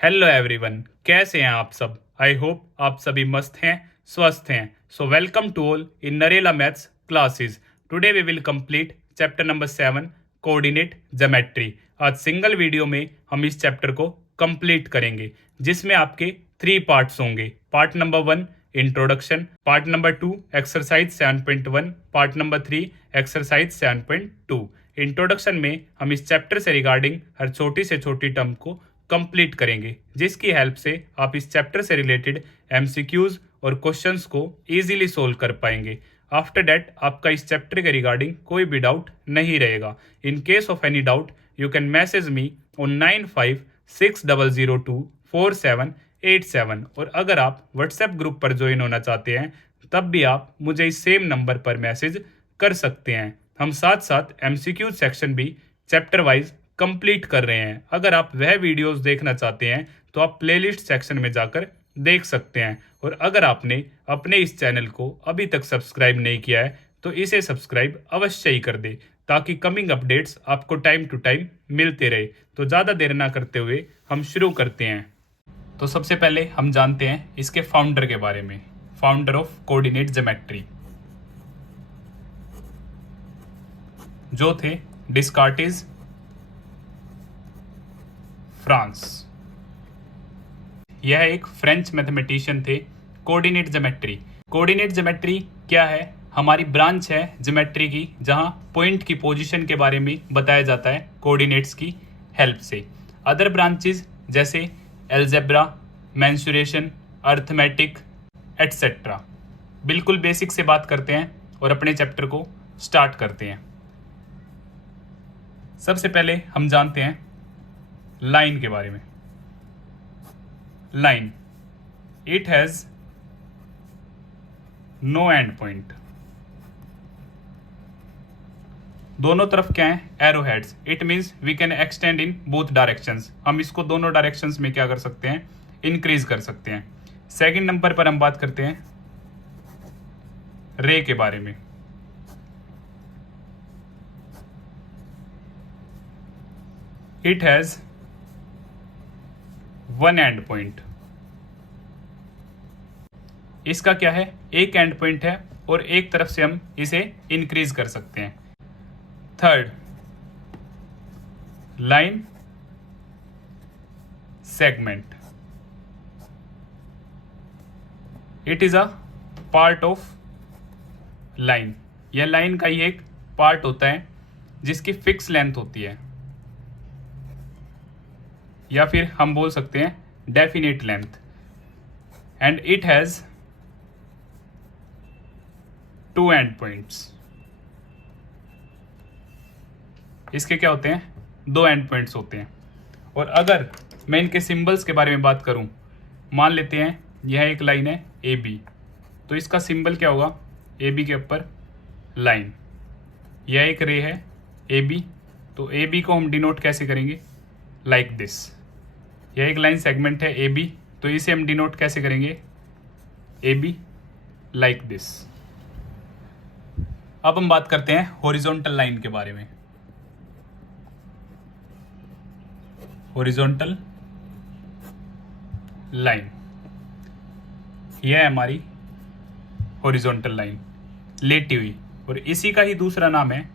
Hello everyone, कैसे हैं आप सब। आई होप आप सभी मस्त हैं, स्वस्थ हैं। So welcome to all in Narela maths classes. Today we will complete chapter number 7 coordinate geometry. आज सिंगल वीडियो में हम इस चैप्टर को कंप्लीट करेंगे, जिसमें आपके 3 पार्ट्स होंगे। Part number 1 introduction, part number 2 exercise 7.1, part number 3 exercise 7.2। Introduction में हम इस चैप्टर से रिगार्डिंग हर छोटी से छोटी टर्म को कंप्लीट करेंगे, जिसकी हेल्प से आप इस चैप्टर से रिलेटेड एमसीक्यूज और क्वेश्चंस को इजीली सोल्व कर पाएंगे। आफ्टर दैट आपका इस चैप्टर के रिगार्डिंग कोई भी डाउट नहीं रहेगा। इन case of any doubt you can message me on 9560024787। और अगर आप व्हाट्सएप ग्रुप पर ज्वाइन होना चाहते हैं तब भी आप मुझे इस सेम नंबर पर मैसेज कर सकते हैं। हम साथ साथ एमसीक्यू सेक्शन भी चैप्टर वाइज कंप्लीट कर रहे हैं। अगर आप वह वीडियोस देखना चाहते हैं तो आप प्लेलिस्ट सेक्शन में जाकर देख सकते हैं। और अगर आपने अपने इस चैनल को अभी तक सब्सक्राइब नहीं किया है तो इसे सब्सक्राइब अवश्य ही कर दे, ताकि कमिंग अपडेट्स आपको टाइम टू टाइम मिलते रहे। तो ज़्यादा देर ना करते हुए हम शुरू करते हैं। तो सबसे पहले हम जानते हैं इसके फाउंडर के बारे में। फाउंडर ऑफ कोऑर्डिनेट ज्योमेट्री जो थे डिस्कार्टिस, फ्रांस। यह एक फ्रेंच मैथमेटिशियन थे। कोऑर्डिनेट ज्योमेट्री क्या है? हमारी ब्रांच है ज्योमेट्री की, जहां पॉइंट की पोजीशन के बारे में बताया जाता है कोऑर्डिनेट्स की हेल्प से। अदर ब्रांचेस जैसे एल्जेब्रा, मेंसुरेशन, अर्थमेटिक एटसेट्रा। बिल्कुल बेसिक से बात करते हैं और अपने चैप्टर को स्टार्ट करते हैं। सबसे पहले हम जानते हैं लाइन के बारे में। Line, it has no end point. दोनों तरफ क्या है? Arrow heads. It means we can extend in both directions. हम इसको दोनों डायरेक्शंस में क्या कर सकते हैं? इंक्रीज कर सकते हैं। सेकंड नंबर पर हम बात करते हैं रे के बारे में। It has one and point. इसका क्या है? एक एंड पॉइंट है और एक तरफ से हम इसे इंक्रीज कर सकते हैं। Third, line segment. It is a part of line. यह लाइन का ही एक पार्ट होता है जिसकी फिक्स लेंथ होती है, या फिर हम बोल सकते हैं definite length. And it has 2 and points. इसके क्या होते हैं? 2 एंड पॉइंट्स होते हैं। और अगर मैं इनके सिंबल्स के बारे में बात करूं, मान लेते हैं यह एक लाइन है ए बी, तो इसका सिंबल क्या होगा? ए बी के ऊपर लाइन। यह एक रे है ए बी, तो ए बी को हम डिनोट कैसे करेंगे? Like this. यह एक लाइन सेगमेंट है ए बी, तो इसे हम डिनोट कैसे करेंगे? A be like this. अब हम बात करते हैं हॉरिजॉन्टल लाइन के बारे में। हॉरिजॉन्टल लाइन, यह है हमारी हॉरिजॉन्टल लाइन लेटी हुई, और इसी का ही दूसरा नाम है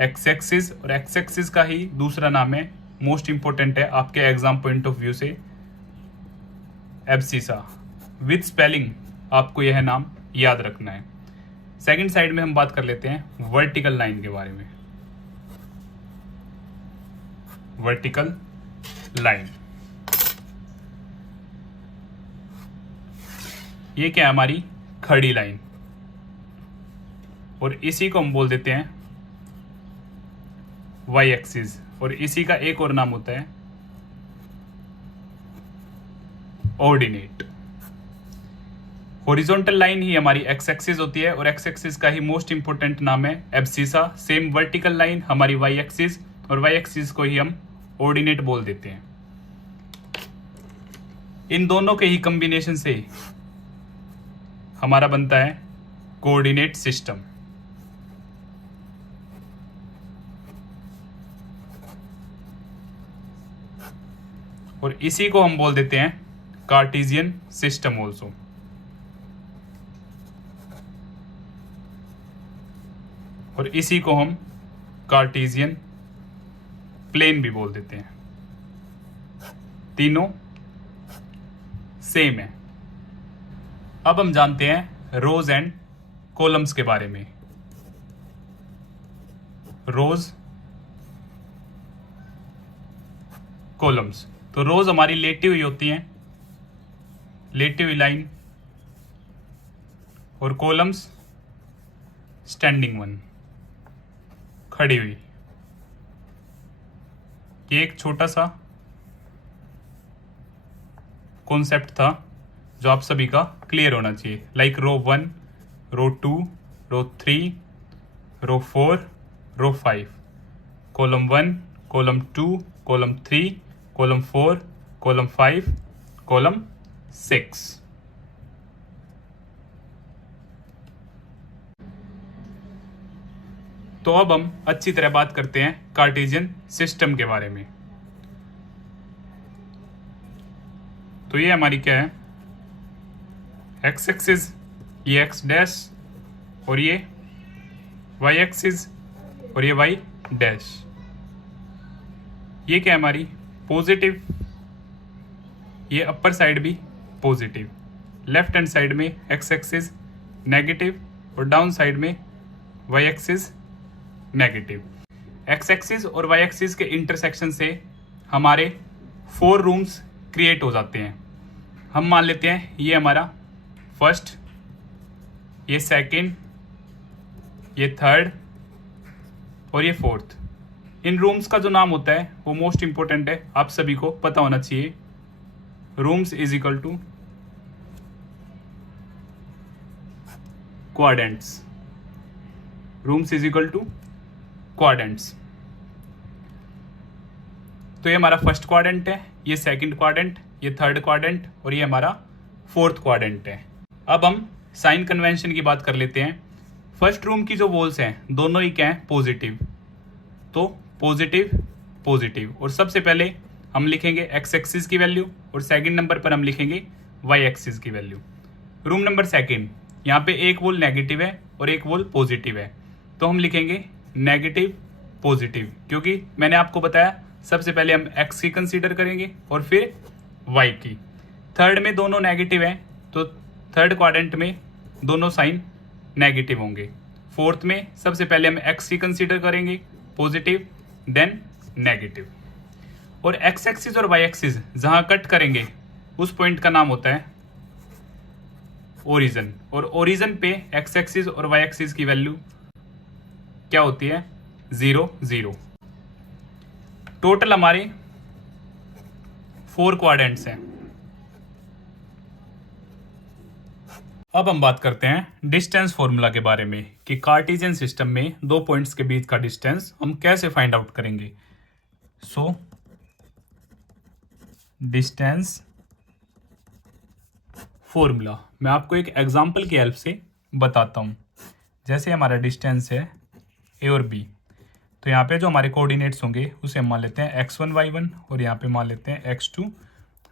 एक्स एक्सिस, और एक्स एक्सिस का ही दूसरा नाम है, मोस्ट इंपॉर्टेंट है आपके एग्जाम पॉइंट ऑफ व्यू से, एब्सिसा। विद स्पेलिंग आपको यह नाम याद रखना है। सेकंड साइड में हम बात कर लेते हैं वर्टिकल लाइन के बारे में। वर्टिकल लाइन, ये क्या है? हमारी खड़ी लाइन, और इसी को हम बोल देते हैं वाई एक्सिस, और इसी का एक और नाम होता है ऑर्डिनेट। हॉरिजॉन्टल लाइन ही हमारी एक्स एक्सिस होती है, और एक्स एक्सिस का ही मोस्ट इंपोर्टेंट नाम है एब्सिसा। सेम वर्टिकल लाइन हमारी वाई एक्सिस, और वाई एक्सिस को ही हम ऑर्डिनेट बोल देते हैं। इन दोनों के ही कॉम्बिनेशन से हमारा बनता है कोऑर्डिनेट सिस्टम। और इसी को हम बोल देते हैं कार्टेशियन सिस्टम ऑल्सो। और इसी को हम कार्टेशियन प्लेन भी बोल देते हैं। तीनों सेम है। अब हम जानते हैं रोज एंड कॉलम्स के बारे में। रोज, कॉलम्स। तो रोज हमारी लेटी हुई होती हैं, लेटी हुई लाइन, और कॉलम्स स्टैंडिंग वन, खड़ी हुई। ये एक छोटा सा कॉन्सेप्ट था जो आप सभी का क्लियर होना चाहिए। लाइक रो 1, रो 2, रो 3, रो 4, रो 5, column 1, column 2, column 3, column 4, column 5, column 6। तो अब हम अच्छी तरह बात करते हैं कार्टेशियन सिस्टम के बारे में। तो ये हमारी क्या है, एक्स एक्सिस, ये एक्स डैश, और ये वाई एक्सिस, और ये वाई डैश। ये क्या है हमारी पॉजिटिव, ये अपर साइड भी पॉजिटिव, लेफ्ट हैंड साइड में एक्स एक्सिस नेगेटिव, और डाउन साइड में Y axis negative. X axis और वाई एक्सिस के इंटरसेक्शन से हमारे 4 रूम्स क्रिएट हो जाते हैं। हम मान लेते हैं ये हमारा फर्स्ट, ये सेकंड, ये थर्ड, और ये फोर्थ। इन रूम्स का जो नाम होता है वो मोस्ट इंपॉर्टेंट है, आप सभी को पता होना चाहिए। Rooms is equal to quadrants. Rooms is equal to quadrants. तो ये हमारा फर्स्ट क्वाड्रेंट है, ये सेकंड क्वाड्रेंट, ये थर्ड क्वाड्रेंट, और ये हमारा फोर्थ क्वाड्रेंट है। अब हम साइन कन्वेंशन की बात कर लेते हैं। फर्स्ट रूम की जो वॉल्स हैं दोनों ही क्या है, पॉजिटिव। तो पॉजिटिव पॉजिटिव, और सबसे पहले हम लिखेंगे एक्स एक्सिस की वैल्यू, और सेकंड नंबर पर हम लिखेंगे वाई एक्सिस की वैल्यू। रूम नंबर सेकंड, यहाँ पे एक वॉल नेगेटिव है और एक वॉल पॉजिटिव है, तो हम लिखेंगे नेगेटिव पॉजिटिव, क्योंकि मैंने आपको बताया सबसे पहले हम एक्स की कंसीडर करेंगे और फिर वाई की। थर्ड में दोनों नेगेटिव हैं, तो थर्ड क्वाड्रेंट में दोनों साइन नेगेटिव होंगे। फोर्थ में सबसे पहले हम एक्स की कंसीडर करेंगे पॉजिटिव, देन नेगेटिव। और एक्स एक्सिस और वाई एक्सिस जहां कट करेंगे उस पॉइंट का नाम होता है ओरिजिन। और ओरिजिन पे एक्स एक्सिस और वाई एक्सिस की वैल्यू क्या होती है, 0 0। टोटल हमारे 4 क्वाड्रेंट्स हैं। अब हम बात करते हैं डिस्टेंस फॉर्मूला के बारे में कि कार्टेशियन सिस्टम में 2 पॉइंट्स के बीच का डिस्टेंस हम कैसे फाइंड आउट करेंगे। सो डिस्टेंस फॉर्मूला मैं आपको एक एग्जांपल की हेल्प से बताता हूं। जैसे हमारा डिस्टेंस है ए और बी, तो यहाँ पे जो हमारे कोऑर्डिनेट्स होंगे उसे हम मान लेते हैं x1 y1, और यहाँ पे मान लेते हैं x2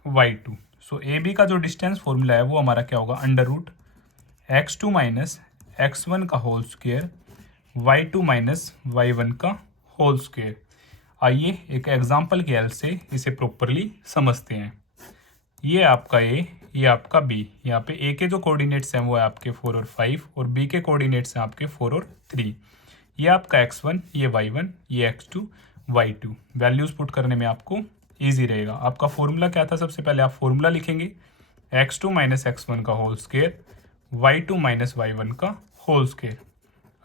y2। So A B का जो डिस्टेंस फॉर्मूला है वो हमारा क्या होगा, under root x2 minus x1 का whole square y2 minus y1 का होल स्क्वायर। आइए एक एग्जांपल की हेल्प से इसे प्रॉपरली समझते हैं। ये आपका ए, ये आपका बी। यहाँ पे ए के जो कोऑर्डिनेट्स हैं वो है आपके 4 और 5, और बी के कोऑर्डिनेट्स हैं आपके 4 और 3। ये आपका x1, ये y1, ये x2 y2। वैल्यूज पुट करने में आपको इजी रहेगा। आपका फॉर्मूला क्या था, सबसे पहले आप फॉर्मूला लिखेंगे x2 माइनस x1 का whole square y2 minus y1 का होल स्क्वायर।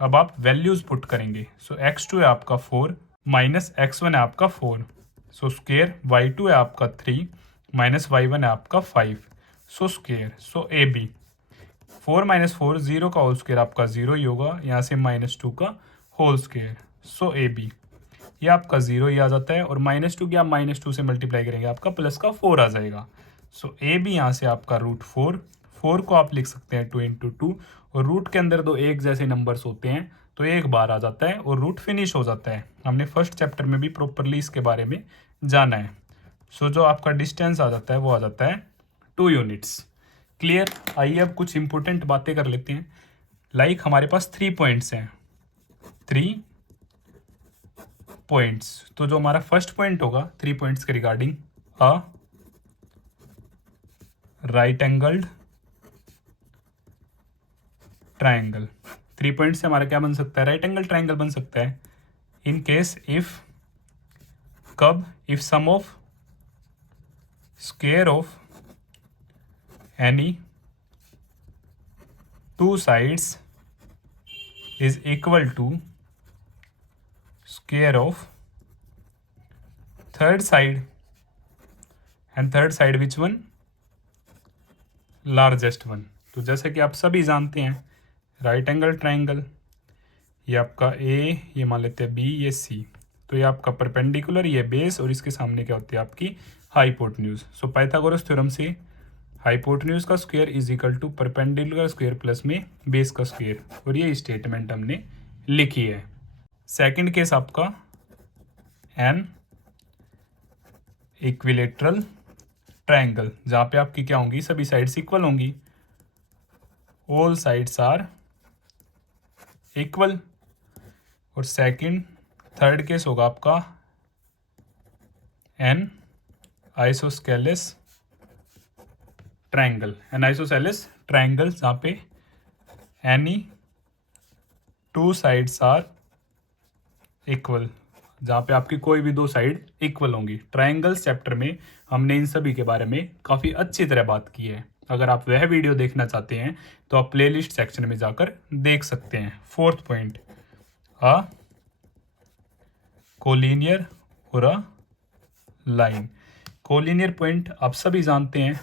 अब आप वैल्यूज पुट करेंगे। सो x2 है आपका 4 माइनस x1 है आपका 4, सो स्क्वायर y2 है आपका 3 माइनस y1 है आपका 5, so square. So A B 4 minus 4 0 का होल स्क्वायर आपका 0 ही होगा, यहाँ से -2 का whole square. So A B ये आपका 0 ही आ जाता है, और -2 की आप -2 से मल्टीप्लाई करेंगे आपका प्लस का 4 आ जाएगा। सो ए बी यहाँ से आपका √4 को आप लिख सकते हैं 2 इंटू 2, और रूट के अंदर 2 एक जैसे नंबर्स होते हैं तो एक बार आ जाता है और रूट फिनिश हो जाता है। हमने फर्स्ट चैप्टर में भी प्रॉपरली इसके बारे में जाना है। सो जो आपका डिस्टेंस आ जाता है वो आ जाता है 2 यूनिट्स। क्लियर। आइए अब कुछ इंपॉर्टेंट बातें कर लेते हैं। लाइक हमारे पास 3 पॉइंट्स हैं, 3 पॉइंट्स। तो जो हमारा फर्स्ट पॉइंट होगा 3 पॉइंट्स के regarding, a right angled triangle. 3 point से हमारा क्या बन सकता है, राइट एंगल ट्राइंगल बन सकता है। इन केस इफ, कब, if some of square of any 2 sides is equal to square of third side, and third side which one, largest one. तो जैसे कि आप सभी जानते हैं राइट एंगल ट्राइंगल, ये आपका ए, ये मान लेते हैं बी, ये सी। तो ये आपका परपेंडिकुलर, ये बेस, और इसके सामने क्या होती है आपकी हाइपोटेन्यूज। सो पाइथागोरस थ्योरम से हाइपोटेन्यूज का square is equal to perpendicular square plus में बेस का स्क्वायर, और ये स्टेटमेंट हमने लिखी है। सेकंड केस आपका एन इक्विलेटरल ट्रायंगल, जहाँ पे आपकी क्या होंगी, सभी साइड्स इक्वल होंगी, ऑल साइड्स आर इक्वल। और सेकंड, थर्ड केस होगा आपका an isosceles triangle, an isosceles triangle, जहाँ पे एनी 2 साइड्स आर इक्वल, जहाँ पे आपकी कोई भी 2 साइड इक्वल होंगी। ट्रायंगल्स चैप्टर में हमने इन सभी के बारे में काफ़ी अच्छी तरह बात की है। अगर आप वह वीडियो देखना चाहते हैं तो आप प्लेलिस्ट सेक्शन में जाकर देख सकते हैं। फोर्थ पॉइंट, अ कोलिनियर और अ लाइन। कोलिनियर पॉइंट आप सभी जानते हैं,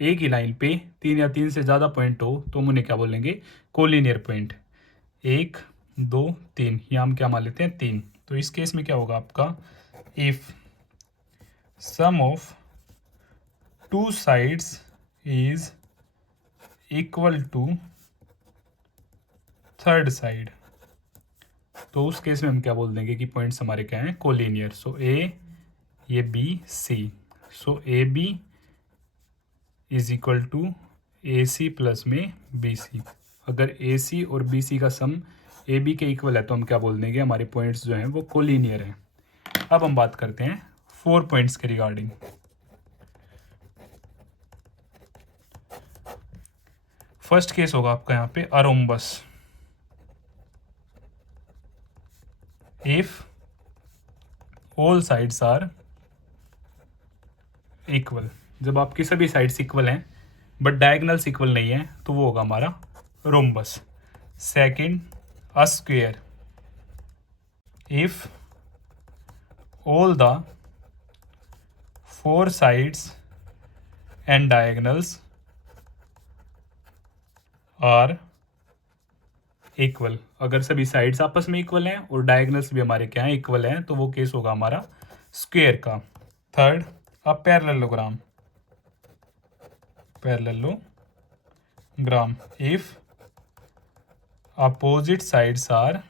एक ही लाइन पे 3 या 3 से ज़्यादा पॉइंट हो तो हम उन्हें क्या बोलेंगे, कोलिनियर पॉइंट। 1 2 3, ये हम क्या मान लेते हैं 3। तो इस केस में क्या होगा आपका, if some of 2 sides is equal to third side, तो उस केस में हम क्या बोल देंगे कि पॉइंट्स हमारे क्या हैं, कोलिनियर। सो ए, ये B C, so A B is equal to A C plus में बी सी। अगर ए सी और बी सी का सम ए बी के इक्वल है तो हम क्या बोल देंगे, हमारे पॉइंट्स जो हैं वो कोलिनियर हैं। अब हम बात करते हैं 4 पॉइंट्स के रिगार्डिंग। फर्स्ट केस होगा आपका यहाँ पे a rhombus. If all sides are equal, जब आपकी सभी साइड्स इक्वल हैं बट डायगनल्स इक्वल नहीं है तो वो होगा हमारा rhombus. Second, a square, if all the 4 sides and diagonals are equal, अगर सभी साइड्स आपस में इक्वल हैं और डायगनल्स भी हमारे क्या हैं, इक्वल हैं, तो वो केस होगा हमारा स्क्वायर का। Third, a parallelogram, parallelogram, if opposite sides are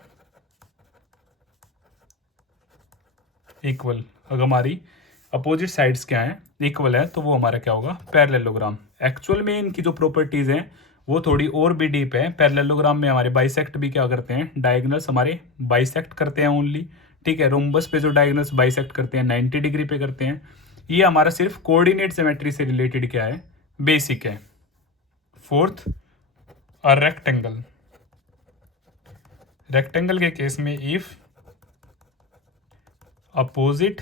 equal, अगर हमारी अपोजिट साइड्स क्या हैं, इक्वल है, तो वो हमारा क्या होगा, पैरेललोग्राम। एक्चुअल में इनकी जो प्रॉपर्टीज़ हैं वो थोड़ी और भी डीप है। पैरेललोग्राम में हमारे बाइसेक्ट भी क्या करते हैं, डायगोनल्स हमारे बाइसेक्ट करते हैं ओनली, ठीक है। रोम्बस पे जो डायगोनल्स बाइसेक्ट करते हैं 90 डिग्री पे करते हैं। ये हमारा सिर्फ कोऑर्डिनेट ज्योमेट्री से रिलेटेड क्या है, बेसिक है। फोर्थ, अ रेक्टेंगल, रेक्टेंगल के केस में if opposite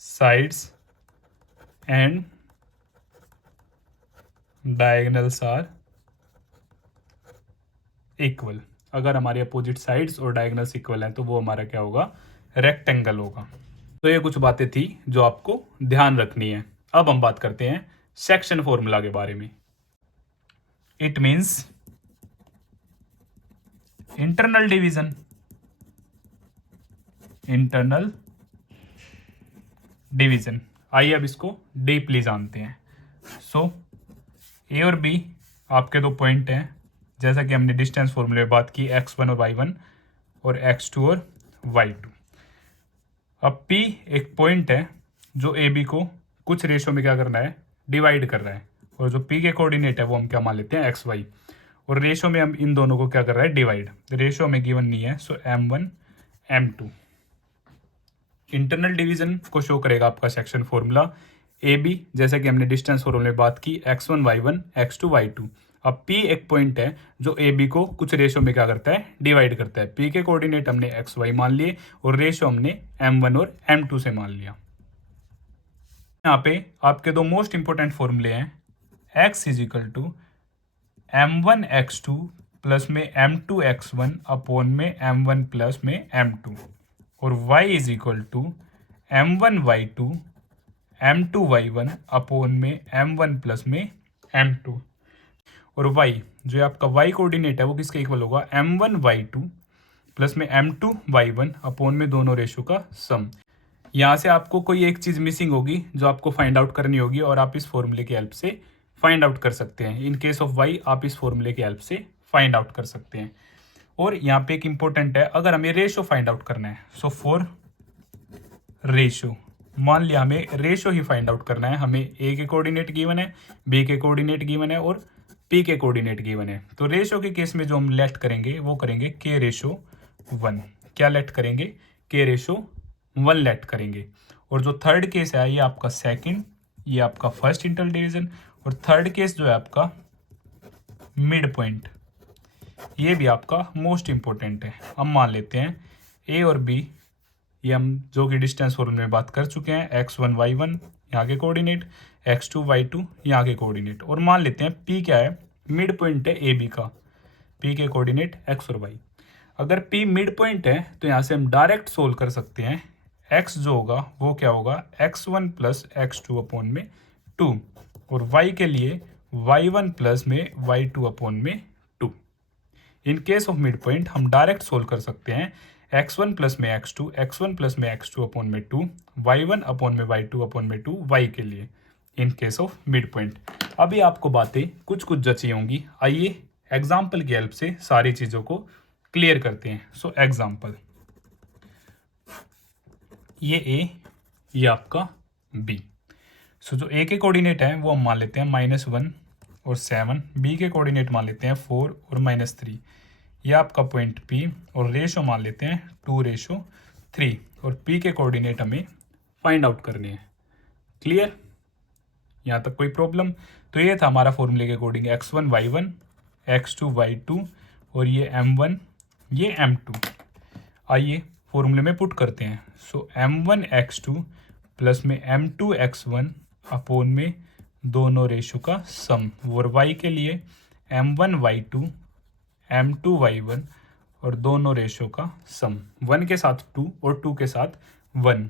sides and diagonals are equal, अगर हमारे अपोजिट साइड्स और डायगोनल्स इक्वल हैं तो वो हमारा क्या होगा, रेक्टेंगल होगा। तो ये कुछ बातें थी जो आपको ध्यान रखनी है। अब हम बात करते हैं सेक्शन फॉर्मूला के बारे में। It means internal division, internal division. आइए अब इसको डीपली जानते हैं। सो ए और बी आपके 2 पॉइंट हैं, जैसा कि हमने डिस्टेंस फॉर्मूले में बात की, x1 और y1 और x2 और y2। अब P एक पॉइंट है जो ए बी को कुछ रेशो में क्या करना है, डिवाइड कर रहा है, और जो पी के कोऑर्डिनेट है वो हम क्या मान लेते हैं, एक्स वाई, और रेशो में हम इन दोनों को क्या कर रहा है, डिवाइड। रेशो में गिवन नहीं है, सो m1 m2। इंटरनल डिवीजन को शो करेगा आपका सेक्शन फॉर्मूला ए बी, जैसे कि हमने डिस्टेंस फॉर्मूले में बात की, x1 y1 x2 y2। अब p एक पॉइंट है जो ए बी को कुछ रेशो में क्या करता है, डिवाइड करता है। p के कोऑर्डिनेट हमने एक्स वाई मान लिए और रेशो हमने m1 और m2 से मान लिया। यहाँ पे आपके दो मोस्ट इंपॉर्टेंट फॉर्मूले हैं, x is equal to m1 x2 plus में m2 x1 अपॉन में m1 प्लस में m2, और y is equal to m1 y2 m2 y1 upon में m1 प्लस में m2, और y जो आपका y कोऑर्डिनेट है वो किसके इक्वल होगा, m1 y2 प्लस में m2 y1 अपॉन में दोनों रेशो का सम। यहाँ से आपको कोई एक चीज़ मिसिंग होगी जो आपको फाइंड आउट करनी होगी, और आप इस फॉर्मूले की हेल्प से फाइंड आउट कर सकते हैं। इन केस ऑफ वाई आप इस फॉर्मूले की हेल्प से फाइंड आउट कर सकते हैं। और यहाँ पे एक इंपॉर्टेंट है, अगर हमें रेशो फाइंड आउट करना है, सो फॉर रेशो, मान लिया हमें रेशो ही फाइंड आउट करना है, हमें ए के कोऑर्डिनेट गिवन है, बी के कोऑर्डिनेट गिवन है और पी के कोऑर्डिनेट गिवन है। तो रेशो के केस में जो हम लेट करेंगे वो करेंगे के रेशो 1। क्या लेट करेंगे, के रेशो 1 लेट करेंगे। और जो थर्ड केस है ये आपका सेकंड, ये आपका फर्स्ट इंटरनल डिवीजन, और थर्ड केस जो है आपका मिड पॉइंट, ये भी आपका मोस्ट इंपॉर्टेंट है। हम मान लेते हैं ए और बी, ये हम जो कि डिस्टेंस फॉर्मूले में बात कर चुके हैं, x1 y1 यहाँ के कोऑर्डिनेट, x2 y2 यहाँ के कोऑर्डिनेट, और मान लेते हैं p क्या है, मिड पॉइंट है ए बी का, p के कोऑर्डिनेट x और y। अगर p मिड पॉइंट है तो यहाँ से हम डायरेक्ट सोल्व कर सकते हैं। x जो होगा वो क्या होगा, x1 प्लस x2 अपॉन में 2, और y के लिए y1 प्लस में y2 अपॉन में 2। इन केस ऑफ मिड पॉइंट हम डायरेक्ट सोल्व कर सकते हैं, x1 प्लस में x2, x1 प्लस में x2 अपॉन में 2, y1 अपॉन में y2 अपॉन में 2 y के लिए, इन केस ऑफ मिड पॉइंट। अभी आपको बातें कुछ कुछ जची होंगी, आइए एग्जाम्पल की हेल्प से सारी चीज़ों को क्लियर करते हैं। सो एग्जाम्पल, ये ए, ये आपका बी। सो जो ए के कोऑर्डिनेट है वो हम मान लेते हैं -1 और 7, बी के कोऑर्डिनेट मान लेते हैं 4 और -3, यह आपका पॉइंट पी, और रेशो मान लेते हैं 2:3, और पी के कोऑर्डिनेट हमें फाइंड आउट करने हैं। क्लियर, यहाँ तक कोई प्रॉब्लम? तो ये था हमारा फॉर्मूले के according x1 y1, x2 y2, और ये m1 ये m2। आइए फॉर्मूले में पुट करते हैं। सो m1 x2 प्लस में m2 x1 अपॉन में दोनों रेशो का सम, और y के लिए m1 y2 m2 y1 और दोनों रेशो का सम, 1 के साथ 2 और 2 के साथ 1।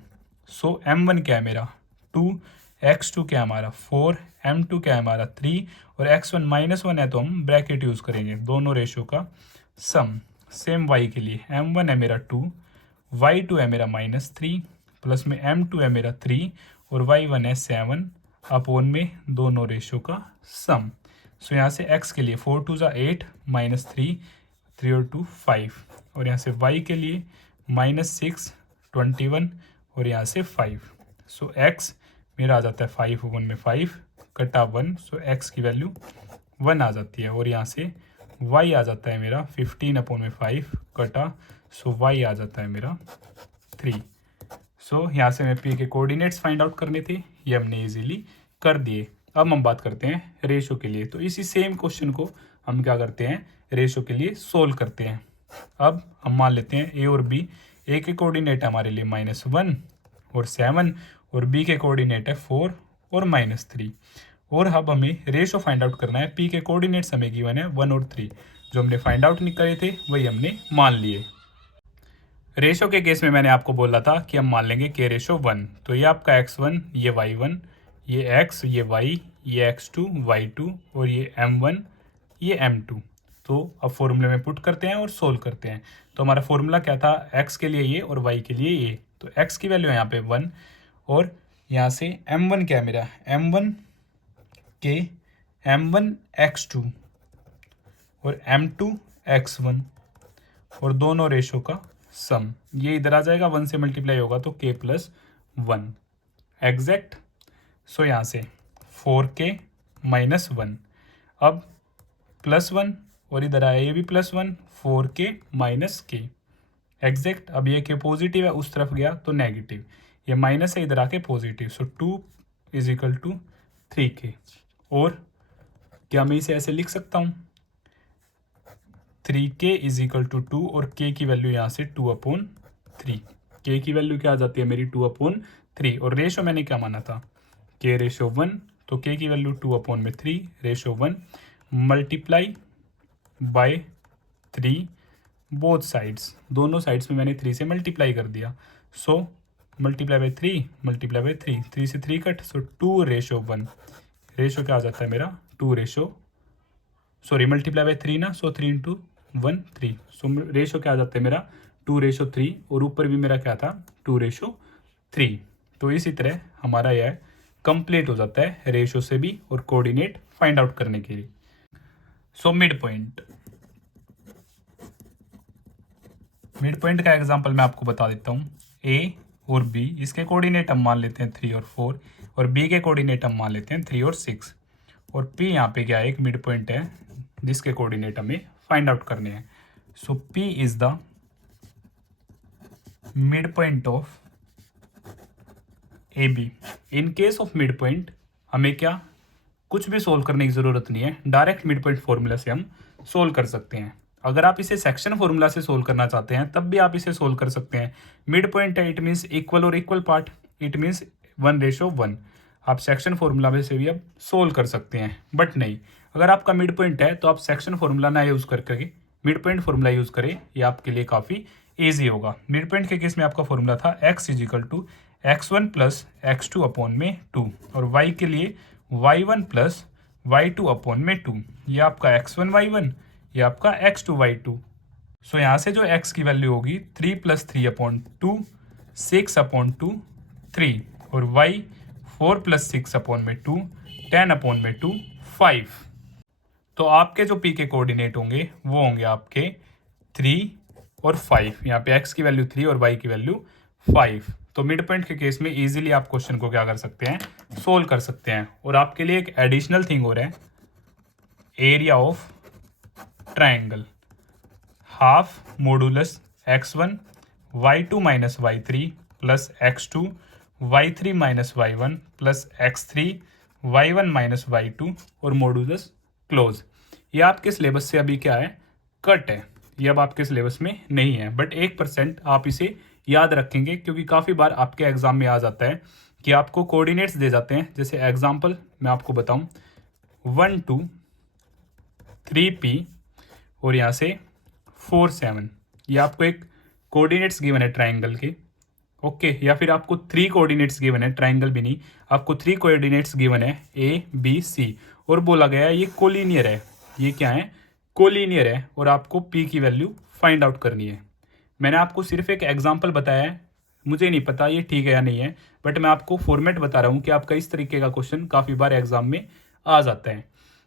सो m1 क्या है मेरा 2, x2 क्या है हमारा 4, m2 क्या है हमारा 3, और x1 -1 है तो हम ब्रैकेट यूज़ करेंगे, दोनों रेशो का सम। सेम y के लिए m1 है मेरा 2, y2 है मेरा -3, प्लस में m2 है मेरा 3, और y1 है 7 अपॉन में दोनों रेशो का सम। सो यहाँ से x के लिए 4 2 ज़ा 8, -3, 3 और 2 5, और यहाँ से y के लिए -6 21, और यहाँ से 5। सो x मेरा आ जाता है 5 1 में 5 कटा 1, सो x की वैल्यू 1 आ जाती है, और यहाँ से y आ जाता है मेरा 15 अपॉन में 5 कटा, सो y आ जाता है मेरा 3। सो यहाँ से हमें p के कोऑर्डिनेट्स फाइंड आउट करने थे, ये हमने इजीली कर दिए। अब हम बात करते हैं रेशो के लिए, तो इसी सेम क्वेश्चन को हम क्या करते हैं, रेशो के लिए सोल्व करते हैं। अब हम मान लेते हैं ए और बी, ए के कोऑर्डिनेट हमारे लिए -1 और 7, और बी के कोऑर्डिनेट है 4 और -3, और अब हमें रेशो फाइंड आउट करना है। पी के कोऑर्डिनेट्स हमें गिवन है 1 और 3, जो हमने फाइंड आउट नहीं करे थे वही हमने मान लिए। रेशो के केस में मैंने आपको बोला था कि हम मान लेंगे के रेशो 1, तो ये आपका x1 ये y1 ये x ये y ये x2 y2 और ये m1 ये m2। तो अब फॉर्मूले में पुट करते हैं और सोल्व करते हैं। तो हमारा फॉर्मूला क्या था, x के लिए ये और y के लिए ये, तो x की वैल्यू है यहाँ पे 1, और यहाँ से m1 क्या है मेरा m1 के m1 x2 और m2 x1 और दोनों रेशो का सम, ये इधर आ जाएगा, 1 से मल्टीप्लाई होगा तो k + 1 एग्जैक्ट। सो यहाँ से 4k माइनस 1, अब +1 और इधर आया ये भी +1, 4k माइनस के एग्जैक्ट। अब ये के पॉजिटिव है, उस तरफ गया तो नेगेटिव, ये माइनस है इधर आके positive, so 2 is equal to 3k। और क्या मैं इसे ऐसे लिख सकता हूँ 3k इज इक्वल टू 2 और k की वैल्यू यहाँ से 2/3। k की वैल्यू क्या आ जाती है मेरी 2/3 और रेशो मैंने क्या माना था k रेशो 1, तो k की value 2/3 ratio 1 multiply by 3 both sides, दोनों साइड्स में मैंने 3 से मल्टीप्लाई कर दिया। So multiply by 3 multiply by 3, 3 से 3 कट, सो 2 रेशो 1, रेशो क्या आ जाता है मेरा 2 रेशो, सॉरी मल्टीप्लाई बाय 3 ना, सो 3 इंटू 1 3, सो रेशो क्या आ जाता है मेरा 2 रेशो 3 और ऊपर भी मेरा क्या था 2 रेशो 3। तो इसी तरह हमारा यह कंप्लीट हो जाता है रेशो से भी और कोऑर्डिनेट फाइंड आउट करने के लिए। So mid point, mid point का एग्जांपल मैं आपको बता देता हूँ। ए और बी, इसके कोऑर्डिनेट हम मान लेते हैं 3 और 4 और बी के कोऑर्डिनेट हम मान लेते हैं 3 और 6 और पी यहाँ पे क्या है एक मिड पॉइंट है जिसके कोऑर्डिनेट हमें फाइंड आउट करने हैं। So P is the mid point of A B. In case of mid point हमें क्या कुछ भी सोल्व करने की ज़रूरत नहीं है, डायरेक्ट मिड पॉइंट फॉर्मूला से हम सोल्व कर सकते हैं। अगर आप इसे सेक्शन फॉर्मूला से सोल्व करना चाहते हैं तब भी आप इसे सोल्व कर सकते हैं। मिड पॉइंट है, इट मीन्स इक्वल और इक्वल पार्ट, इट मीन्स 1:1। आप सेक्शन फॉर्मूला में से भी अब सोल्व कर सकते हैं, बट नहीं, अगर आपका मिड पॉइंट है तो आप सेक्शन फॉर्मूला ना यूज़ करके मिड पॉइंट फॉर्मूला यूज़ करें, ये आपके लिए काफ़ी ईजी होगा। मिड पॉइंट के केस में आपका फॉर्मूला था x is equal to x1 plus x2 upon में 2 और y के लिए y1 प्लस y2 अपॉन में 2, ये आपका x1 y1, ये आपका x2 y2। सो यहाँ से जो x की वैल्यू होगी 3 + 3/2 6/2 3 और y 4 + 6/2 10/2 5। तो आपके जो p के कोऑर्डिनेट होंगे वो होंगे आपके 3 और 5, यहाँ पे x की वैल्यू 3 और y की वैल्यू 5। तो मिड पॉइंट के केस में इजीली आप क्वेश्चन को क्या कर सकते हैं सोल्व कर सकते हैं। और आपके लिए एक एडिशनल थिंग हो रहा है, area of triangle half modulus x1 y2 minus y3 plus x2 y3 minus y1 plus x3 y1 minus y2 और मॉडुलस क्लोज। ये आपके सिलेबस से अभी क्या है कट है, ये अब आपके सिलेबस में नहीं है, बट 1% आप इसे याद रखेंगे क्योंकि काफ़ी बार आपके एग्जाम में आ जाता है कि आपको कोऑर्डिनेट्स दे जाते हैं। जैसे एग्जांपल मैं आपको बताऊं 1 2 3p और यहाँ से 4 7, ये आपको एक कोऑर्डिनेट्स गिवन है ट्राइंगल के, ओके। या फिर आपको 3 कोऑर्डिनेट्स गिवन है, ट्राइंगल भी नहीं, आपको 3 कोऑर्डिनेट्स गिवन है a b c और बोला गया है ये कोलिनियर है, ये क्या है कोलिनियर है और आपको p की वैल्यू फाइंड आउट करनी है। मैंने आपको सिर्फ एक एग्जांपल बताया है, मुझे नहीं पता ये ठीक है या नहीं है, बट मैं आपको फॉर्मेट बता रहा हूँ कि आपका इस तरीके का क्वेश्चन काफ़ी बार एग्जाम में आ जाता है।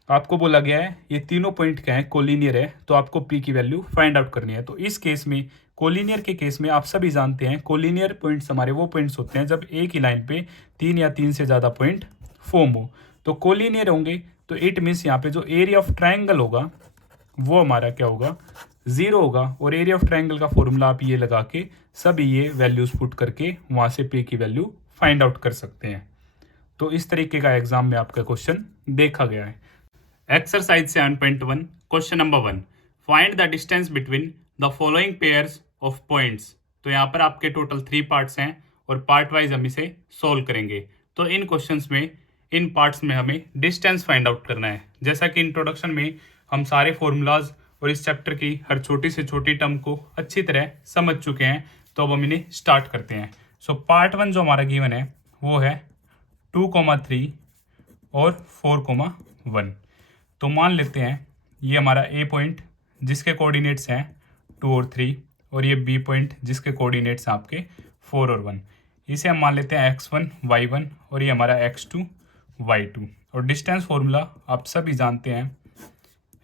आपको बोला गया है ये तीनों पॉइंट क्या है कोलिनियर है, तो आपको p की वैल्यू फाइंड आउट करनी है। तो इस केस में कोलिनियर के केस में आप सभी जानते हैं कोलिनियर पॉइंट्स हमारे वो पॉइंट्स होते हैं जब एक ही लाइन पे 3 या 3 से ज़्यादा पॉइंट फॉर्म हो, तो कोलिनियर होंगे। तो इट मीन्स यहाँ पे जो एरिया ऑफ ट्राइंगल होगा वो हमारा क्या होगा 0 होगा और एरिया ऑफ ट्राइंगल का फॉर्मूला आप ये लगा के सभी ये वैल्यूज पुट करके वहाँ से p की वैल्यू फाइंड आउट कर सकते हैं। तो इस तरीके का एग्जाम में आपका क्वेश्चन देखा गया है। Exercise 7.1 question number 1, find the distance between the following pairs of points. तो यहाँ पर आपके टोटल 3 पार्ट्स हैं और पार्ट वाइज हम इसे सोल्व करेंगे। तो इन क्वेश्चंस में इन पार्ट्स में हमें डिस्टेंस फाइंड आउट करना है। जैसा कि इंट्रोडक्शन में हम सारे फॉर्मूलाज और इस चैप्टर की हर छोटी से छोटी टर्म को अच्छी तरह समझ चुके हैं, तो अब हम इन्हें स्टार्ट करते हैं। सो पार्ट 1 जो हमारा गिवन है वो है 2,3 और 4,1। तो मान लेते हैं ये हमारा ए पॉइंट जिसके कोऑर्डिनेट्स हैं 2 और 3 और ये बी पॉइंट जिसके कोऑर्डिनेट्स हैं आपके 4 और 1, इसे हम मान लेते हैं x1 y1 और ये हमारा x2 y2। और डिस्टेंस फॉर्मूला आप सभी जानते हैं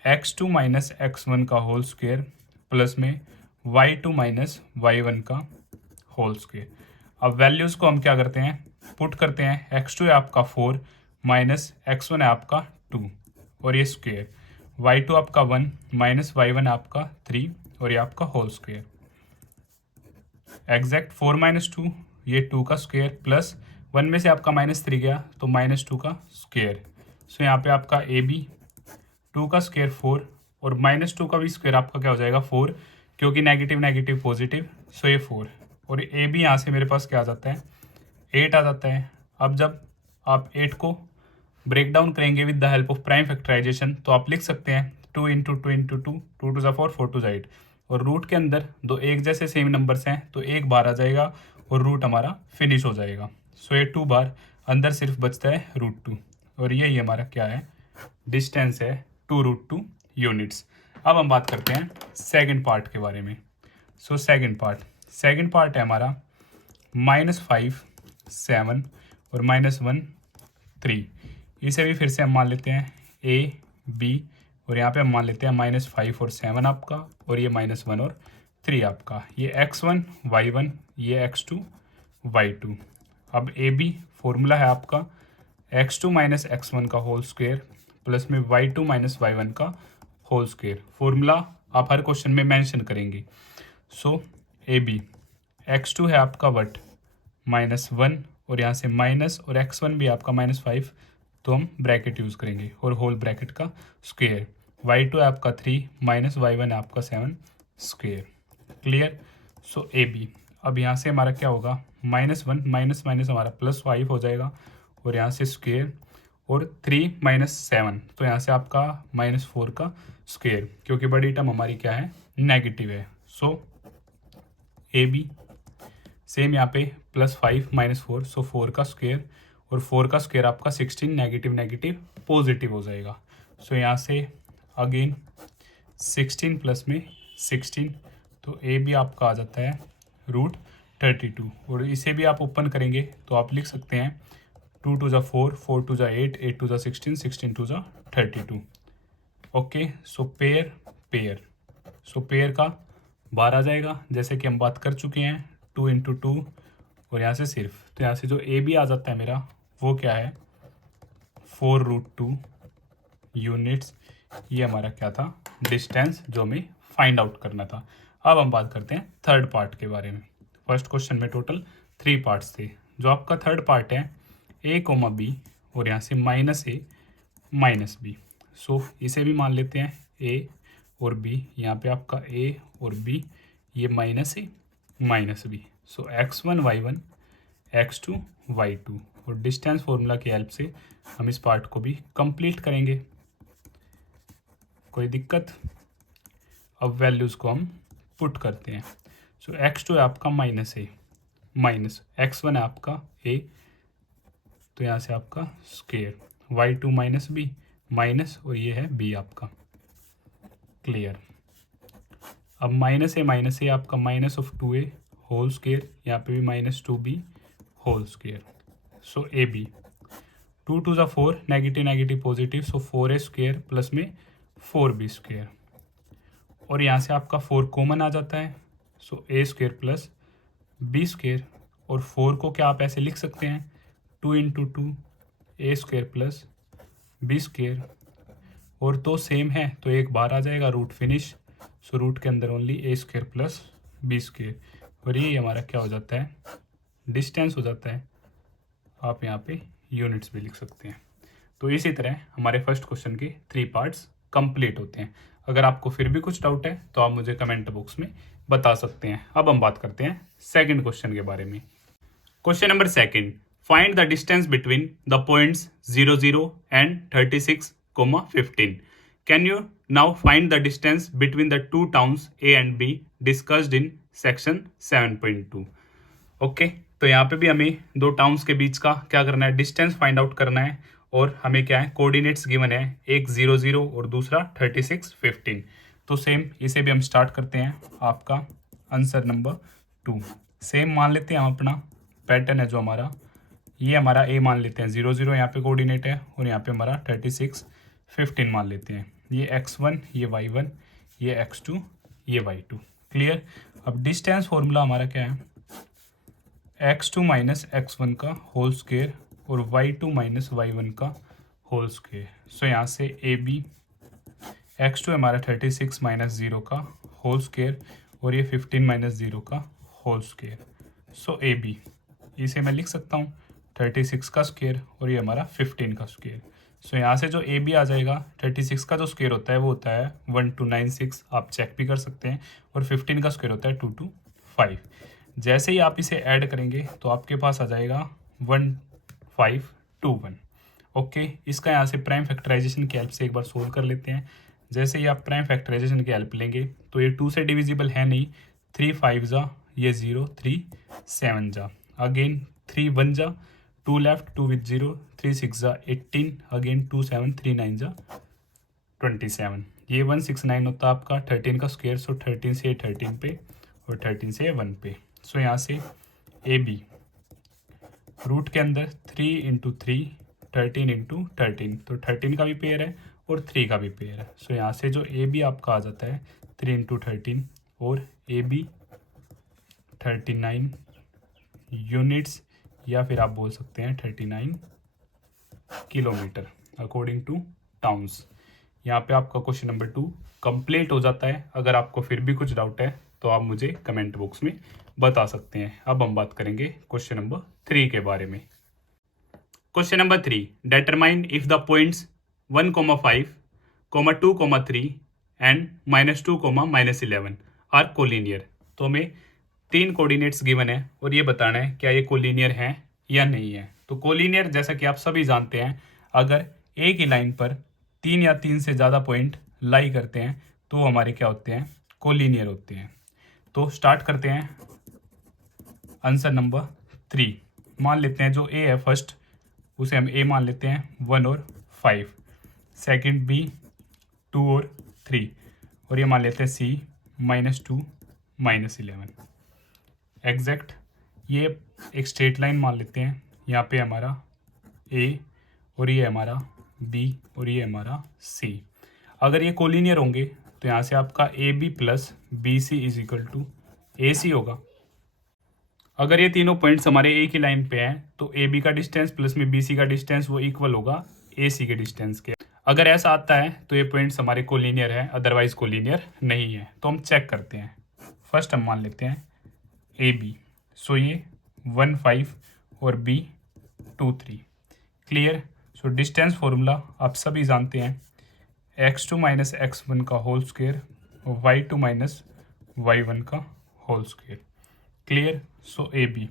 x2 माइनस x1 का होल स्क्वायर प्लस में y2 माइनस y1 का होल स्क्वायर। अब वैल्यूज़ को हम क्या करते हैं पुट करते हैं, x2 है आपका 4 माइनस x1 है आपका 2 और ये स्क्वेयर, y2 आपका 1 माइनस y1 है आपका 3 और ये आपका होल स्क्वेयर, एग्जैक्ट 4 माइनस 2 ये 2 का स्क्वेयर प्लस 1 में से आपका -3 गया तो -2 का स्क्वेयर। सो यहाँ पे आपका ए बी 2 का स्क्वेयर 4 और -2 का भी स्क्वेयर आपका क्या हो जाएगा 4, क्योंकि नेगेटिव नेगेटिव पॉजिटिव, सो ये 4 और ए बी यहाँ से मेरे पास क्या आ जाता है 8 आ जाता है। अब जब आप 8 को ब्रेक डाउन करेंगे with the help of prime factorization तो आप लिख सकते हैं 2 इंटू 2 इंटू 2, 2 टू ज़ा 4, 4 टू ज़ा 8 और रूट के अंदर दो एक जैसे सेम नंबर्स हैं तो एक बार आ जाएगा और रूट हमारा फिनिश हो जाएगा। सो ये 2 बार, अंदर सिर्फ बचता है √2 और यही हमारा क्या है डिस्टेंस है 2√2 यूनिट्स। अब हम बात करते हैं सेकंड पार्ट के बारे में। सो सेकंड पार्ट है हमारा -5 7 और -1 3। इसे भी फिर से हम मान लेते हैं ए बी और यहाँ पे हम मान लेते हैं -5 और 7 आपका और ये -1 और 3 आपका, ये x1 y1 ये x2 y2। अब ए बी फॉर्मूला है आपका x2 माइनस x1 का होल स्क्वेयर प्लस में y2 माइनस y1 का होल स्क्वेयर। फॉर्मूला आप हर क्वेश्चन में मेंशन करेंगे। सो ए बी x2 है आपका वट -1 और यहाँ से माइनस और x1 भी आपका -5 तो हम ब्रैकेट यूज़ करेंगे और होल ब्रैकेट का स्क्वेयर, y2 है आपका 3 माइनस y1 है आपका 7 square. Clear. So A B अब यहाँ से हमारा क्या होगा -1 माइनस माइनस हमारा +5 हो जाएगा और यहाँ से स्क्वेयर और 3 माइनस 7 तो यहाँ से आपका -4 का स्क्वेयर, क्योंकि बड़ी टर्म हमारी क्या है नेगेटिव है। सो ए बी सेम यहाँ पे +5 -4 सो 4 का स्क्वेयर और 4 का स्क्वेयर आपका 16 नेगेटिव नेगेटिव पॉजिटिव हो जाएगा। सो यहाँ से अगेन 16 प्लस में 16 तो ए भी आपका आ जाता है √32 और इसे भी आप ओपन करेंगे तो आप लिख सकते हैं 2 टू ज़ा 4, 4 टू ज़ा 8, 8 टू ज़ा 16, 16 टू ज़ा 32। ओके। सो पेयर सो पेयर का बार आ जाएगा जैसे कि हम बात कर चुके हैं 2 इंटू 2 और यहाँ से सिर्फ तो यहाँ से जो ए बी आ जाता है मेरा वो क्या है 4√2 यूनिट्स। ये हमारा क्या था डिस्टेंस जो हमें फाइंड आउट करना था। अब हम बात करते हैं थर्ड पार्ट के बारे में। फर्स्ट क्वेश्चन में टोटल 3 पार्ट्स थे। जो आपका थर्ड पार्ट है a, b और यहाँ से -a -b। सो इसे भी मान लेते हैं a और b, यहाँ पे आपका a और b ये -a -b। So x1 y1 x2 y2 और डिस्टेंस फॉर्मूला की हेल्प से हम इस पार्ट को भी कंप्लीट करेंगे। कोई दिक्कत। अब वैल्यूज़ को हम पुट करते हैं। सो x2 है आपका -a माइनस x1 है आपका a तो यहाँ से आपका स्क्वेयर, y2 -b माइनस और ये है b आपका। क्लियर। अब -a आपका -2a होल स्क्वेयर, यहाँ पे भी -2b whole square. So A B 2 टू ज़ा 4 negative negative positive so 4a square plus में 4b स्क्वेयर और यहाँ से आपका 4 कॉमन आ जाता है। सो a square plus b square और 4 को क्या आप ऐसे लिख सकते हैं 2 into 2 a square plus b square और तो सेम है तो एक बार आ जाएगा रूट फिनिश। सो रूट के अंदर only a square plus b square और ये हमारा क्या हो जाता है डिस्टेंस हो जाता है। आप यहाँ पे यूनिट्स भी लिख सकते हैं। तो इसी तरह हमारे फर्स्ट क्वेश्चन के 3 पार्ट्स कंप्लीट होते हैं। अगर आपको फिर भी कुछ डाउट है तो आप मुझे कमेंट बॉक्स में बता सकते हैं। अब हम बात करते हैं सेकंड क्वेश्चन के बारे में। Question number second, find the distance between the points 0 0 and 36, 15। Can you now find the distance between the two towns A and be discussed in section 7.2। Okay, तो यहाँ पे भी हमें दो टाउन्स के बीच का क्या करना है डिस्टेंस फाइंड आउट करना है और हमें क्या है कोऑर्डिनेट्स गिवन है, एक 0 0 और दूसरा 36 15। तो सेम इसे भी हम स्टार्ट करते हैं। आपका आंसर नंबर 2 सेम मान लेते हैं हम अपना पैटर्न है जो हमारा, ये हमारा ए मान लेते हैं 0 0 यहाँ पे कोऑर्डिनेट है और यहाँ पे हमारा 36 15 मान लेते हैं। ये x1 ये y1 ये x2 ये y2। क्लियर। अब डिस्टेंस फॉर्मूला हमारा क्या है x2 माइनस x1 का होल स्क्वेयर और y2 माइनस y1 का होल स्क्वेयर। सो यहाँ से ए बी, x2 हमारा 36 माइनस 0 का होल स्क्वेयर और ये 15 माइनस 0 का whole square. So A B, इसे मैं लिख सकता हूँ 36 का स्क्वेयर और ये हमारा 15 का स्क्वेयर। सो यहाँ से जो ए बी आ जाएगा, 36 का जो स्क्वेयर होता है वो होता है 1296, आप चेक भी कर सकते हैं, और 15 का स्क्वेयर होता है 225। जैसे ही आप इसे ऐड करेंगे तो आपके पास आ जाएगा 1521। ओके, इसका यहाँ से प्राइम फैक्टराइजेशन की हेल्प से एक बार सोल्व कर लेते हैं। जैसे ही आप प्राइम फैक्टराइजेशन की हेल्प लेंगे तो ये 2 से डिविजिबल है नहीं, 3 5 जा, ये 0, 3 7 जा, अगेन 3 1 जा, 2 लेफ्ट, 2 विथ 0, 3 6 जा 18, अगेन 2 7, 3 9 जा 27। ये 169 होता है आपका 13 का स्क्वायर। सो 13 से 13 पे और 13 से 1 पे। सो यहाँ से ए बी रूट के अंदर 3 इंटू 3, 13 इंटू 13, तो 13 का भी पेयर है और 3 का भी पेयर है। सो यहाँ से जो ए बी आपका आ जाता है 3 इंटू 13 और ए बी 39 यूनिट्स, या फिर आप बोल सकते हैं 39 किलोमीटर अकॉर्डिंग टू टाउन्स। यहाँ पे आपका क्वेश्चन नंबर 2 कंप्लीट हो जाता है। अगर आपको फिर भी कुछ डाउट है तो आप मुझे कमेंट बॉक्स में बता सकते हैं। अब हम बात करेंगे क्वेश्चन नंबर 3 के बारे में। Question number 3, determine if the points 1, 5, 2, 3 and -2, -11 are collinear. तो हमें 3 कोऑर्डिनेट्स गिवन है और ये बताना है क्या ये कोलिनियर हैं या नहीं है। तो कोलिनियर जैसा कि आप सभी जानते हैं, अगर एक ही लाइन पर 3 या 3 से ज़्यादा पॉइंट लाई करते हैं तो वो हमारे क्या होते हैं, कोलिनियर होते हैं। तो स्टार्ट करते हैं आंसर नंबर 3। मान लेते हैं जो ए है फर्स्ट, उसे हम ए मान लेते हैं 1 और 5, सेकंड बी 2 और 3, और ये मान लेते हैं सी -2 -11। एग्जैक्ट ये एक स्ट्रेट लाइन मान लेते हैं। यहाँ पे हमारा ए और ये हमारा बी और ये हमारा सी। अगर ये कोलिनियर होंगे तो यहाँ से आपका A B plus B C is equal to A C होगा। अगर ये तीनों पॉइंट्स हमारे एक ही लाइन पे हैं तो ए बी का डिस्टेंस प्लस में बी सी का डिस्टेंस वो इक्वल होगा ए सी के डिस्टेंस के। अगर ऐसा आता है तो ये पॉइंट्स हमारे कोलिनियर है, अदरवाइज कोलिनियर नहीं है। तो हम चेक करते हैं। फर्स्ट हम मान लेते हैं ए बी। सो ये 1 5 और B 2 3। Clear. So distance formula आप सभी जानते हैं, x2 माइनस x1 का होल स्क्वेयर और y2 माइनस y1 का whole square. Clear. So A B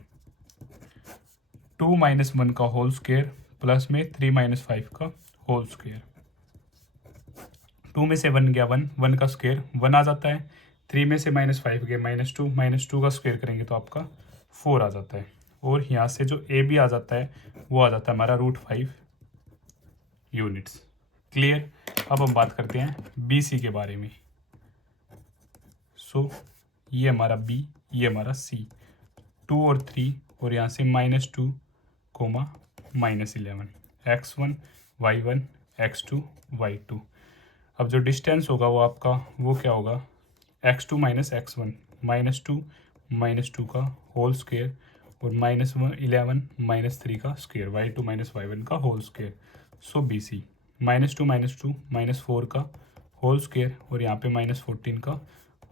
2 minus 1 का होल स्क्वेयर प्लस में 3 माइनस 5 का होल स्क्वेयर। 2 में से 1 गया 1, 1 का स्क्वेयर 1 आ जाता है। 3 में से -5 गया -2 का स्क्वेयर करेंगे तो आपका 4 आ जाता है। और यहाँ से जो ए बी आ जाता है वो आ जाता है हमारा √5 यूनिट्स। क्लियर। अब हम बात करते हैं बी सी के बारे में। सो ये हमारा बी, ये हमारा सी, 2 और 3, और यहाँ से -2, -11, x1 y1 x2 y2। अब जो डिस्टेंस होगा वो आपका वो क्या होगा, x2 माइनस x1 -2 का होल स्क्वेयर और -11 -3 का स्क्वेयर, y2 माइनस y1 का होल स्क्वेयर। सो बी सी -2 -4 का होल स्क्वेयर और यहाँ पे -14 का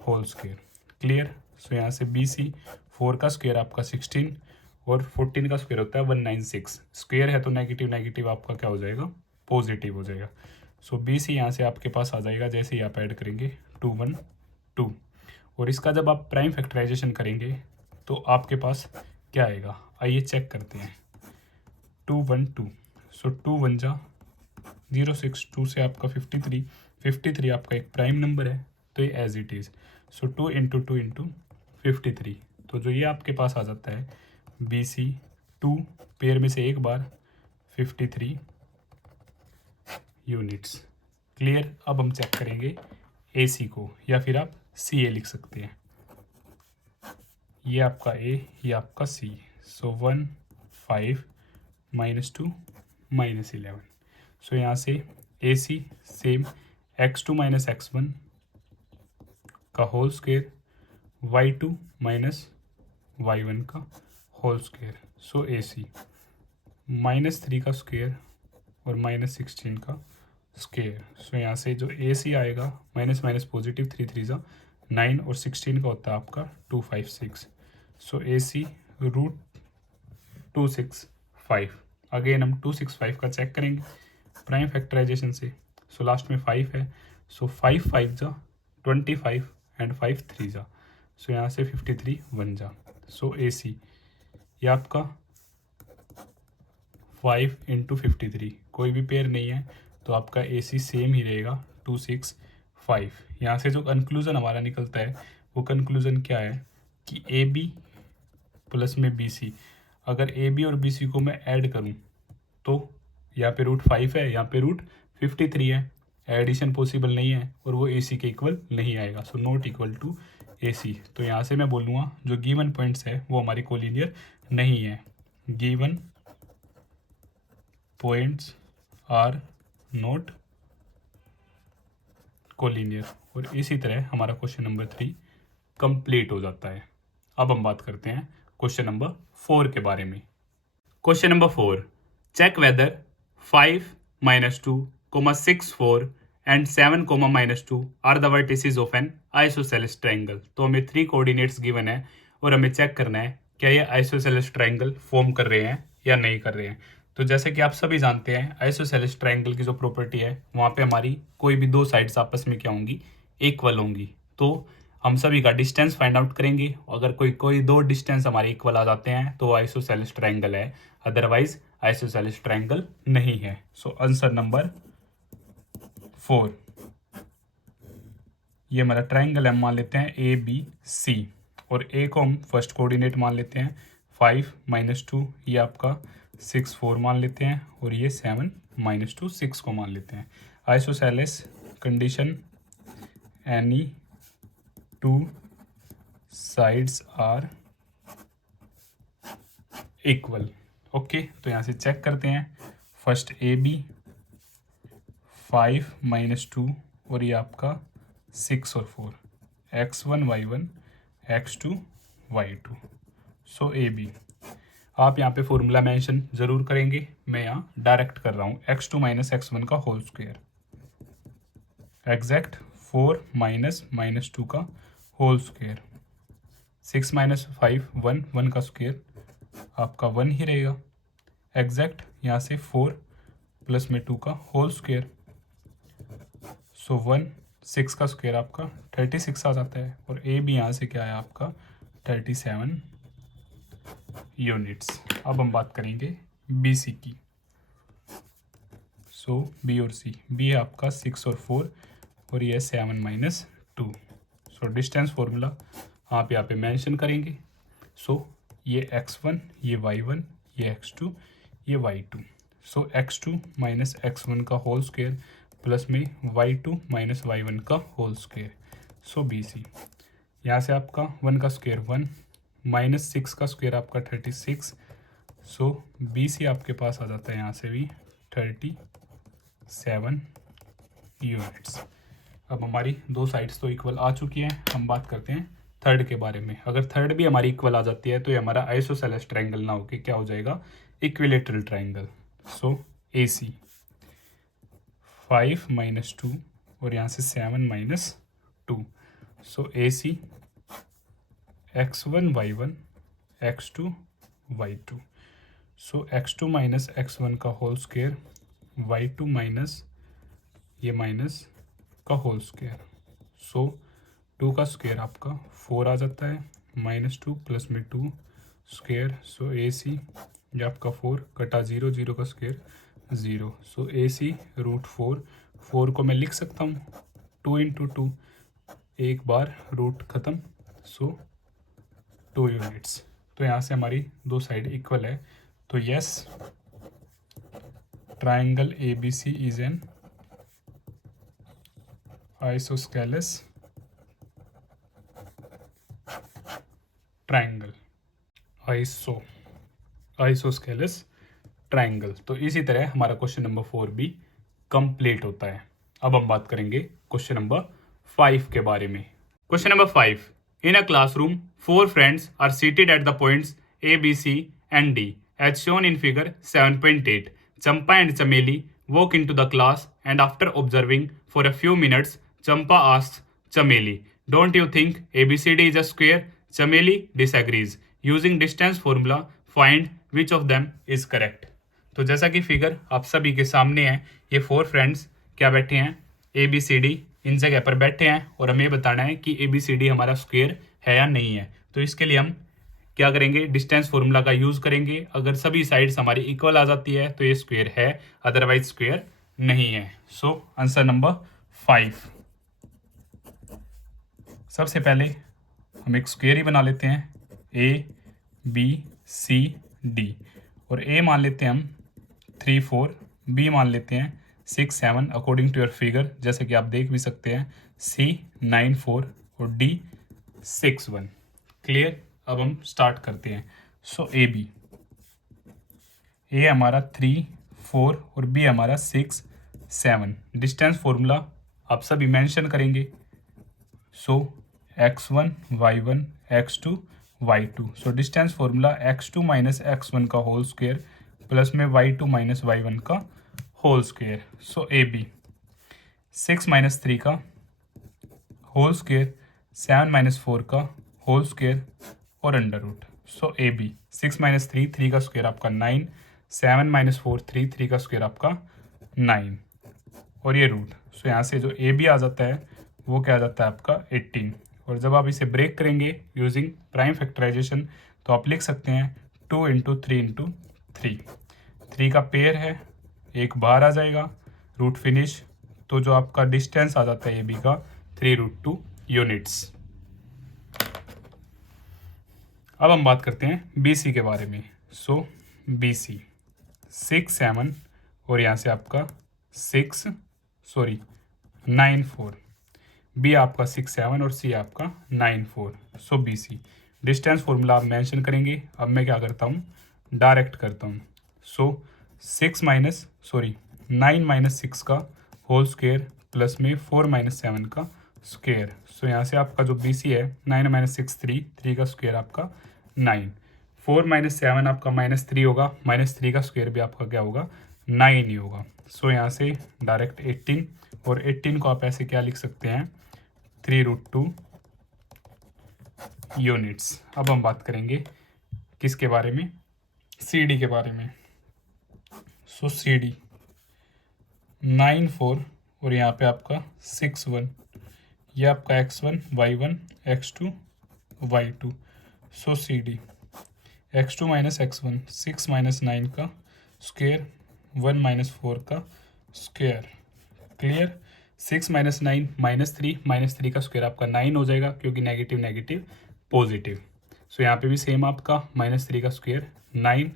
होल स्क्वेयर। क्लियर। सो यहाँ से बी सी 4 का स्क्वेयर आपका 16 और 14 का स्क्वेयर होता है 196। स्क्वेयर है तो नेगेटिव नेगेटिव आपका क्या हो जाएगा, पॉजिटिव हो जाएगा। सो बी सी यहाँ से आपके पास आ जाएगा, जैसे ही आप ऐड करेंगे 2 1 2, और इसका जब आप प्राइम फैक्टराइजेशन करेंगे तो आपके पास क्या आएगा, आइए चेक करते हैं। 2 1 2, सो 2 1 जा 06, 2 से आपका 53, 53 आपका एक प्राइम नंबर है तो ये as it is. So 2 into 2 into 53, तो जो ये आपके पास आ जाता है बी सी 2 पेयर में से एक बार 53 यूनिट्स। क्लियर। अब हम चेक करेंगे ए सी को, या फिर आप सी ए लिख सकते हैं। ये आपका ए, ये आपका सी। सो 1 5 -2 -11। सो यहाँ से ए सी सेम x2 माइनस x1 का whole square, y2 minus y1 का होल स्क्वायर। सो AC -3 का स्क्वायर और -16 का स्क्वायर। सो यहाँ से जो AC आएगा, माइनस माइनस पॉजिटिव, 3 3 जा 9 और 16 का होता है आपका 256। सो AC √265। अगेन हम 265 का चेक करेंगे प्राइम फैक्टराइजेशन से। सो लास्ट में 5 है। सो 5 5 जा 25 एंड 5 3 जा। सो यहाँ से 53 1 जा। सो AC ये आपका 5 × 53, कोई भी पेयर नहीं है तो आपका AC सेम ही रहेगा 265। यहाँ से जो कंक्लूज़न हमारा निकलता है वो कंक्लूज़न क्या है कि AB प्लस में BC, अगर AB और BC को मैं ऐड करूँ तो यहाँ पे √5 है, यहाँ पे √53 है। एडिशन पॉसिबल नहीं है और वो AC के इक्वल नहीं आएगा। So not equal to AC। तो यहाँ से मैं बोलूँगा जो गिवन पॉइंट्स है वो हमारी कोलिनियर नहीं है। Given points are not collinear. और इसी तरह हमारा क्वेश्चन नंबर 3 कंप्लीट हो जाता है। अब हम बात करते हैं क्वेश्चन नंबर 4 के बारे में। Question number 4, check whether 5 -2, 6 4 and 7 -2 are the vertices of an isosceles triangle. तो हमें 3 कोऑर्डिनेट्स गिवन है और हमें चेक करना है क्या ये आइसोसेलेस ट्रायंगल फॉर्म कर रहे हैं या नहीं कर रहे हैं। तो जैसे कि आप सभी जानते हैं आइसोसेलेस ट्रायंगल की जो प्रॉपर्टी है वहाँ पे हमारी कोई भी दो साइड्स आपस में क्या होंगी, इक्वल होंगी। तो हम सभी का डिस्टेंस फाइंड आउट करेंगे। अगर कोई दो डिस्टेंस हमारे इक्वल आ जाते हैं तो आइसोसेलेस ट्रायंगल है, अदरवाइज आइसोसेलेस ट्रायंगल नहीं है। सो आंसर नंबर 4, ये हमारा ट्रायंगल हम मान लेते हैं ABC और A को हम फर्स्ट कोऑर्डिनेट मान लेते हैं 5 -2, ये आपका 6 4 मान लेते हैं और ये 7 -2 6 को मान लेते हैं। Isosceles condition, any two sides are equal. Okay, तो यहाँ से चेक करते हैं। फर्स्ट AB 5 -2 और ये आपका 6 और 4, x1 y1 x2 y2। सो AB आप यहाँ पे फॉर्मूला मेंशन ज़रूर करेंगे, मैं यहाँ डायरेक्ट कर रहा हूँ। x2 - x1 का होल स्क्वायर एग्जैक्ट 4 -2 का होल स्क्वायर, 6 - 5 1 1 का स्क्वायर आपका 1 ही रहेगा। एग्जैक्ट यहाँ से 4 प्लस में 2 का होल स्क्वायर। सो 1 6 का स्क्वायर आपका 36 आ जाता है और ए भी यहाँ से क्या है आपका 37 यूनिट्स। अब हम बात करेंगे BC की। सो B और C, B है आपका 6 और 4 और ये 7 - 2। सो डिस्टेंस फॉर्मूला आप यहाँ पे मेंशन करेंगे। सो ये x1, ये y1, ये x2, ये y2। सो x2 - x1 का होल स्क्वायर प्लस में y2 - y1 का होल स्क्वायर। सो BC यहाँ से आपका 1 का स्क्वायर 1 -6 का स्क्वायर आपका 36। सो BC आपके पास आ जाता है यहाँ से भी 37 यूनिट्स। अब हमारी दो साइड्स तो इक्वल आ चुकी हैं। हम बात करते हैं थर्ड के बारे में। अगर थर्ड भी हमारी इक्वल आ जाती है तो ये हमारा आइसोसेलेस ट्रायंगल ना होके क्या हो जाएगा, इक्विलेटरल ट्रायंगल। सो AC 5 -2 और यहाँ से 7 -2। सो AC x1 y1 x2 y2। सो x2 - x1 का होल स्क्वायर, y2 माइनस ये माइनस का होल स्क्वायर। सो 2 का स्क्वायर आपका 4 आ जाता है, -2 प्लस में 2 स्क्वायर। सो AC ये आपका 4 कटा 0 0 का स्क्वायर 0। सो AC √4, 4 को मैं लिख सकता हूँ 2 × 2, एक बार रूट ख़त्म। सो 2 यूनिट्स। तो यहाँ से हमारी दो साइड इक्वल है। तो yes, triangle ABC is an isosceles triangle, isosceles triangle. तो इसी तरह हमारा क्वेश्चन नंबर 4 भी कंप्लीट होता है। अब हम बात करेंगे क्वेश्चन नंबर 5 के बारे में। Question number 5, in a classroom 4 friends are seated at the points A, B, C and D. As shown in figure 7.8, Champa and Chameli walk into the class and after observing for a few minutes, Champa asks Chameli, "Don't you think ABCD is a square?" Chameli disagrees. Using distance formula, find which of them is correct. तो जैसा कि figure आप सभी के सामने है, ये 4 friends क्या बैठे हैं, ABCD इन जगह पर बैठे हैं और हमें बताना है कि ABCD हमारा स्क्वायर है या नहीं है। तो इसके लिए हम क्या करेंगे, डिस्टेंस फॉर्मूला का यूज करेंगे। अगर सभी साइड्स हमारी इक्वल आ जाती है तो ये स्क्वायर है, अदरवाइज स्क्वायर नहीं है। So answer number 5। सबसे पहले हम एक स्क्वायर ही बना लेते हैं, ABCD, और A मान लेते हैं हम 3 4, B मान लेते हैं 6 7 अकॉर्डिंग टू योर फिगर, जैसे कि आप देख भी सकते हैं, C 9 4 और D 6 1। क्लियर। अब हम स्टार्ट करते हैं। सो AB, A हमारा 3 4 और B हमारा 6 7। डिस्टेंस फॉर्मूला आप सभी मेंशन करेंगे। सो x1 y1 x2 y2। सो distance formula x2 minus x1 का होल स्क्वायर प्लस में y2 माइनस y1 का होल स्क्वायर। सो AB 6 माइनस 3 का होल स्क्वायर, 7 माइनस 4 का होल स्क्वायर और अंडर रूट। सो AB 6 माइनस 3 3 का स्क्वायर आपका 9, 7 माइनस 4 3 3 का स्क्वायर आपका 9 और ये रूट। सो यहाँ से जो AB आ जाता है वो क्या आ जाता है आपका 18। और जब आप इसे ब्रेक करेंगे यूजिंग प्राइम फैक्टराइजेशन तो आप लिख सकते हैं 2 इंटू 3 इंटू 3। 3 का पेयर है, एक बाहर आ जाएगा, रूट फिनिश। तो जो आपका डिस्टेंस आ जाता है AB का 3√2 यूनिट्स। अब हम बात करते हैं BC के बारे में। सो BC 6 7 और यहाँ से आपका 9 4। B आपका 6 7 और C आपका 9 4। सो BC डिस्टेंस फॉर्मूला आप मेंशन करेंगे। अब मैं क्या करता हूँ, डायरेक्ट करता हूँ। सो 9 माइनस 6 का होल स्क्वायर प्लस में 4 माइनस 7 का स्क्वायर। सो यहाँ से आपका जो BC है 9 माइनस 6 3 का स्क्वायर आपका 9, 4 माइनस 7 आपका -3 होगा, -3 का स्क्वायर भी आपका क्या होगा 9 ही होगा। सो यहाँ से डायरेक्ट 18 और 18 को आप ऐसे क्या लिख सकते हैं 3√2 यूनिट्स। अब हम बात करेंगे किसके बारे में, CD के बारे में। सो CD 9 4 और यहाँ पे आपका 6 1, ये आपका x1 y1 x2 y2। सो CD x2 minus x1 6 minus 9 का स्क्वायर 1 माइनस 4 का स्क्वायर। क्लियर। 6 माइनस 9 -3 का स्क्वायर आपका 9 हो जाएगा क्योंकि नेगेटिव नेगेटिव पॉजिटिव। सो यहाँ पे भी सेम आपका -3 का स्क्वायर 9।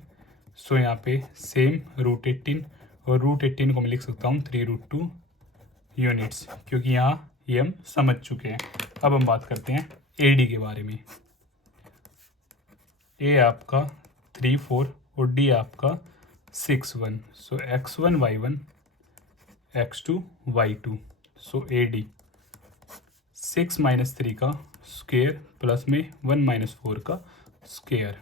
सो यहाँ पे सेम √18 और √18 को मैं लिख सकता हूँ 3√2 यूनिट्स, क्योंकि यहाँ ये हम समझ चुके हैं। अब हम बात करते हैं AD के बारे में। A आपका 3 4 और D आपका 6 1। सो x1 y1 x2 y2। सो AD 6 माइनस 3 का स्क्वायर प्लस में 1 माइनस 4 का स्क्वायर।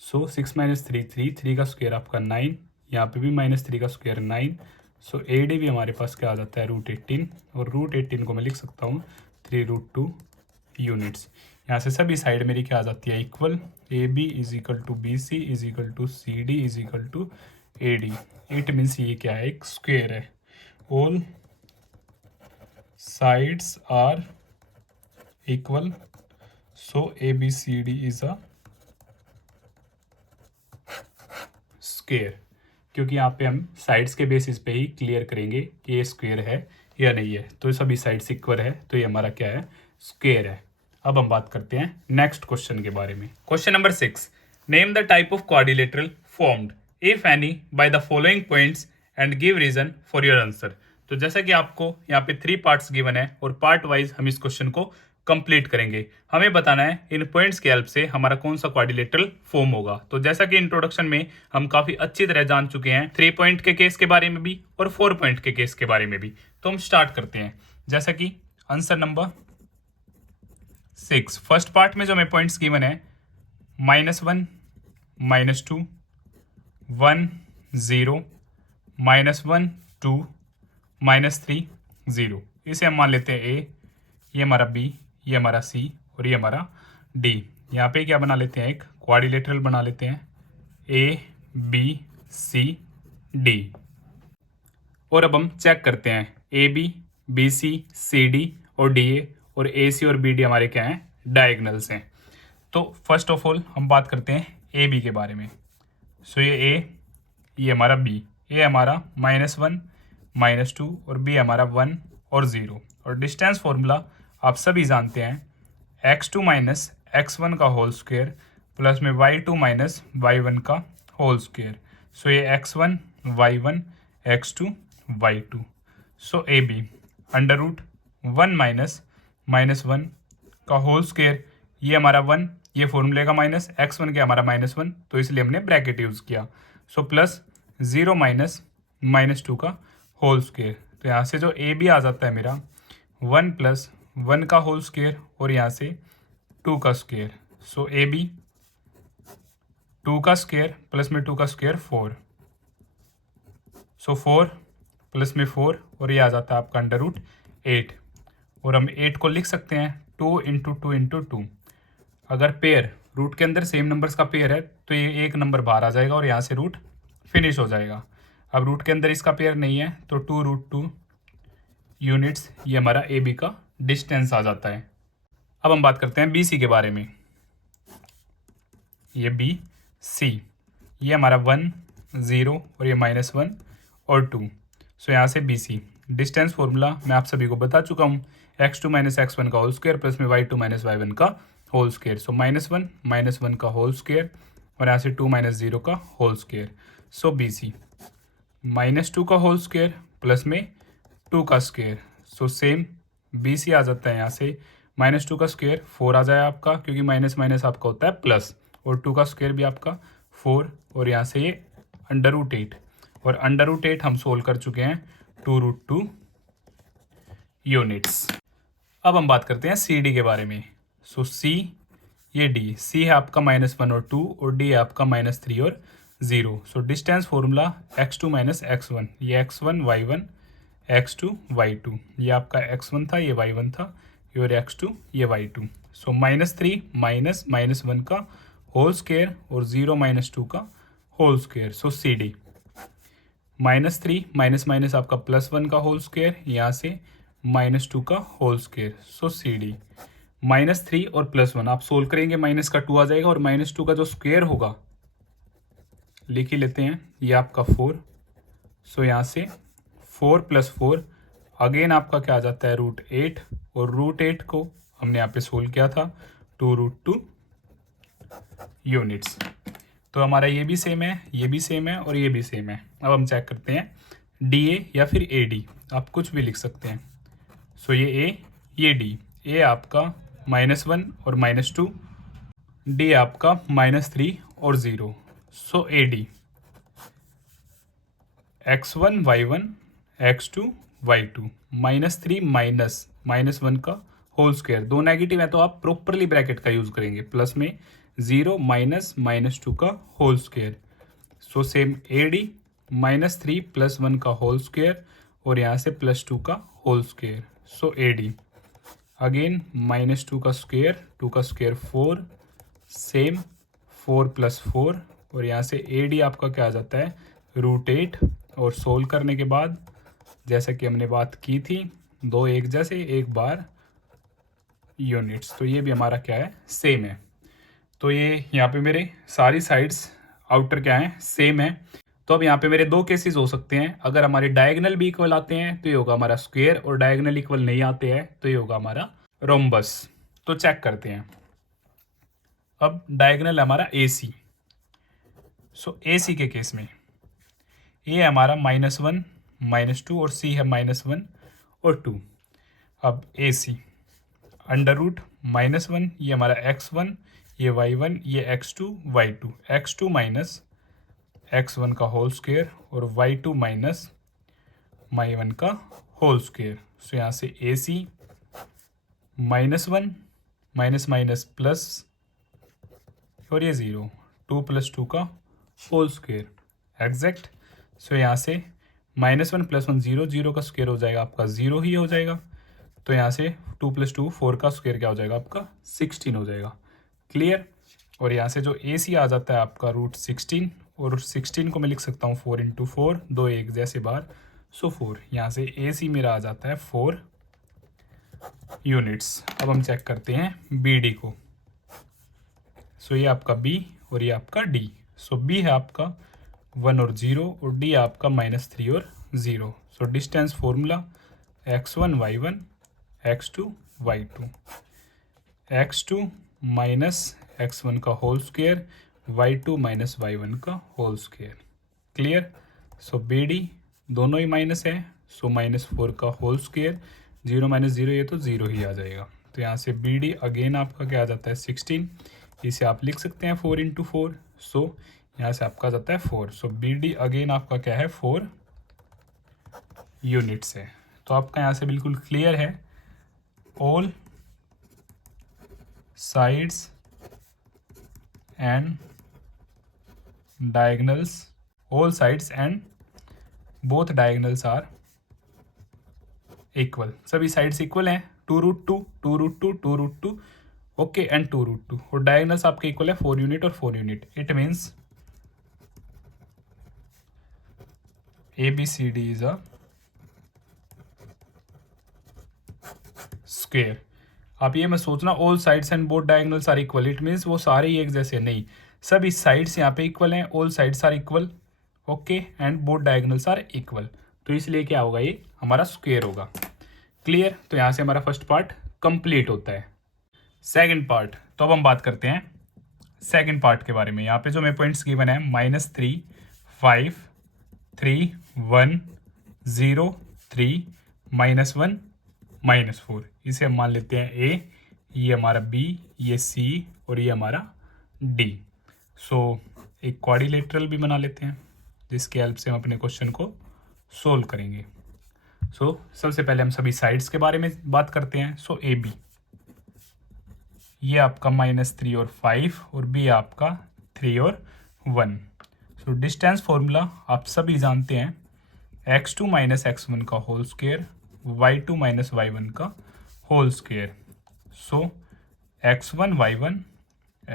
सो 6 माइनस 3 का स्क्वायर आपका 9, यहाँ पे भी -3 का स्क्वायर 9। सो AD भी हमारे पास क्या आ जाता है √18 और √18 को मैं लिख सकता हूँ 3√2 यूनिट्स। यहाँ से सभी साइड मेरी क्या आ जाती है equal. AB is equal to BC is equal to CD is equal to AD। It means ये क्या है, एक स्क्वायर है। All sides are equal, so ABCD is a square. क्योंकि यहाँ पे हम साइड्स के बेसिस पे ही क्लियर करेंगे कि ये स्क्वायर है या नहीं है। तो सभी साइड्स इक्वल है तो ये हमारा क्या है, स्क्वायर है। अब हम बात करते हैं नेक्स्ट क्वेश्चन के बारे में। Question number 6, name the type of quadrilateral formed if any by the following points and give reason for your answer. तो जैसा कि आपको यहाँ पे 3 पार्ट्स गिवन है और पार्ट वाइज हम इस क्वेश्चन को कंप्लीट करेंगे। हमें बताना है इन पॉइंट्स के हेल्प से हमारा कौन सा क्वाड्रिलेटरल फॉर्म होगा। तो जैसा कि इंट्रोडक्शन में हम काफी अच्छी तरह जान चुके हैं 3 पॉइंट के केस के बारे में भी और 4 पॉइंट के केस के बारे में भी। तो हम स्टार्ट करते हैं। जैसा कि आंसर नंबर 6 फर्स्ट पार्ट में जो हमें पॉइंट्स गिवन है -1 -2 1 0 -1 2 -3 0। इसे हम मान लेते हैं ए, ये हमारा बी, ये हमारा सी और ये हमारा डी। यहाँ पे क्या बना लेते हैं, एक क्वाड्रिलेटरल बना लेते हैं, ए बी सी डी। और अब हम चेक करते हैं ए बी सी डी और डी ए, और ए सी और बी डी हमारे क्या हैं, डायगनल्स हैं। तो फर्स्ट ऑफ ऑल हम बात करते हैं ए बी के बारे में। सो ये ए, ये हमारा बी, ए हमारा -1 -2 और बी हमारा 1 और 0। और डिस्टेंस फॉर्मूला आप सभी जानते हैं, x2 माइनस x1 का होल स्क्वायर प्लस में y2 माइनस y1 का होल स्क्वायर। सो ये x1 y1 x2 y2। So A B under root 1 -1 का होल स्क्वायर, ये हमारा 1, ये फॉर्मूले का माइनस, x1 के हमारा -1, तो इसलिए हमने ब्रैकेट यूज़ किया। सो प्लस 0 -2 का होल स्क्वायर। तो यहाँ से जो ए बी आ जाता है मेरा 1 + 1 का होल स्क्वायर और यहाँ से 2 का स्क्वायर। सो ए बी 2 का स्क्वायर प्लस में 2 का स्क्वायर 4। सो 4 प्लस में 4 और ये आ जाता है आपका अंडर रूट 8। और हम 8 को लिख सकते हैं 2 × 2 × 2। अगर पेयर रूट के अंदर सेम नंबर्स का पेयर है तो ये एक नंबर बाहर आ जाएगा और यहाँ से रूट फिनिश हो जाएगा। अब रूट के अंदर इसका पेयर नहीं है तो 2√2 यूनिट्स ये हमारा ए बी का डिस्टेंस आ जाता है। अब हम बात करते हैं बी सी के बारे में। ये बी सी, ये हमारा 1 0 और ये -1 और 2। सो यहाँ से बी सी डिस्टेंस फॉर्मूला मैं आप सभी को बता चुका हूँ, x2 - x1 का होल स्क्वायर प्लस में y2 - y1 का होल स्क्वायर। सो -1 -1 का होल स्क्वायर और यहाँ से 2 - 0 का whole square. So B C -2 का होल स्क्वायर प्लस में 2 का स्क्वायर। सो सेम बी सी आ जाता है यहाँ से -2 का स्क्वायर 4 आ जाए आपका, क्योंकि माइनस माइनस आपका होता है प्लस, और 2 का स्क्वायर भी आपका 4 और यहाँ से ये अंडर रूट 8, और अंडर रूट 8 हम सोल्व कर चुके हैं 2√2 यूनिट्स। अब हम बात करते हैं सी डी के बारे में। सो सी, ये डी, सी है आपका -1 और 2 और डी है आपका -3 और 0। सो डिस्टेंस फॉर्मूला x2 - x1, ये x1 y1 x2 y2, ये आपका x1 था, ये y1 था, और x2 ये y2। सो -3 -1 का होल स्क्वायर और 0 - 2 का होल स्क्वायर। सो सी डी -3 माइनस आपका +1 का होल स्क्वायर, यहाँ से -2 का होल स्क्वायर। सो सी डी -3 और +1 आप सोल्व करेंगे, माइनस का 2 आ जाएगा और -2 का जो स्क्वायर होगा लिख ही लेते हैं, ये आपका 4। सो यहाँ से 4 + 4 अगेन आपका क्या आ जाता है √8, और √8 को हमने यहाँ पे सोल्व किया था 2√2 यूनिट्स। तो हमारा ये भी सेम है, ये भी सेम है और ये भी सेम है। अब हम चेक करते हैं डी ए या फिर ए डी, आप कुछ भी लिख सकते हैं। सो ये ए, ये डी, ए आपका -1 और -2, डी आपका -3 और 0। सो A D x1 y1 x2 y2 -3 -1 का होल स्क्वायर, दो नेगेटिव है तो आप प्रॉपरली ब्रैकेट का यूज़ करेंगे, प्लस में 0 -2 का whole square. So same A D -3 + 1 का होल स्क्वायर और यहाँ से +2 का whole square. So A D again -2 का स्क्वायर, 2 का स्क्वायर 4, सेम 4 + 4 और यहाँ से ए डी आपका क्या आ जाता है √8, और सोल्व करने के बाद जैसा कि हमने बात की थी, दो एक जैसे एक बार यूनिट्स, तो ये भी हमारा क्या है सेम है। तो ये यहाँ पे मेरे सारी साइड्स आउटर क्या है सेम है। तो अब यहाँ पे मेरे दो केसेस हो सकते हैं, अगर हमारे डायगोनल भी इक्वल आते हैं तो ये होगा हमारा स्क्वायर, और डायगोनल इक्वल नहीं आते हैं तो ये होगा हमारा रोम्बस। तो चेक करते हैं। अब डायगोनल हमारा ए सी। सो ए सी के केस में ये हमारा -1 -2 और सी है -1 और 2। अब ए सी अंडर रूट -1, ये हमारा x1, ये y1, ये x2 y2, x2 minus x1 का होल स्क्वायर और y2 माइनस y1 का होल स्क्वायर। सो यहाँ से ए सी -1 माइनस माइनस प्लस और ये 0, 2 + 2 का होल स्क्वायर एग्जैक्ट। सो यहाँ से -1 + 1 0, 0 का स्क्वायर हो जाएगा आपका 0 ही हो जाएगा। तो यहाँ से 2 + 2 4 का स्क्वायर क्या हो जाएगा आपका 16 हो जाएगा। क्लियर। और यहाँ से जो AC आ जाता है आपका √16, और 16 को मैं लिख सकता हूँ 4 × 4, 2 1 जैसे बाहर, सो 4। यहाँ से AC मेरा आ जाता है 4 यूनिट्स। अब हम चेक करते हैं BD को। सो ये आपका B और ये आपका D। सो B है आपका 1 और 0 और D आपका -3 और 0। सो distance formula x1 y1 x2 y2, x2 - x1 का होल स्क्वायर, y2 - y1 का होल स्क्वायर। क्लियर। सो BD दोनों ही माइनस है, सो -4 का होल स्क्वायर, 0 - 0 ये तो 0 ही आ जाएगा। तो यहाँ से BD अगेन आपका क्या आ जाता है 16, इसे आप लिख सकते हैं 4 × 4। सो यहाँ से आपका आ जाता है 4। सो BD अगेन आपका क्या है 4 यूनिट्स है। तो आपका यहाँ से बिल्कुल क्लियर है, all sides and diagonals, all sides and both diagonals are equal. सभी साइड्स इक्वल हैं, 2√2 2√2 2√2 ओके एंड 2√2, और डायगनल्स आपके इक्वल है 4 यूनिट और 4 unit. It means ABCD is a square. आप ये मत सोचना all sides and both diagonals are equal, it means वो सारे ही एक जैसे, नहीं, सभी साइड्स यहाँ पे इक्वल हैं, all sides are equal okay and both diagonals are equal. तो इसलिए क्या होगा, ये हमारा स्क्वायर होगा। क्लियर। तो यहाँ से हमारा फर्स्ट पार्ट कंप्लीट होता है। सेकंड पार्ट, तो अब हम बात करते हैं सेकंड पार्ट के बारे में। यहाँ पे जो मैं पॉइंट्स गिवन है -3 5 3 1 0 3 -1 -4, इसे हम मान लेते हैं A, ये हमारा B, ये C और ये हमारा D। सो एक क्वाड्रिलेटरल भी बना लेते हैं जिसके हेल्प से हम अपने क्वेश्चन को सोल्व करेंगे। सो सबसे पहले हम सभी साइड्स के बारे में बात करते हैं। सो AB, ये आपका -3 और 5 और B आपका 3 और 1। सो डिस्टेंस फॉर्मूला आप सभी जानते हैं, x2 - x1 का होल स्क्वायर, y2 - y1 का होल स्क्वायर। सो x1 y1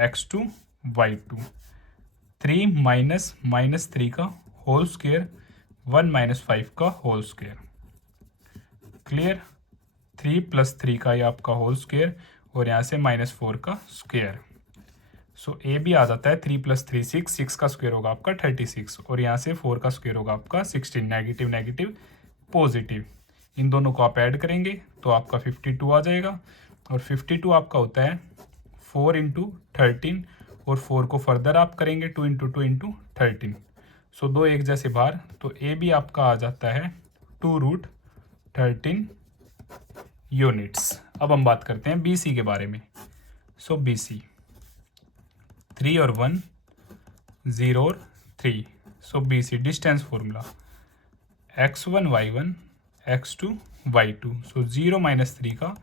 x2 y2, 3 -3 का होल स्क्वायर, 1 - 5 का होल स्क्वायर। क्लियर। 3 + 3 का ये आपका होल स्क्वायर और यहाँ से -4 का स्क्वायर। सो ए भी आ जाता है 3 + 3 6, 6 का स्क्वायर होगा आपका 36 और यहाँ से 4 का स्क्वायर होगा आपका 16। नेगेटिव नेगेटिव पॉजिटिव, इन दोनों को आप ऐड करेंगे तो आपका 52 आ जाएगा। और 52 आपका होता है 4 × 13 और 4 को फर्दर आप करेंगे 2 × 2 × 13। सो दो एक जैसे बाहर, तो ए भी आपका आ जाता है 2√13 यूनिट्स। अब हम बात करते हैं BC के बारे में। सो BC 3 और 1 0 और 3। सो BC distance formula x1 y1 x2 y2। सो 0 - 3 का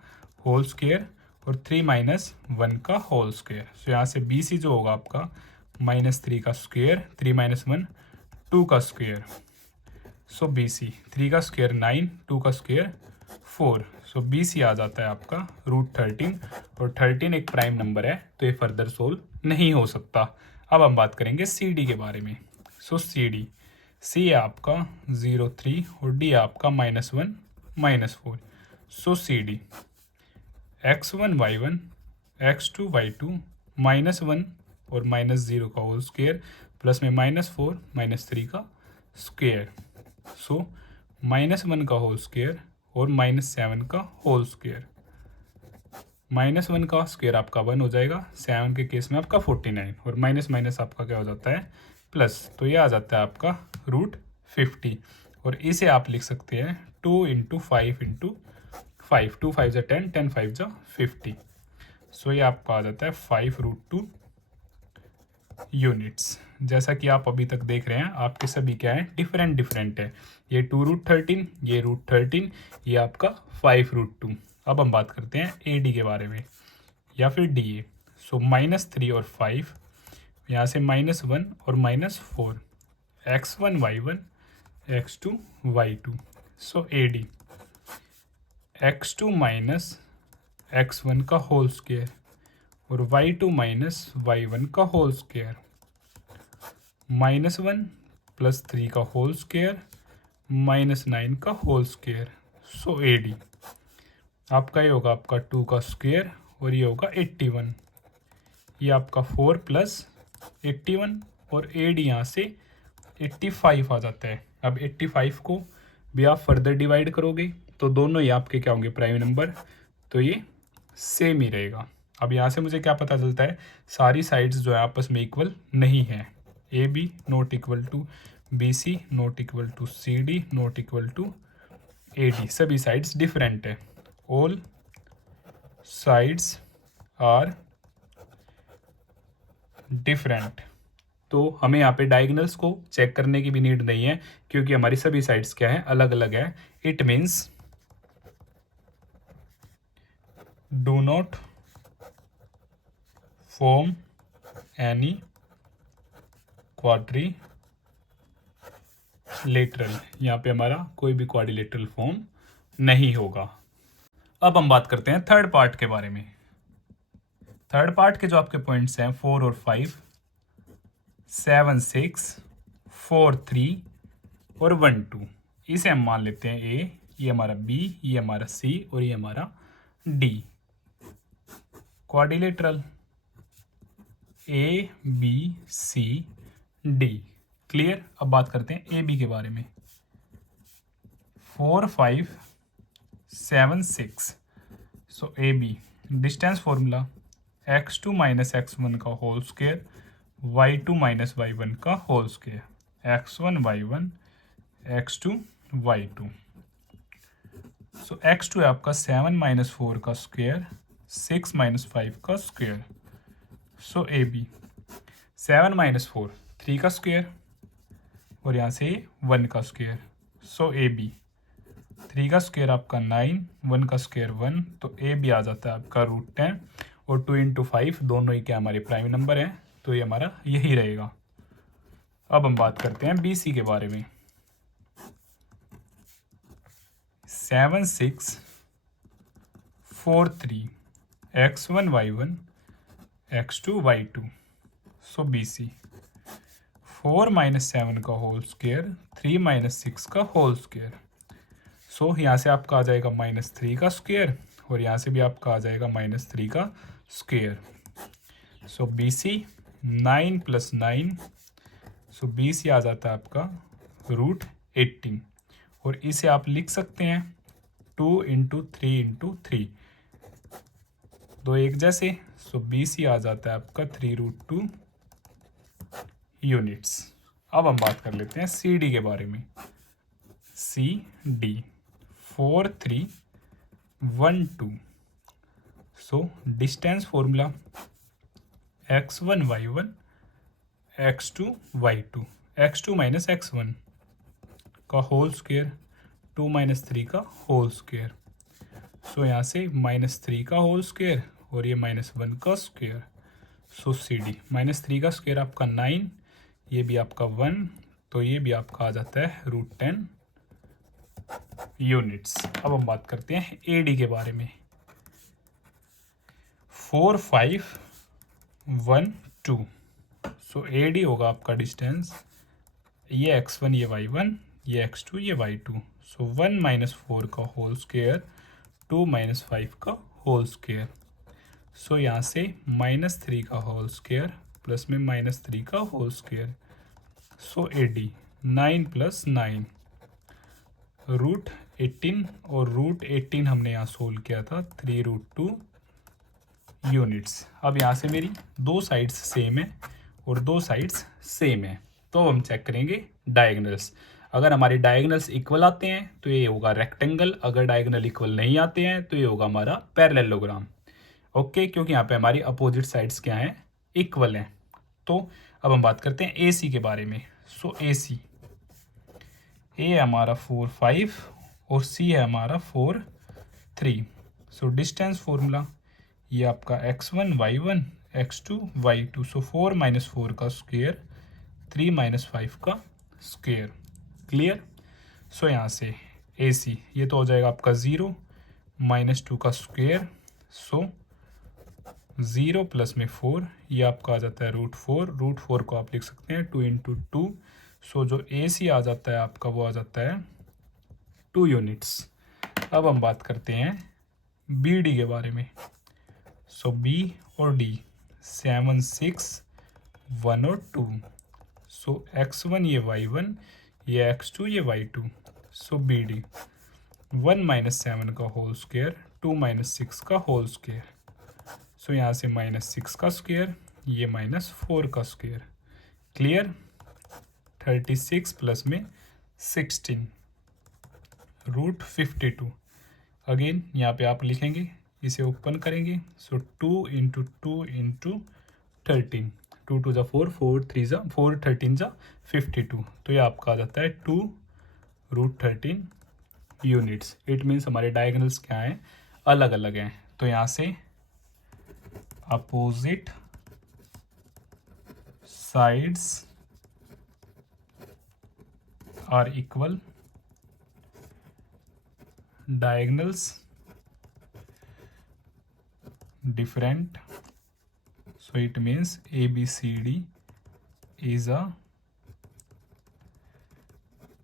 होल स्क्वायर और 3 - 1 का होल स्क्वायर। सो यहाँ से BC जो होगा आपका -3 का स्क्वायर, 3 - 1 2 का स्क्वायर। सो BC 3 का स्क्वायर 9, 2 का स्क्वायर 4। सो BC आ जाता है आपका √13 और 13 एक प्राइम नंबर है तो ये फर्दर सोल्व नहीं हो सकता। अब हम बात करेंगे CD के बारे में। सो CD, C है आपका 0 3 और D आपका -1 -4। सो CD x1 y1 x2 y2 -1 और -0 का होल स्क्वायर प्लस में -4 -3 का स्क्वायर। सो -1 का होल स्क्वायर और -7 का होल स्क्वायर। -1 का स्क्वायर आपका 1 हो जाएगा, 7 के केस में आपका 49 और माइनस आपका क्या हो जाता है प्लस, तो ये आ जाता है आपका √50। और इसे आप लिख सकते हैं 2 × 5 × 5, 2 5 = 10, 10 5 = 50। सो ये आपका आ जाता है 5√2 यूनिट्स। जैसा कि आप अभी तक देख रहे हैं आपके सभी क्या है, डिफरेंट है। ये 2√13, ये √13, ये आपका 5√2। अब हम बात करते हैं AD के बारे में या फिर DA। सो -3 और 5 यहाँ से -1 और -4, x1 y1 x2 y2, सो AD x2 माइनस x1 का होल स्क्वायर और y2 माइनस y1 का होल स्क्वायर, -1 + 3 का होल स्क्वायर -9 का होल स्क्वायर, सो AD आपका ये होगा आपका 2 का स्क्वायर और ये होगा 81, ये आपका 4 + 81 और AD यहाँ से 85 आ जाता है। अब 85 को भी आप फर्दर डिवाइड करोगे तो दोनों ही आपके क्या होंगे, प्राइम नंबर, तो ये सेम ही रहेगा। अब यहाँ से मुझे क्या पता चलता है, सारी साइड्स जो है आपस में इक्वल नहीं है। AB not equal to BC not equal to CD not equal to AD, सभी साइड्स डिफरेंट है। ऑल साइड्स आर डिफरेंट, तो हमें यहाँ पे डायगोनल्स को चेक करने की भी नीड नहीं है क्योंकि हमारी सभी साइड्स क्या है, अलग अलग है। It means do not form any quadrilateral, यहाँ पे हमारा कोई भी क्वाड्रिलेटरल फॉर्म नहीं होगा। अब हम बात करते हैं थर्ड पार्ट के बारे में। थर्ड पार्ट के जो आपके पॉइंट्स हैं 4 और 5, 7 6 4 3 और 1 2, इसे हम मान लेते हैं A, ये हमारा B, ये हमारा C और ये हमारा D। Quadrilateral ABCD, clear. अब बात करते हैं AB के बारे में। 4 5 7 6, सो AB distance formula x2 minus x1 का whole square y2 minus y1 का whole square, x1 y1 x2 y2, सो x2 है आपका 7 माइनस 4 का स्क्वायर 6 माइनस 5 का स्क्वायर, सो AB 7 माइनस 4 3 का स्क्वायर और यहाँ से 1 का स्क्वायर, सो AB 3 का स्क्वायर आपका 9, 1 का स्क्वायर 1, तो AB आ जाता है आपका √10 और 2 × 5 दोनों ही क्या हमारे प्राइम नंबर हैं, तो ये हमारा यही रहेगा। अब हम बात करते हैं BC के बारे में। 7 6 4 3 x1 y1 x2 y2, सो BC 4 माइनस 7 का होल स्क्वायर 3 माइनस 6 का होल स्क्वायर, सो यहाँ से आपका आ जाएगा -3 का स्क्वायर और यहाँ से भी आपका आ जाएगा -3 का स्क्वायर, सो BC 9 + 9, सो BC आ जाता है आपका √18 और इसे आप लिख सकते हैं 2 × 3 × 3, दो एक जैसे, सो BC आ जाता है आपका 3√2 यूनिट्स। अब हम बात कर लेते हैं CD के बारे में। CD 4 3 1 2, सो distance formula x1 y1 x2 y2, x2 minus x1 का होल स्क्वायर 2 माइनस 3 का होल स्क्वायर, सो यहाँ से -3 का होल स्क्वायर और ये -1 का स्क्वायर, सो CD -3 का स्क्वायर आपका 9, ये भी आपका 1, तो ये भी आपका आ जाता है √10 यूनिट्स। अब हम बात करते हैं AD के बारे में। 4 5 1 2, सो AD होगा आपका डिस्टेंस, ये x1 ये y1 ये x2 ये y2, सो 1 माइनस 4 का होल स्क्वायर 2 माइनस 5 का होल स्क्वायर, सो यहाँ से -3 का होल स्क्वायर प्लस में -3 का होल स्क्वायर, सो AD 9 + 9 √18 और √18 हमने यहाँ सोल्व किया था 3√2 यूनिट्स। अब यहाँ से मेरी दो साइड्स सेम है और दो साइड्स सेम है, तो हम चेक करेंगे डायगोनल्स। अगर हमारे डायगोनल्स इक्वल आते हैं तो ये होगा रेक्टेंगल, अगर डायगोनल इक्वल नहीं आते हैं तो ये होगा हमारा पैरेललोग्राम। ओके, क्योंकि यहाँ पे हमारी अपोजिट साइड्स क्या हैं, इक्वल हैं। तो अब हम बात करते हैं AC के बारे में। सो AC A हमारा 4 5 और C है हमारा 4 3, सो डिस्टेंस फॉर्मूला ये आपका x1 y1 x2 y2, सो 4 माइनस 4 का स्क्वेयर 3 माइनस 5 का स्क्वेयर। क्लियर। सो यहाँ से ए सी ये तो हो जाएगा आपका 0 माइनस 2 का स्क्वेयर, सो 0 प्लस में 4, ये आपका आ जाता है √4। √4 को आप लिख सकते हैं 2 इंटू 2, सो जो ए सी आ जाता है आपका वो आ जाता है 2 यूनिट्स। अब हम बात करते हैं बी डी के बारे में। सो बी और डी 7 6 1 और 2, सो x1 ये y1, ये x2 ये y2, सो बी डी 1 माइनस 7 का होल स्क्वेयर 2 माइनस 6 का होल स्क्वेयर, सो यहाँ से -6 का स्क्वेयर, ये -4 का स्क्वेयर। क्लियर। 36 प्लस में 16 √52। अगेन यहाँ पे आप लिखेंगे, इसे ओपन करेंगे, सो 2 इंटू 2 इंटू 13, 2 2 ज़ा 4, 4 3 ज़ा 4, 13 ज़ा 52, तो ये आपका आ जाता है 2 √13 यूनिट्स। इट मीन्स हमारे डायगोनल्स क्या हैं, अलग अलग हैं। तो यहाँ से opposite sides are equal, diagonals different, so it means ABCD is a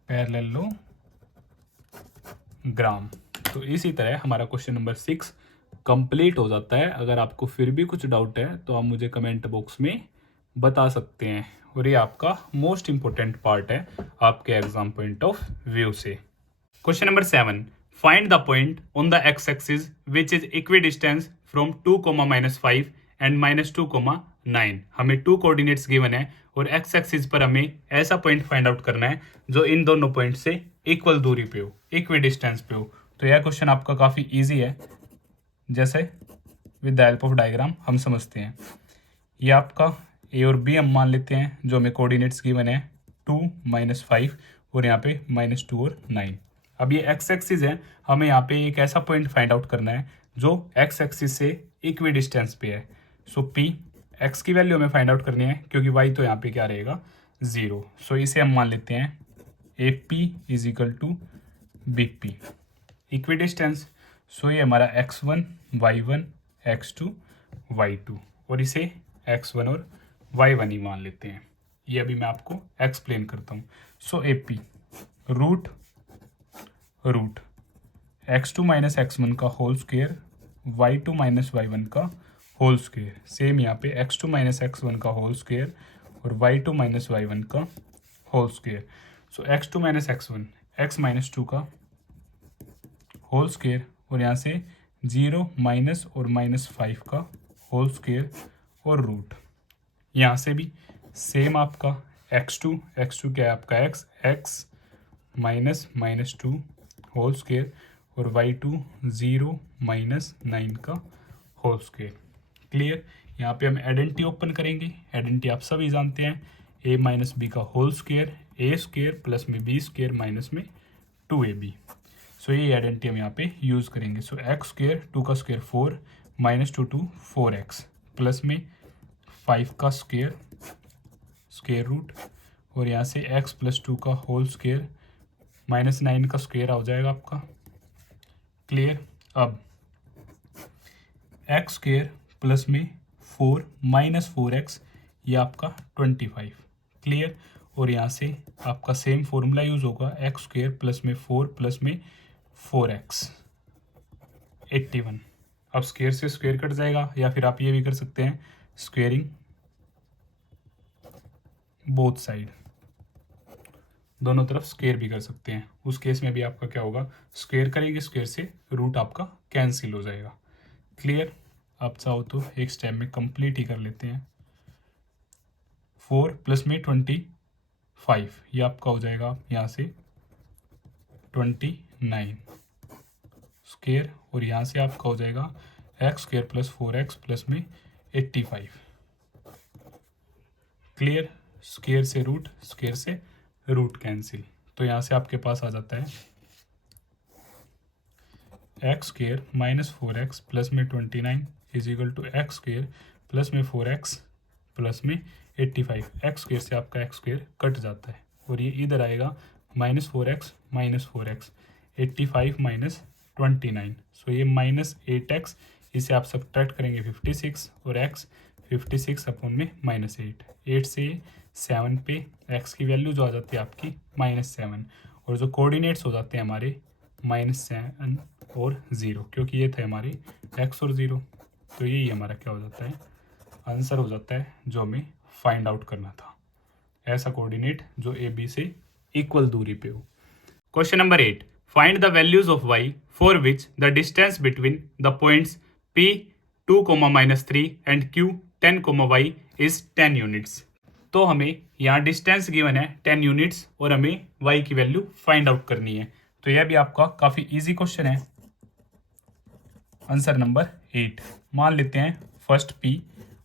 parallelogram। तो इसी तरह हमारा क्वेश्चन नंबर 6 कंप्लीट हो जाता है। अगर आपको फिर भी कुछ डाउट है तो आप मुझे कमेंट बॉक्स में बता सकते हैं, और ये आपका मोस्ट इंपॉर्टेंट पार्ट है आपके एग्जाम पॉइंट ऑफ व्यू से। Question number 7, find the point on the x-axis which is equidistant from 2, -5 and -2, 9। हमें 2 कोऑर्डिनेट्स गिवन है और x एक्सिस पर हमें ऐसा पॉइंट फाइंड आउट करना है जो इन दोनों पॉइंट से इक्वल दूरी पे हो, इक्विडिस्टेंस पे हो। तो यह क्वेश्चन आपका काफ़ी इजी है, जैसे with the help of diagram हम समझते हैं। ये आपका ए और बी हम मान लेते हैं, जो हमें कोऑर्डिनेट्स गिवन है 2 -5 और यहाँ पे -2 और 9। अब ये एक्स एक्सिस है, हमें यहाँ पे एक ऐसा पॉइंट फाइंड आउट करना है जो एक्स एक्सिस से इक्वी डिस्टेंस पे है। सो पी एक्स की वैल्यू हमें फाइंड आउट करनी है, क्योंकि वाई तो यहाँ पे क्या रहेगा 0। सो इसे हम मान लेते हैं A P is equal to B P equidistance. So ये हमारा x1 y1 x2 y2, और इसे x1 और y1 ही मान लेते हैं। ये अभी मैं आपको एक्सप्लेन करता हूँ। So A P root x2 minus x1 का whole square y2 minus y1 का होल स्क्वेयर। सेम यहाँ पे x2 माइनस x1 का होल स्क्वेयर और y2 माइनस y1 का होल स्क्वेयर। सो x2 minus x1 x minus 2 का होल स्क्वेयर, और यहाँ से 0 माइनस और -5 का होल स्क्वेयर और रूट। यहाँ से भी सेम आपका x2 क्या है आपका x माइनस -2 होल स्क्वेयर और y2 0 माइनस 9 का होल स्क्वेयर। क्लियर। यहाँ पे हम आइडेंटिटी ओपन करेंगे। आइडेंटिटी आप सभी जानते हैं, a माइनस बी का whole square a square plus में b स्क्वेयर माइनस में 2ab। सो ये आइडेंटिटी हम यहाँ पे यूज़ करेंगे। सो x स्क्वेयर 2 का स्क्वेयर 4 -2 2 4x प्लस में 5 का स्क्वेयर रूट, और यहाँ से x प्लस 2 का होल स्क्वेयर -9 का स्क्वेयर हो जाएगा आपका। क्लियर। अब x स्क्वेयर प्लस में 4 माइनस 4x, ये आपका 25। क्लियर। और यहाँ से आपका सेम फॉर्मूला यूज़ होगा, x स्क्वेयर प्लस में 4 प्लस में 4x 81। अब स्क्वेयर से स्क्वेयर कट जाएगा, या फिर आप ये भी कर सकते हैं स्क्वेयरिंग बोथ साइड, दोनों तरफ स्क्वेयर भी कर सकते हैं। उस केस में भी आपका क्या होगा, स्क्वेयर करेंगे, स्क्वेयर से रूट आपका कैंसिल हो जाएगा। क्लियर। आप चाहो तो एक स्टेप में कंप्लीट ही कर लेते हैं। 4 प्लस में 25, ये आपका हो जाएगा यहाँ से 29 स्क्वेयर, और यहाँ से आपका हो जाएगा x square plus 4x plus में 85। क्लियर। स्क्वेयर से रूट, स्क्वेयर से रूट कैंसिल, तो यहाँ से आपके पास आ जाता है x square minus 4x plus में 29 is equal to x square plus में 4x प्लस में 85, एक्स स्क्वेयर से आपका एक्स स्क्वेयर कट जाता है और ये इधर आएगा -4x, 85 माइनस 29, सो ये -8x, इसे आप सब्ट्रैक्ट करेंगे 56 और x 56 अपॉन में -8, 8 से 7 पे x की वैल्यू जो आ जाती है आपकी -7 और जो कोऑर्डिनेट्स हो जाते हैं हमारे -7 और 0, क्योंकि ये थे हमारे x और 0, तो यही हमारा क्या हो जाता है, आंसर हो जाता है जो हमें फाइंड आउट करना था, ऐसा कोऑर्डिनेट जो ए बी से इक्वल दूरी पे हो। Question number 8, find the values of y for which the distance between the points p 2, -3 and q 10, y is 10 units. तो हमें यहाँ डिस्टेंस गिवन है 10 यूनिट्स और हमें y की वैल्यू फाइंड आउट करनी है, तो यह भी आपका काफ़ी इजी क्वेश्चन है। आंसर नंबर 8, मान लेते हैं फर्स्ट p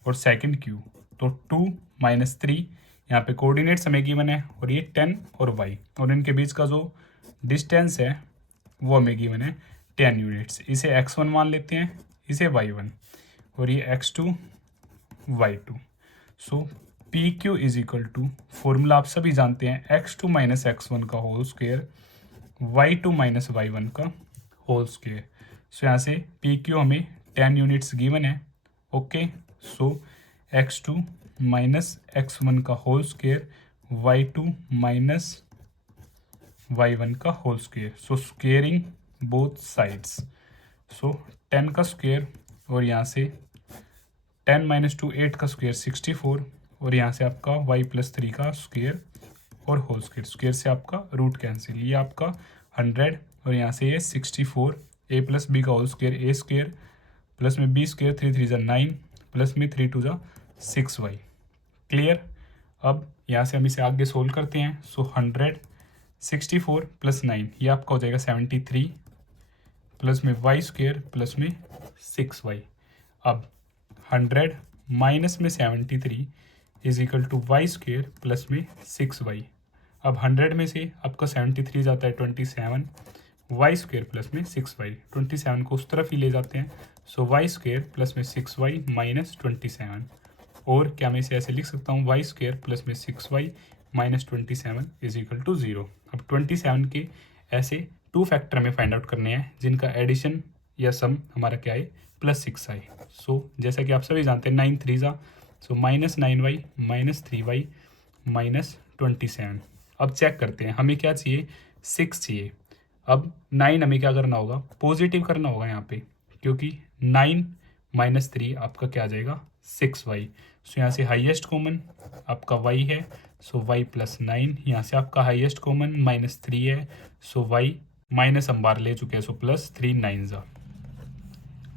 और सेकंड q, तो 2 -3, यहाँ पे कोऑर्डिनेट्स हमें गिवन है और ये 10 और y, और इनके बीच का जो डिस्टेंस है वो हमें गिवन है 10 यूनिट्स। इसे x1 मान लेते हैं, इसे y1 और ये x2 y2। So P Q is equal to, formula आप सभी जानते हैं, x2 माइनस x1 का whole square y2 minus y1 का होल स्क्वेयर। सो यहाँ से पी क्यू हमें 10 यूनिट्स गिवन है। Okay, so x2 minus x1 का whole square y2 minus y1 का whole square, so squaring both sides, so 10 का square और यहाँ से 10 माइनस 2 8 का स्क्वेयर 64 और यहाँ से आपका y प्लस 3 का स्क्वेयर और होल स्क्वेयर, स्क्वेयर से आपका रूट कैंसिल, ये आपका 100 और यहाँ से ये 64, a प्लस बी का whole square a square plus में b स्क्वेयर 3 3 = 9 प्लस में 3 2 = 6y। क्लियर। अब यहाँ से हम इसे आगे सोल्व करते हैं, सो 100 64 प्लस 9, ये आपका हो जाएगा 73 प्लस में y स्क्वेयर प्लस में 6y। अब 100 माइनस में 73 is equal to y square plus में 6y। अब 100 में से आपका 73 जाता है 27, वाई स्क्वेयर प्लस में 6y, 27 को उस तरफ ही ले जाते हैं, सो वाई स्क्वेयर प्लस में 6y माइनस 27, और क्या मैं इसे ऐसे लिख सकता हूँ, वाई स्क्वेयर प्लस में 6y minus 27 is equal to 0। अब 27 के ऐसे 2 फैक्टर में फाइंड आउट करने हैं जिनका एडिशन या सम हमारा क्या है, +6 आए। सो जैसा कि आप सभी जानते हैं 9 3 ज़ा, सो -9y माइनस 3y माइनस 27। अब चेक करते हैं, हमें क्या चाहिए, 6 चाहिए। अब 9 हमें क्या करना होगा, पॉजिटिव करना होगा यहाँ पे, क्योंकि 9 माइनस 3 आपका क्या आ जाएगा, 6y। सो यहाँ से हाईएस्ट कॉमन आपका y है, सो y प्लस 9, यहाँ से आपका हाईएस्ट कॉमन -3 है, सो y माइनस हम बार ले चुके हैं, सो +3 9 ज़ा,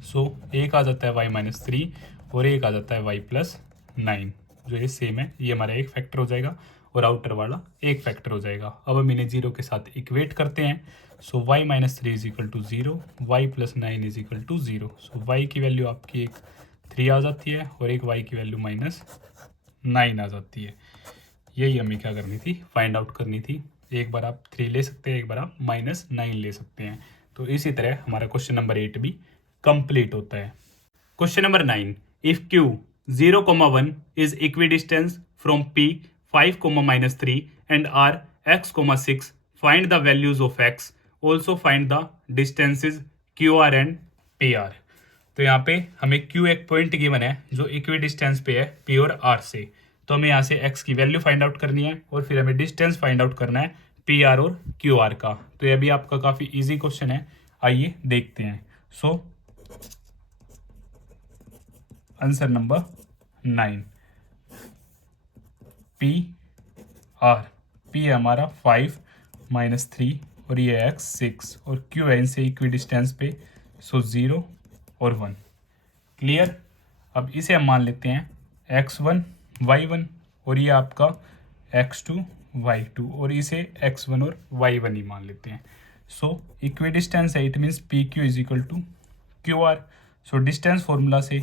सो एक आ जाता है y माइनस 3 और एक आ जाता है y प्लस 9, जो ये सेम है, ये हमारा एक फैक्टर हो जाएगा और आउटर वाला एक फैक्टर हो जाएगा। अब हम इन्हें 0 के साथ इक्वेट करते हैं, so y minus 3 is equal to 0, y plus 9 is equal to 0। So y की वैल्यू आपकी एक 3 आ जाती है और एक y की वैल्यू -9 आ जाती है। यही हमें क्या करनी थी, फाइंड आउट करनी थी। एक बार आप 3 ले सकते हैं, एक बार आप -9 ले सकते हैं। तो इसी तरह हमारा क्वेश्चन नंबर 8 भी कंप्लीट होता है। Question number 9, if q 0,1 is equidistant from p 5, -3 and r x, 6, find the values of x, also find the distances qr and pr। तो यहाँ पे हमें q एक पॉइंट गिवन है जो इक्विडिस्टेंस पे है p और r से, तो हमें यहाँ से x की वैल्यू फाइंड आउट करनी है और फिर हमें डिस्टेंस फाइंड आउट करना है pr और qr का। तो यह भी आपका काफ़ी इजी क्वेश्चन है, आइए देखते हैं। So answer number 9, P R, P है हमारा 5 -3 और ये x 6 और क्यू है इनसे इक्वी डिस्टेंस पे, सो 0 और 1। क्लियर। अब इसे हम मान लेते हैं x1 y1 और ये आपका x2 y2 और इसे x1 और y1 ही मान लेते हैं। सो इक्वी डिस्टेंस है, it means P Q is equal to Q R. So distance formula से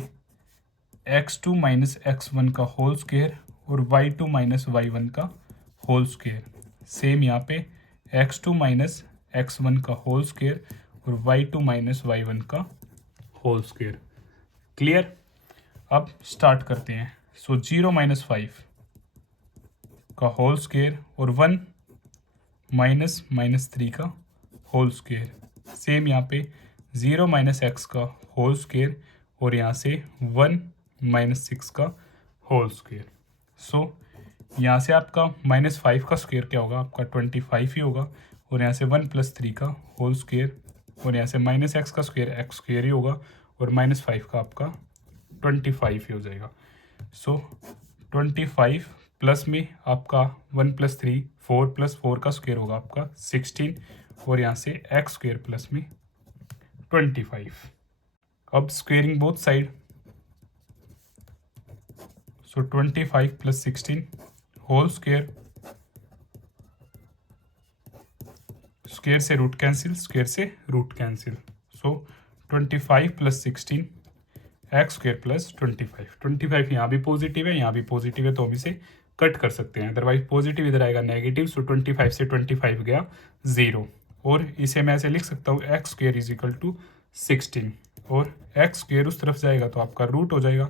x2 माइनस x1 का होल स्क्वेयर और y2 माइनस y1 का होल स्क्वेयर, सेम यहाँ पे x2 माइनस x1 का होल स्क्वेयर और y2 minus y1 का whole square. Clear. अब स्टार्ट करते हैं। सो 0 - 5 का होल स्क्वायर और 1 - -3 का होल स्क्वायर। सेम यहाँ पे 0 - x का होल स्क्वायर और यहाँ से 1 - 6 का होल स्क्वायर। सो यहाँ से आपका -5 का स्क्वायर क्या होगा, आपका 25 ही होगा, और यहाँ से 1 + 3 का होल स्क्वायर, और यहाँ से -x का स्क्वायर x स्क्वायर ही होगा, और -5 का आपका 25 ही हो जाएगा। सो 25 प्लस में आपका 1 + 3 4 + 4 का स्क्वायर होगा आपका 16, और यहाँ से x स्क्वायर प्लस में 25। अब स्क्वेयरिंग बोथ साइड। सो 25 + 16 होल स्क्वायर, स्क्वायर से रूट कैंसिल, स्क्वायर से रूट कैंसिल। सो 25 + 16 एक्स स्क्वायर प्लस 25। 25 यहाँ भी पॉजिटिव है, यहाँ भी पॉजिटिव है, तो हम इसे कट कर सकते हैं, अदरवाइज पॉजिटिव इधर आएगा नेगेटिव। सो 25 से 25 गया 0, और इसे मैं ऐसे लिख सकता हूँ एक्स स्क्वायर = 16, और एक्स स्क्वायर उस तरफ जाएगा तो आपका रूट हो जाएगा,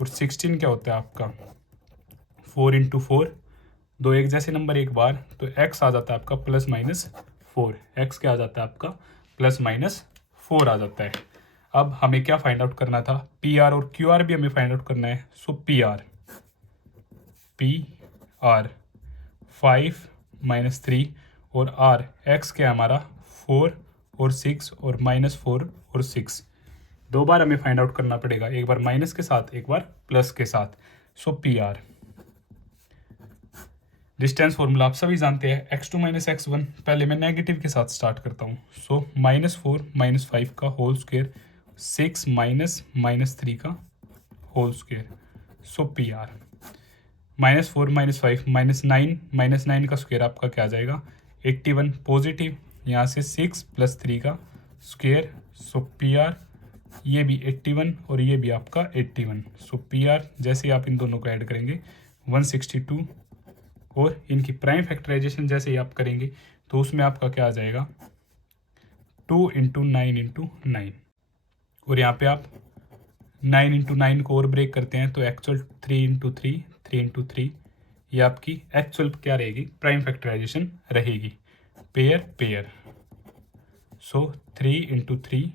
और 16 क्या होता है आपका 4 × 4, दो एक जैसे नंबर एक बार, तो x आ जाता है आपका +-4। x क्या आ जाता है आपका +-4 आ जाता है। अब हमें क्या फाइंड आउट करना था, PR और QR भी हमें फाइंड आउट करना है। सो PR 5 - 3 और R x क्या है हमारा 4 और 6 और -4 और 6, दो बार हमें फाइंड आउट करना पड़ेगा, एक बार माइनस के साथ, एक बार प्लस के साथ। सो PR डिस्टेंस फॉर्मूला आप सभी जानते हैं, x2 - x1। पहले मैं नेगेटिव के साथ स्टार्ट करता हूँ। सो -4 - 5 का होल स्क्वायर, 6 - -3 का होल स्क्वायर। सो PR -4 - 5 -9 का स्क्वायर आपका क्या आ जाएगा 81 पॉजिटिव, यहाँ से 6 + 3 का स्क्वायर। सो PR ये भी 81 और ये भी आपका 81। सो PR जैसे आप इन दोनों को ऐड करेंगे 162, और इनकी प्राइम फैक्टराइजेशन जैसे ही आप करेंगे तो उसमें आपका क्या आ जाएगा 2 × 9 × 9, और यहाँ पे आप 9 × 9 को और ब्रेक करते हैं तो एक्चुअल 3 × 3 3 × 3, ये आपकी एक्चुअल क्या रहेगी प्राइम फैक्टराइजेशन रहेगी, पेयर। सो 3 × 3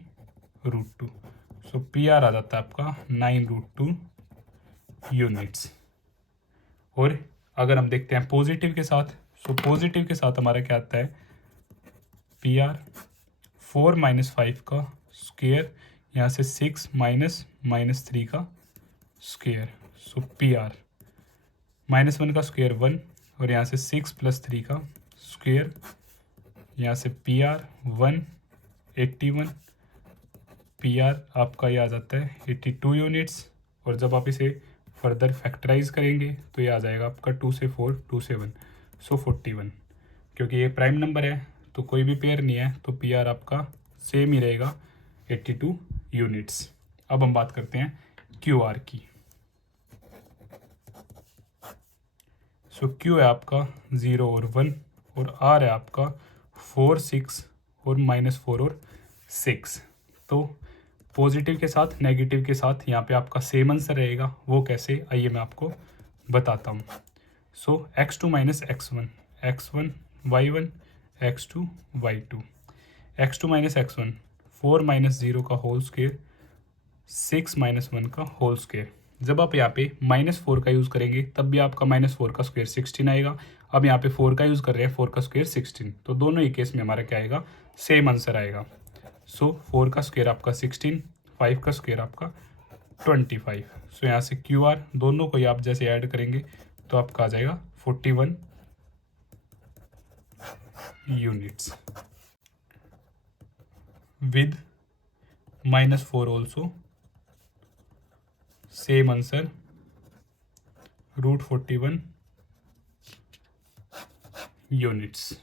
√2। सो PR आ जाता है आपका 9 √2 यूनिट्स। और अगर हम देखते हैं पॉजिटिव के साथ, सो पॉजिटिव के साथ हमारा क्या आता है PR 4 - 5 का स्क्वायर, यहाँ से 6 - -3 का स्क्वायर। सो PR -1 का स्क्वायर 1, और यहाँ से 6 + 3 का स्क्वायर, यहाँ से PR 1 81, PR आपका ये आ जाता है 82 यूनिट्स। और जब आप इसे फर्दर फैक्टराइज करेंगे तो ये आ जाएगा आपका 2 से 4 2 से 1, सो 41। क्योंकि ये प्राइम नंबर है तो कोई भी पेयर नहीं है, तो PR आपका सेम ही रहेगा 82 यूनिट्स। अब हम बात करते हैं QR की। सो Q है आपका 0 और 1, और R है आपका 4 6 और -4 और 6। तो पॉजिटिव के साथ नेगेटिव के साथ यहाँ पे आपका सेम आंसर रहेगा, वो कैसे आइए मैं आपको बताता हूँ। सो x2 - x1 x1 y1 x2 y2, x2 - x1 4 - 0 का होल स्क्वायर, 6 - 1 का होल स्क्वायर। जब आप यहाँ पे -4 का यूज़ करेंगे तब भी आपका -4 का स्क्वायर 16 आएगा। अब यहाँ पे 4 का यूज़ कर रहे हैं, 4 का स्क्वायर 16, तो दोनों ही केस में हमारा क्या आएगा सेम आंसर आएगा। सो 4 का स्क्वायर आपका 16, 5 का स्क्वायर आपका 25। सो यहाँ से QR दोनों को ही आप जैसे ऐड करेंगे तो आपका आ जाएगा 41 units with -4 also same answer √41 units.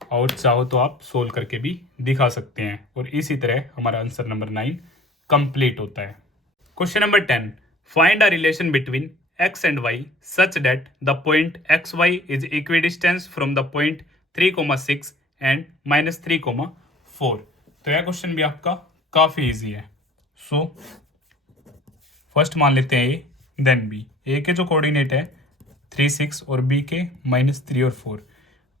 और चाहो तो आप सोल्व करके भी दिखा सकते हैं, और इसी तरह हमारा आंसर नंबर 9 कंप्लीट होता है। Question number 10, find a relation between x and y such that the point xy is equidistant from the point 3,6 and -3,4। तो यह क्वेश्चन भी आपका काफी इजी है। सो फर्स्ट मान लेते हैं ए देन बी। ए के जो कोऑर्डिनेट है 3 6 और बी के -3 और 4,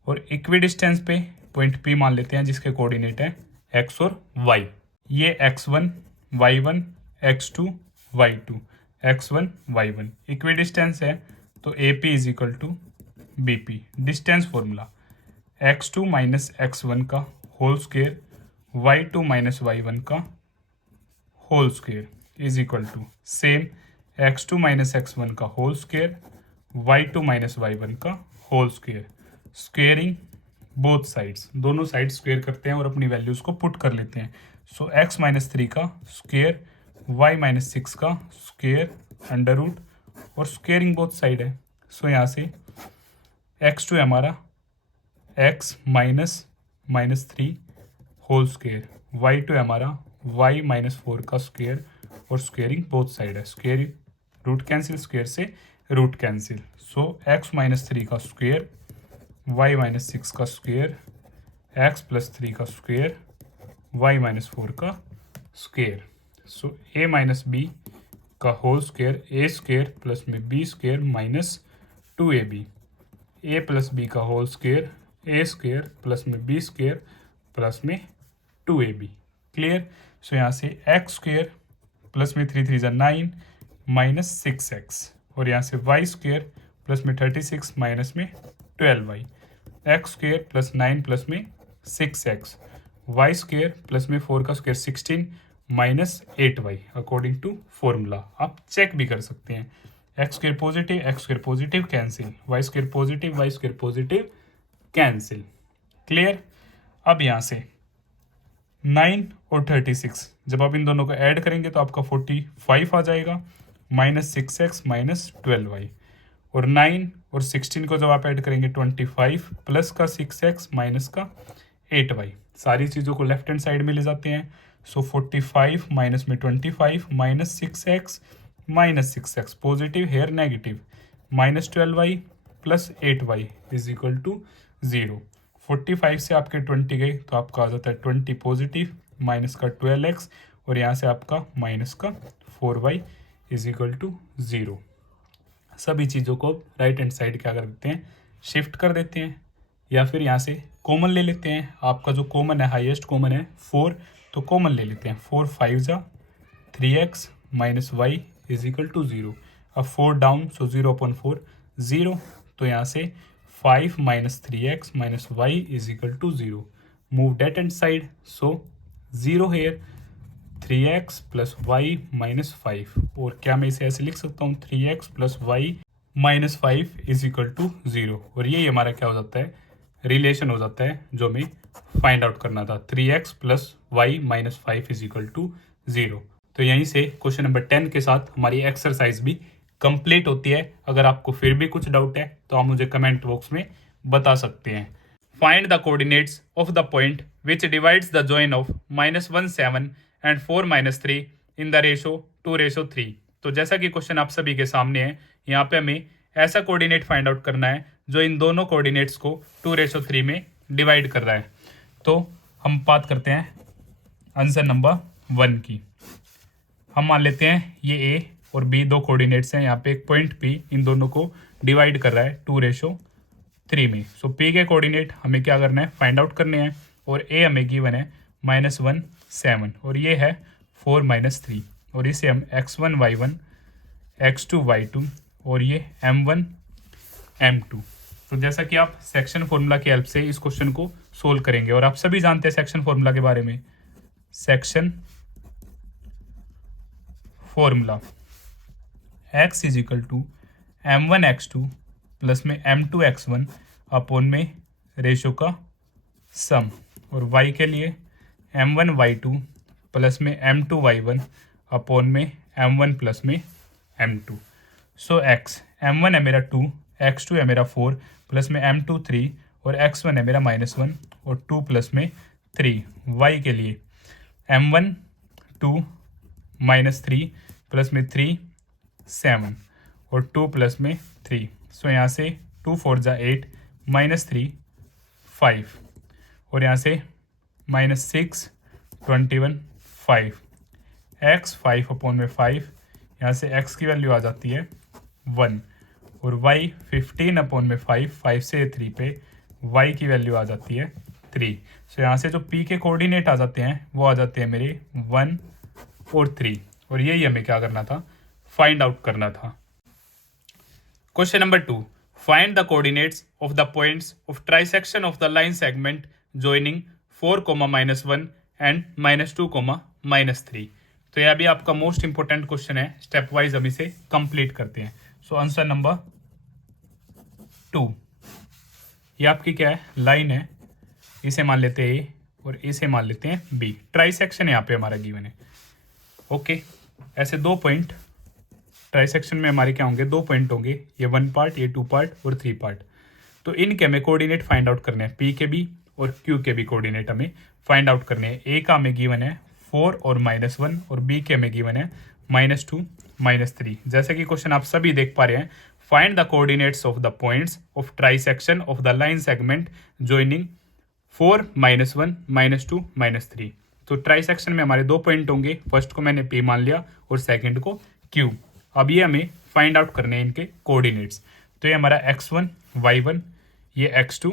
और इक्वी डिस्टेंस पे पॉइंट पी मान लेते हैं जिसके कोऑर्डिनेट है एक्स और वाई। ये x1 y1 x2 y2 x1 y1 equi distance है, तो A P is equal to B P. Distance formula x2 minus x1 का whole square y2 minus y1 का whole square is equal to same x2 minus x1 का whole square y2 minus y1 का whole square. Squaring both sides, दोनों side square करते हैं और अपनी values को पुट कर लेते हैं। सो x माइनस 3 का स्क्वेयर y माइनस 6 का स्क्वेयर अंडर रूट, और स्क्वेयरिंग बोथ साइड है। सो यहाँ से x2 है हमारा x minus 3 whole square, y2 है हमारा y माइनस 4 का स्क्वेयर, और स्क्वेयरिंग बोथ साइड है। स्क्वेयर रूट कैंसिल, स्क्वेयर से रूट कैंसिल। सो x माइनस 3 का स्क्वेयर y माइनस 6 का स्क्वेयर x प्लस 3 का स्क्वेयर y माइनस 4 का square. So a minus B का whole square a square plus में b square minus 2ab, a plus b का whole square a square plus में b square plus में 2ab। Clear. सो यहाँ से x square plus में 3 3 9 minus 6x, और यहाँ से वाई स्क्वेयर प्लस में 36 माइनस में 12y, x square plus 9 plus में 6x, वाई स्क्वेयर प्लस में 4 का square 16 minus 8y according to formula. आप चेक भी कर सकते हैं। X square positive cancel, y square positive cancel. Clear. अब यहाँ से 9 और 36 जब आप इन दोनों को ऐड करेंगे तो आपका 45 आ जाएगा, माइनस 6x माइनस 12y, और 9 और 16 को जब आप ऐड करेंगे 25 प्लस का 6x माइनस का 8y। सारी चीज़ों को लेफ्ट हैंड साइड में ले जाते हैं। सो 45 माइनस में 25 minus 6x positive here negative, minus 12y plus 8y is equal to 0। 45 से आपके 20 गए तो आपका आ जाता है 20 पॉजिटिव माइनस का 12x, और यहाँ से आपका माइनस का 4y इज इक्वल टू 0। सभी चीज़ों को राइट हैंड साइड क्या कर देते हैं, शिफ्ट कर देते हैं, या फिर यहाँ से कॉमन ले लेते हैं। आपका जो कॉमन है, हाईएस्ट कॉमन है 4, तो कॉमन ले लेते हैं। 4 5 जा 3x minus y is equal to 0। अब 4 डाउन, सो 0/4 0, तो यहाँ से 5 minus 3x minus y is equal to 0। Move that end side, so 0 here 3x plus y minus 5, और क्या मैं इसे ऐसे लिख सकता हूँ 3x plus y minus 5 is equal to 0, और यही हमारा क्या हो जाता है, रिलेशन हो जाता है जो हमें फाइंड आउट करना था। 3x plus y minus 5 is equal to 0। तो यहीं से क्वेश्चन नंबर 10 के साथ हमारी एक्सरसाइज भी कंप्लीट होती है। अगर आपको फिर भी कुछ डाउट है तो आप मुझे कमेंट बॉक्स में बता सकते हैं। Find the coordinates of the point which divides the join of -1 7 and 4 -3 in the ratio 2:3। तो जैसा कि क्वेश्चन आप सभी के सामने है, यहाँ पे हमें ऐसा कोऑर्डिनेट फाइंड आउट करना है जो इन दोनों कोऑर्डिनेट्स को 2:3 में डिवाइड कर रहा है। तो हम बात करते हैं आंसर नंबर 1 की। हम मान लेते हैं ये ए और बी दो कोऑर्डिनेट्स हैं, यहाँ पे एक पॉइंट पी इन दोनों को डिवाइड कर रहा है 2:3 में। सो पी के कोऑर्डिनेट हमें क्या करना है, फाइंड आउट करने हैं, और ए हमें गिवन है -1 7, और ये है 4 -3, और इसे हम x1 y1 x2 y2 और ये m1 m2। तो जैसा कि आप सेक्शन फॉर्मूला की हेल्प से इस क्वेश्चन को सोल्व करेंगे, और आप सभी जानते हैं सेक्शन फॉर्मूला के बारे में। Section formula x is equal to m1 x2 plus में m2 x1 अपॉन में रेशो का सम, और y के लिए m1 y2 प्लस में m2 y1 अपॉन में m1 प्लस में m2। सो x m1 है मेरा 2, x2 है मेरा 4 प्लस में m2 3, और x1 है मेरा -1 और 2 प्लस में 3। y के लिए m1 2 -3 प्लस में 3 7 और 2 प्लस में 3। सो यहाँ से 2 4 जा 8 -3 5, और यहाँ से -6 21 5, x 5 अपॉन में 5 यहाँ से x की वैल्यू आ जाती है 1 और y 15/5, 5 से 3 पे y की वैल्यू आ जाती है 3। सो यहाँ से जो p के कोऑर्डिनेट आ जाते हैं वो आ जाते हैं मेरे 1 और 3 और यही हमें क्या करना था, फाइंड आउट करना था। Question number 2, find the coordinates of the points of trisection of the line segment joining 4, -1 and -2, -3। तो यह भी आपका मोस्ट इंपॉर्टेंट क्वेश्चन है, स्टेप वाइज हम इसे कंप्लीट करते हैं। सो आंसर नंबर 2, ये आपकी क्या है, लाइन है, इसे मान लेते हैं ए और इसे मान लेते हैं बी। ट्राइसेक्शन यहाँ पे हमारा गिवन है। ओके, ऐसे दो पॉइंट ट्राइसेक्शन में हमारे क्या होंगे, दो पॉइंट होंगे, ये 1 पार्ट, ये 2 पार्ट और 3 पार्ट। तो इनके हमें कोऑर्डिनेट फाइंड आउट करने हैं, पी के भी और क्यू के भी कोऑर्डिनेट हमें फाइंड आउट करने हैं। ए का हमें गिवन है 4 और -1 और बी के हमें गिवन है -2, -3। जैसे कि क्वेश्चन आप सभी देख पा रहे हैं, find the coordinates of the points of trisection of the line segment joining 4, -1, -2, -3। तो ट्राइसेक्शन में हमारे दो पॉइंट होंगे, फर्स्ट को मैंने पी मान लिया और सेकंड को क्यू। अब ये हमें फाइंड आउट करने हैं इनके कोऑर्डिनेट्स। तो ये हमारा x1, y1, ये x2,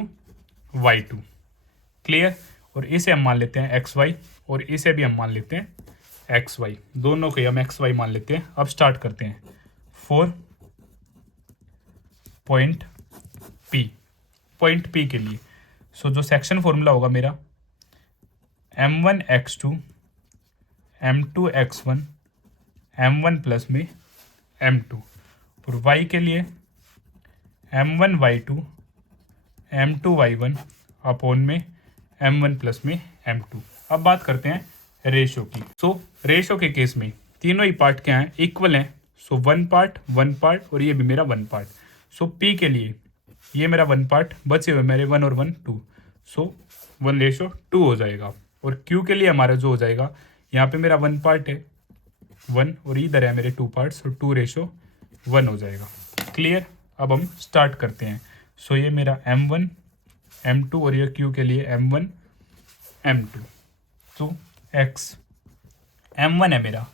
y2। क्लियर। और इसे हम मान लेते हैं xy और इसे भी हम मान लेते हैं xy, दोनों को हम xy मान लेते हैं। अब स्टार्ट करते हैं। 4 पॉइंट P के लिए सो जो सेक्शन फॉर्मूला होगा मेरा m1x2 m2x1 m1 प्लस में m2 और y के लिए m1y2 m2y1 अपॉन में m1 प्लस में m2। अब बात करते हैं रेशो की। सो रेशो के केस में तीनों ही पार्ट क्या हैं, इक्वल हैं। सो 1 पार्ट और ये भी मेरा 1 पार्ट। सो p के लिए ये मेरा 1 पार्ट, बचे हुए मेरे 1 और 1 2। सो 1:2 हो जाएगा। और q के लिए हमारा जो हो जाएगा, यहाँ पे मेरा 1 पार्ट है 1 और इधर है मेरे 2 पार्ट्स, तो 2:1 हो जाएगा। क्लियर। अब हम स्टार्ट करते हैं। सो ये मेरा m1 m2 और ये q के लिए m1 m2। तो x m1 है मेरा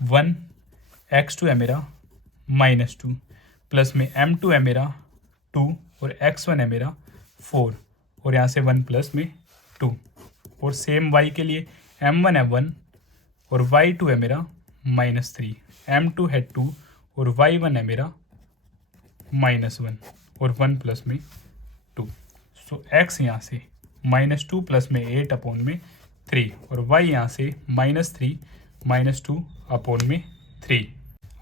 1, x2 है मेरा -2 प्लस में m2 है मेरा 2 और x1 है मेरा 4 और यहाँ से 1 प्लस में 2। और सेम y के लिए m1 है 1 और y2 है मेरा -3, m2 है 2 और y1 है मेरा -1 और 1 प्लस में 2। सो x यहाँ से -2 प्लस में 8 अपॉन में 3 और y यहाँ से -3 -2 अपॉन में 3।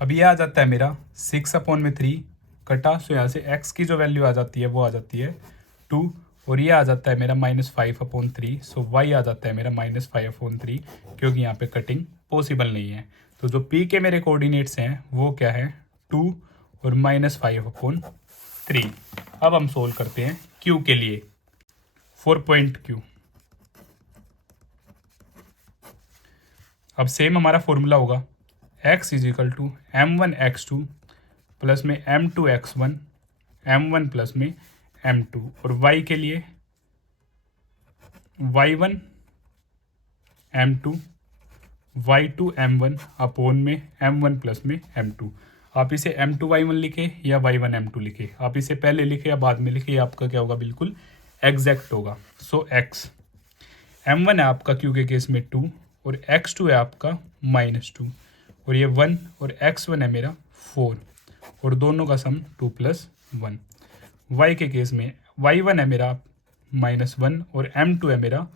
अब ये आ जाता है मेरा 6 अपॉन में 3 कटा। सो यहाँ से x की जो वैल्यू आ जाती है वो आ जाती है 2 और ये आ जाता है मेरा -5 अपॉन 3। सो y आ जाता है मेरा -5 अपॉन 3 क्योंकि यहाँ पे कटिंग पॉसिबल नहीं है। तो जो p के मेरे कोऑर्डिनेट्स हैं वो क्या है 2 और -5 अपॉन 3। अब हम सोल्व करते हैं q के लिए। 4 पॉइंट q। अब सेम हमारा फॉर्मूला होगा x = m1x2 प्लस में m2x1 m1 प्लस में m2 और y के लिए y1 m2 y2 m1 upon में m1 प्लस में m2। आप इसे m2 y1 लिखे या y1 m2 लिखे, आप इसे पहले लिखे या बाद में लिखे, ये आपका क्या होगा, बिल्कुल एग्जैक्ट होगा। सो x m1 है आपका q के केस में 2 और x2 है आपका -2 और ये 1 और x1 है मेरा 4 और दोनों का सम 2 + 1। y के केस में y1 है मेरा -1 और m2 है मेरा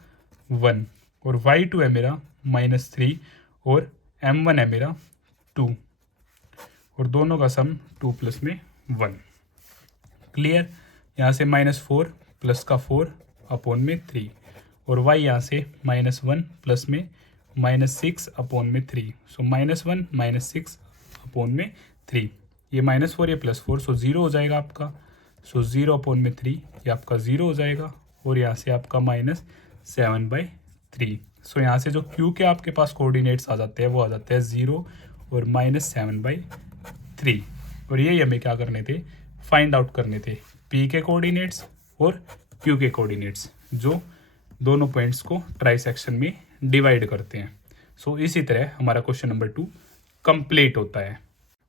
1 और y2 है मेरा -3 और m1 है मेरा 2 और दोनों का सम 2 + में 1। क्लियर। यहाँ से -4 प्लस का 4 अपॉन में 3 और y यहाँ से -1 प्लस में -6 अपॉन में 3। सो -1 -6 अपॉन में 3, ये -4 ये +4, सो 0 हो जाएगा आपका। सो 0 अपॉन में 3 ये आपका 0 हो जाएगा और यहाँ से आपका -7/3। सो यहाँ से जो q के आपके पास कोऑर्डिनेट्स आ जाते हैं वो आ जाते हैं 0 और -7/3। और यही हमें क्या करने थे, फाइंड आउट करने थे p के कोऑर्डिनेट्स और q के कोऑर्डिनेट्स, जो दोनों पॉइंट्स को ट्राइसेक्शन में डिवाइड करते हैं। सो इसी तरह हमारा क्वेश्चन नंबर 2 कंप्लीट होता है।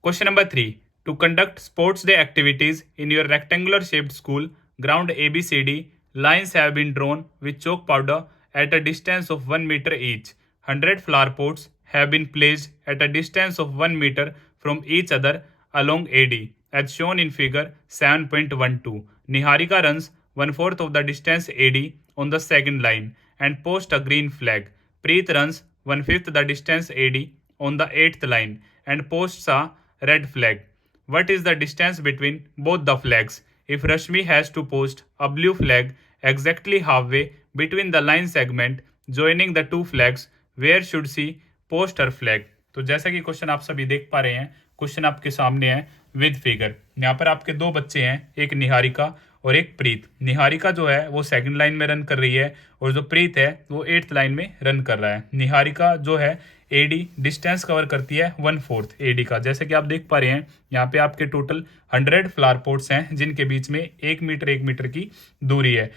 Question number 3, to conduct sports day activities in your rectangular shaped school ground ABCD lines have been drawn with chalk powder at a distance of 1 meter each. 100 flower pots have been placed at a distance of 1 meter from each other along AD as shown in figure 7.12. Niharika runs 1/4 of the distance AD on the second line and posts a green flag. Preet runs 1/5 the distance AD on the 8th line and posts a red flag. What is the distance between both the flags? If Rashmi has to post a blue flag exactly halfway between the line segment joining the two flags, where should she post her flag? तो जैसा कि question आप सभी देख पा रहे हैं, question आपके सामने है विद फिगर। यहाँ पर आपके दो बच्चे हैं, एक निहारिका और एक प्रीत। निहारिका जो है वो सेकंड लाइन में रन कर रही है और जो प्रीत है वो 8th लाइन में रन कर रहा है। निहारिका जो है AD डिस्टेंस कवर करती है 1/4 AD का। जैसे कि आप देख पा रहे हैं यहाँ पे आपके टोटल 100 फ्लावर पॉट्स हैं जिनके बीच में 1 मीटर की दूरी है।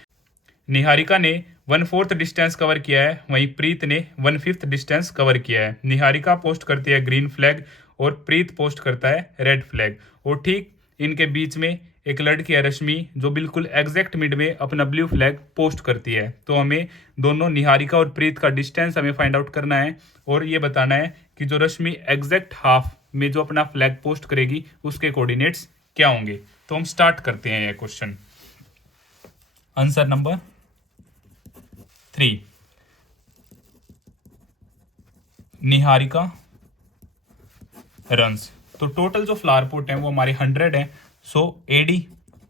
निहारिका ने 1/4 डिस्टेंस कवर किया है, वहीं प्रीत ने 1/5 डिस्टेंस कवर किया है। निहारिका पोस्ट करती है ग्रीन फ्लैग और प्रीत पोस्ट करता है रेड फ्लैग, और ठीक इनके बीच में एक लड़की है रश्मि जो बिल्कुल एग्जैक्ट मिड में अपना ब्लू फ्लैग पोस्ट करती है। तो हमें दोनों निहारिका और प्रीत का डिस्टेंस हमें फाइंड आउट करना है और ये बताना है कि जो रश्मि एग्जैक्ट हाफ में जो अपना फ्लैग पोस्ट करेगी उसके कोऑर्डिनेट्स क्या होंगे। तो हम स्टार्ट करते हैं ये question. Answer number 3, Niharika runs. तो टोटल जो फ्लावर पोट हैं वो हमारे 100 हैं। सो AD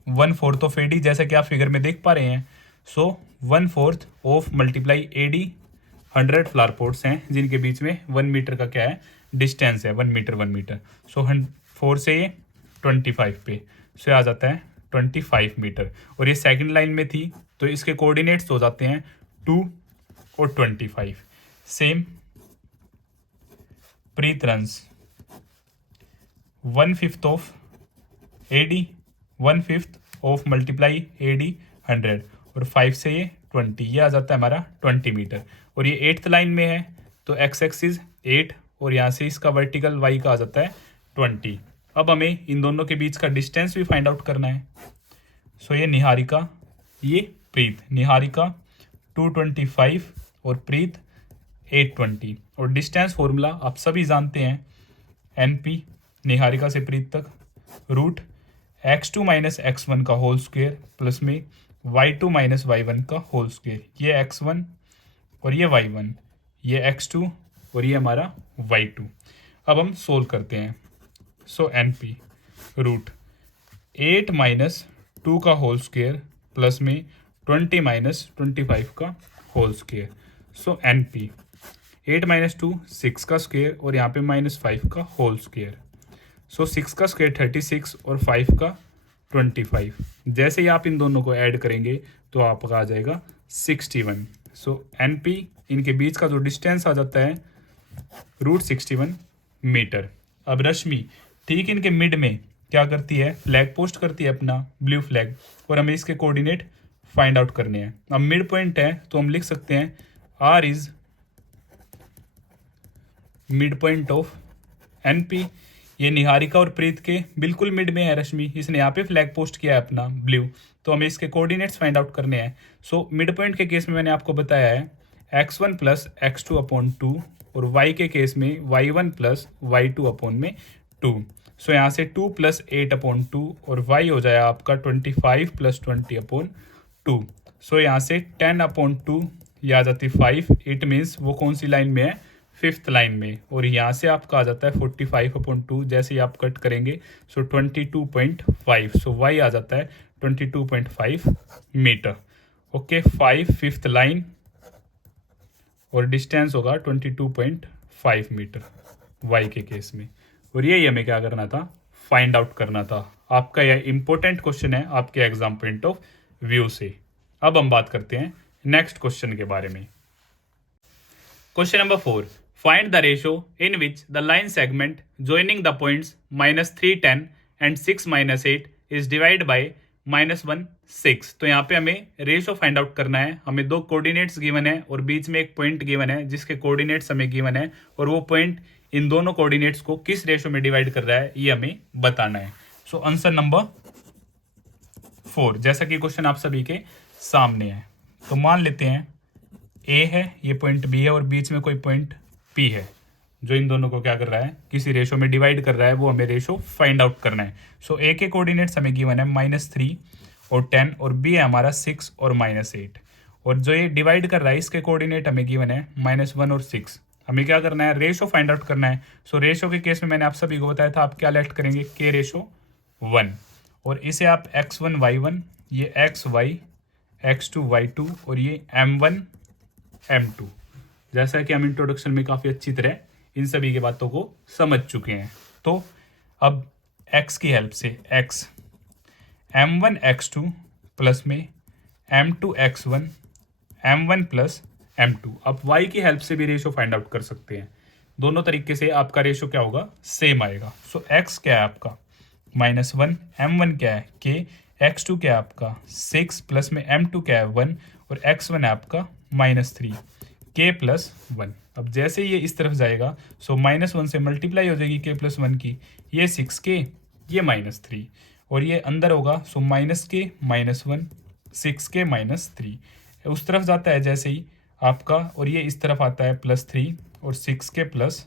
1/4 ऑफ AD, जैसा कि आप फिगर में देख पा रहे हैं। So 1/4 of multiply AD 100 flower pots हैं जिनके बीच में 1 मीटर का क्या है डिस्टेंस है, 1 मीटर। सो 4 से ये 25 पे, सो आ जाता है 25 मीटर। और ये सेकंड लाइन में थी तो इसके कोऑर्डिनेट्स हो जाते हैं 2 और 25। Same Preet runs 1/5 of AD 1/5 of multiply AD 100 और 5 से ये 20, ये आ जाता है हमारा 20 मीटर। और ये 8th लाइन में है तो एक्स एक्सिस 8 और यहाँ से इसका वर्टिकल y का आ जाता है 20। अब हमें इन दोनों के बीच का डिस्टेंस भी फाइंड आउट करना है। सो ये निहारिका, ये प्रीत। निहारिका 225 और प्रीत 820, और डिस्टेंस फॉर्मूला आप सभी जानते हैं, NP निहारिका से प्रीत तक रूट x2 माइनस x1 का होल स्क्वेयर प्लस में y2 माइनस y1 का होल स्क्वेयर। ये x1 और ये y1, ये x2 और ये हमारा y2। अब हम सोल्व करते हैं। सो NP रूट 8 माइनस 2 का होल स्क्वेयर प्लस में 20 माइनस 25 का होल स्क्वेयर। सो NP 8 माइनस 2 6 का स्क्वेयर और यहाँ पे -5 का होल स्क्वेयर। सो 6 का स्क्वायर 36 और 5 का 25। जैसे ही आप इन दोनों को ऐड करेंगे तो आपका आ जाएगा 61। सो NP इनके बीच का जो डिस्टेंस आ जाता है √61 मीटर। अब रश्मि ठीक इनके मिड में क्या करती है, फ्लैग पोस्ट करती है अपना ब्लू फ्लैग, और हमें इसके कोऑर्डिनेट फाइंड आउट करने हैं। अब मिड पॉइंट है तो हम लिख सकते हैं R is mid point of NP। ये निहारिका और प्रीत के बिल्कुल मिड में है रश्मि, इसने यहाँ पे फ्लैग पोस्ट किया है अपना ब्लू, तो हमें इसके कोऑर्डिनेट्स फाइंड आउट करने हैं। सो मिड पॉइंट के केस में मैंने आपको बताया है x1 प्लस x2 अपॉन 2 और y के केस में y1 प्लस y2 अपॉन में 2। सो यहाँ से 2 प्लस 8 अपॉन 2 और y हो जाएगा आपका 25 प्लस 20 अपॉन 2। सो यहाँ से 10 अपॉन 2 ये आ जाती 5। इट मीन्स वो कौन सी लाइन में है, 5th लाइन में। और यहाँ से आपका आ जाता है 45 अपॉन 2, जैसे ही आप कट करेंगे सो 22.5। सो y आ जाता है 22.5 मीटर। ओके, 5th लाइन और डिस्टेंस होगा 22.5 मीटर y के केस में। और यही हमें क्या करना था, फाइंड आउट करना था। आपका यह इंपॉर्टेंट क्वेश्चन है आपके एग्जाम पॉइंट ऑफ व्यू से। अब हम बात करते हैं नेक्स्ट क्वेश्चन के बारे में। Question number 4, find the ratio in which the line segment joining the points -310 and 6-8 is divided by -1 6। तो यहाँ पे हमें रेशो फाइंड आउट करना है। हमें दो कोऑर्डिनेट्स गिवन है और बीच में एक पॉइंट गिवन है जिसके कोऑर्डिनेट्स हमें गिवन है, और वो पॉइंट इन दोनों कोऑर्डिनेट्स को किस रेशो में डिवाइड कर रहा है ये हमें बताना है। सो आंसर नंबर 4, जैसा कि क्वेश्चन आप सभी के सामने है। तो मान लेते हैं ए है, ये पॉइंट बी है और बीच में कोई पॉइंट पी है जो इन दोनों को क्या कर रहा है, किसी रेशो में डिवाइड कर रहा है, वो हमें रेशो फाइंड आउट करना है। सो ए के कोऑर्डिनेट्स हमें गिवन है -3 और 10 और बी है हमारा 6 और -8, और जो ये डिवाइड कर रहा है इसके कोऑर्डिनेट हमें गिवन है -1 और 6। हमें क्या करना है, रेशो फाइंड आउट करना है। सो रेशो के केस में मैंने आप सभी को बताया था, आप क्या लेट करेंगे, के रेशो 1, और इसे आप x1 y1, ये xy x2 y2 और ये m1 m2, जैसा कि हम इंट्रोडक्शन में काफ़ी अच्छी तरह इन सभी की बातों को समझ चुके हैं। तो अब x की हेल्प से x m1 x2 प्लस में m2 x1 m1 plus m2, अब y की हेल्प से भी रेशो फाइंड आउट कर सकते हैं। दोनों तरीके से आपका रेशो क्या होगा, सेम आएगा। सो x क्या है आपका -1, m1 क्या है k, x2 क्या है आपका 6 प्लस में m2 क्या है 1 और x1 है आपका -3, k प्लस 1। अब जैसे ये इस तरफ जाएगा सो -1 से मल्टीप्लाई हो जाएगी k प्लस 1 की, ये 6k ये -3, और ये अंदर होगा सो -k -1 6k -3, उस तरफ जाता है जैसे ही आपका, और ये इस तरफ आता है +3 और 6k प्लस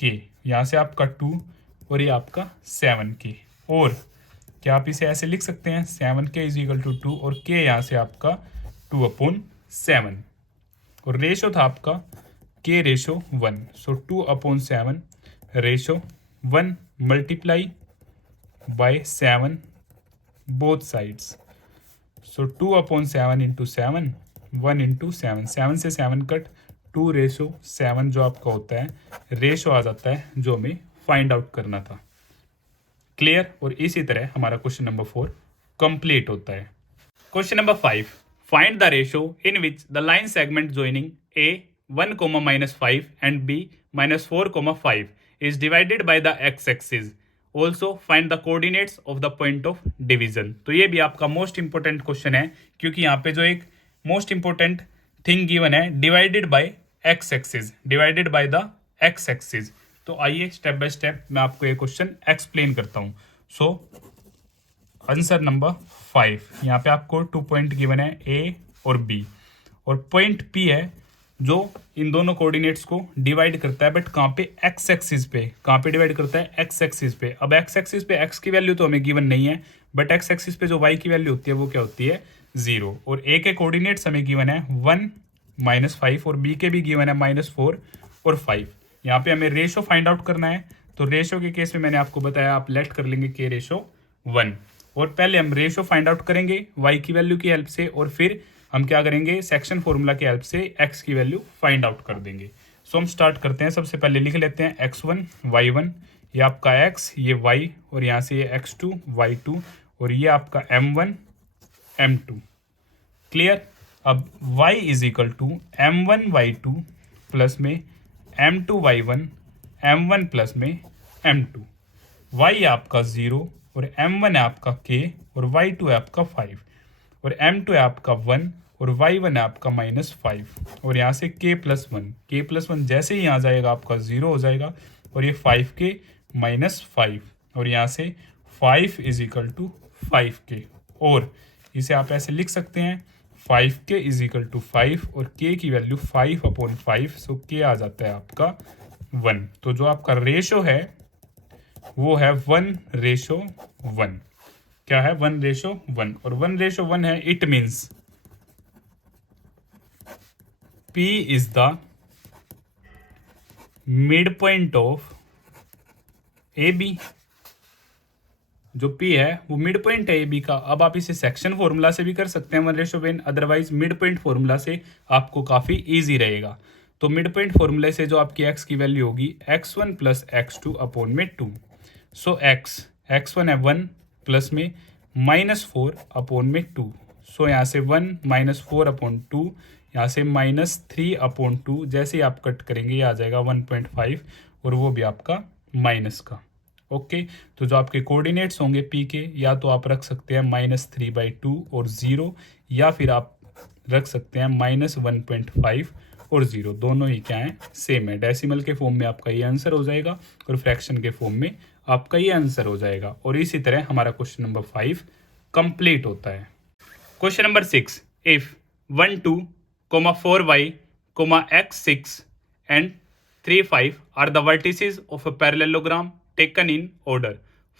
k, यहाँ से आपका 2 और ये आपका 7k, और क्या आप इसे ऐसे लिख सकते हैं 7k = 2 और k यहाँ से आपका 2/7, और रेशो था आपका k ratio 1, so 2/7 ratio 1 multiply by 7 both sides, so 2/7 into 7 1 into 7, 7 से 7 कट 2/7 जो आपका होता है रेशो आ जाता है जो हमें फाइंड आउट करना था। क्लियर, और इसी तरह हमारा क्वेश्चन नंबर 4 कंप्लीट होता है। Question number 5, find the ratio in which the line segment joining a 1, -5 and b -4, 5 is divided by the x-axis. Also find the coordinates of the point of division. तो ये भी आपका most important question है, क्योंकि यहाँ पे जो एक मोस्ट इंपोर्टेंट थिंग गिवन है, divided by x axis, divided by the x axis. तो आइए स्टेप बाय स्टेप मैं आपको ये क्वेश्चन एक्सप्लेन करता हूँ। सो आंसर नंबर 5, यहाँ पे आपको 2 पॉइंट गिवन है ए और बी, और पॉइंट पी है जो इन दोनों कोऑर्डिनेट्स को डिवाइड करता है, बट कहाँ पे, एक्स एक्सिस पे। कहाँ पे डिवाइड करता है, एक्स एक्सिस पे। अब एक्स एक्सिस पे एक्स की वैल्यू तो हमें गिवन नहीं है, बट एक्स एक्सिस पे जो वाई की वैल्यू होती है वो क्या होती है, 0, और ए के कोऑर्डिनेट्स हमें गिवन है 1 -5 और बी के भी गिवन है -4 और 5। यहाँ पे हमें रेशो फाइंड आउट करना है, तो रेशो के केस में मैंने आपको बताया आप लेट कर लेंगे के रेशो 1, और पहले हम रेशो फाइंड आउट करेंगे वाई की वैल्यू की हेल्प से, और फिर हम क्या करेंगे, सेक्शन फॉर्मूला की हेल्प से एक्स की वैल्यू फाइंड आउट कर देंगे। सो हम स्टार्ट करते हैं, सबसे पहले लिख लेते हैं x1 y1, ये आपका x, ये y, और यहाँ से ये x2 y2, और ये आपका m1 m2। क्लियर। अब y = m1 y2 प्लस में m2 y1 m1 प्लस में m2, y आपका 0 और m1 है आपका k और y2 है आपका 5 और m2 है आपका 1 और y1 है आपका -5, और यहाँ से k + 1 जैसे ही यहाँ जाएगा आपका 0 हो जाएगा, और ये 5k -5, और यहाँ से 5 = 5k, और इसे आप ऐसे लिख सकते हैं 5k = 5 और k की वैल्यू 5/5, सो k आ जाता है आपका 1। तो जो आपका रेशो है वो है 1:1। क्या है, 1:1, और 1:1 है, it means P is the midpoint of AB। जो P है वो मिड पॉइंट है AB का। अब आप इसे सेक्शन फॉर्मूला से भी कर सकते हैं 1:1, अदरवाइज मिड पॉइंट फॉर्मूला से आपको काफ़ी इजी रहेगा। तो मिड पॉइंट फॉर्मूले से जो आपकी x की वैल्यू होगी x1 + x2/2। सो x1 है 1 प्लस में -4/2, सो यहाँ से 1 -4/2, यहाँ से -3/2, जैसे ही आप कट करेंगे ये आ जाएगा 1.5, और वो भी आपका माइनस का। ओके, तो जो आपके कोऑर्डिनेट्स होंगे पी के, या तो आप रख सकते हैं -3/2 और 0, या फिर आप रख सकते हैं -1.5 और 0 दोनों ही क्या है, सेम है। डेसिमल के फॉर्म में आपका ये आंसर हो जाएगा और फ्रैक्शन के फॉर्म में आपका ये आंसर हो जाएगा। और इसी तरह हमारा क्वेश्चन नंबर 5 कंप्लीट होता है। Question number 6, if 1 2 4y x6 and 3 5 are the vertices of a parallelogram taken in order,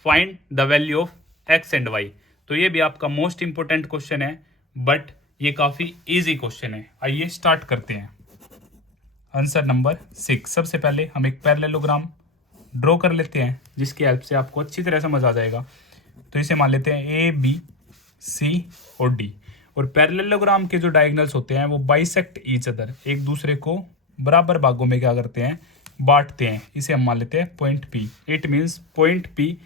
find the value of x and y। तो ये भी आपका मोस्ट इंपोर्टेंट क्वेश्चन है, बट ये काफ़ी इजी क्वेश्चन है। आइए स्टार्ट करते हैं। आंसर नंबर 6, सबसे पहले हम एक पैरेललोग्राम ड्रॉ कर लेते हैं जिसकी हेल्प से आपको अच्छी तरह समझ आ जाएगा। तो इसे मान लेते हैं ए बी सी और डी। और पैरेललोग्राम के जो डायगोनल्स होते हैं वो बाइसेक्ट ईच अदर, एक दूसरे को बराबर भागों में क्या करते हैं, बांटते हैं। इसे हम मान लेते हैं point P. It means point P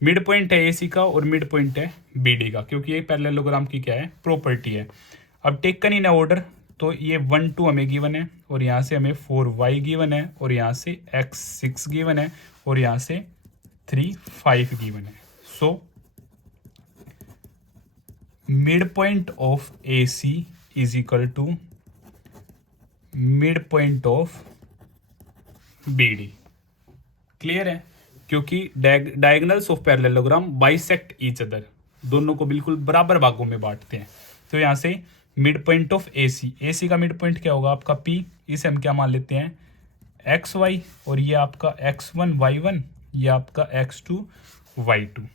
mid point है ए सी का और मिड पॉइंट है बी डी का, क्योंकि ये पैरेललोग्राम की क्या है, प्रॉपर्टी है। अब टेकन इन ऑर्डर, तो ये 1 2 हमें गिवन है और यहाँ से हमें 4y गिवन है और यहाँ से x6 गिवन है और यहाँ से 3 5 गिवन है। So mid point of A C is equal to mid point of B D. Clear है, क्योंकि diagonals of parallelogram bisect each other, दोनों को बिल्कुल बराबर भागों में बांटते हैं। तो यहाँ से मिड पॉइंट ऑफ ए सी का मिड पॉइंट क्या होगा आपका P, इसे हम क्या मान लेते हैं XY, और ये आपका X1 Y1, ये आपका X2 Y2।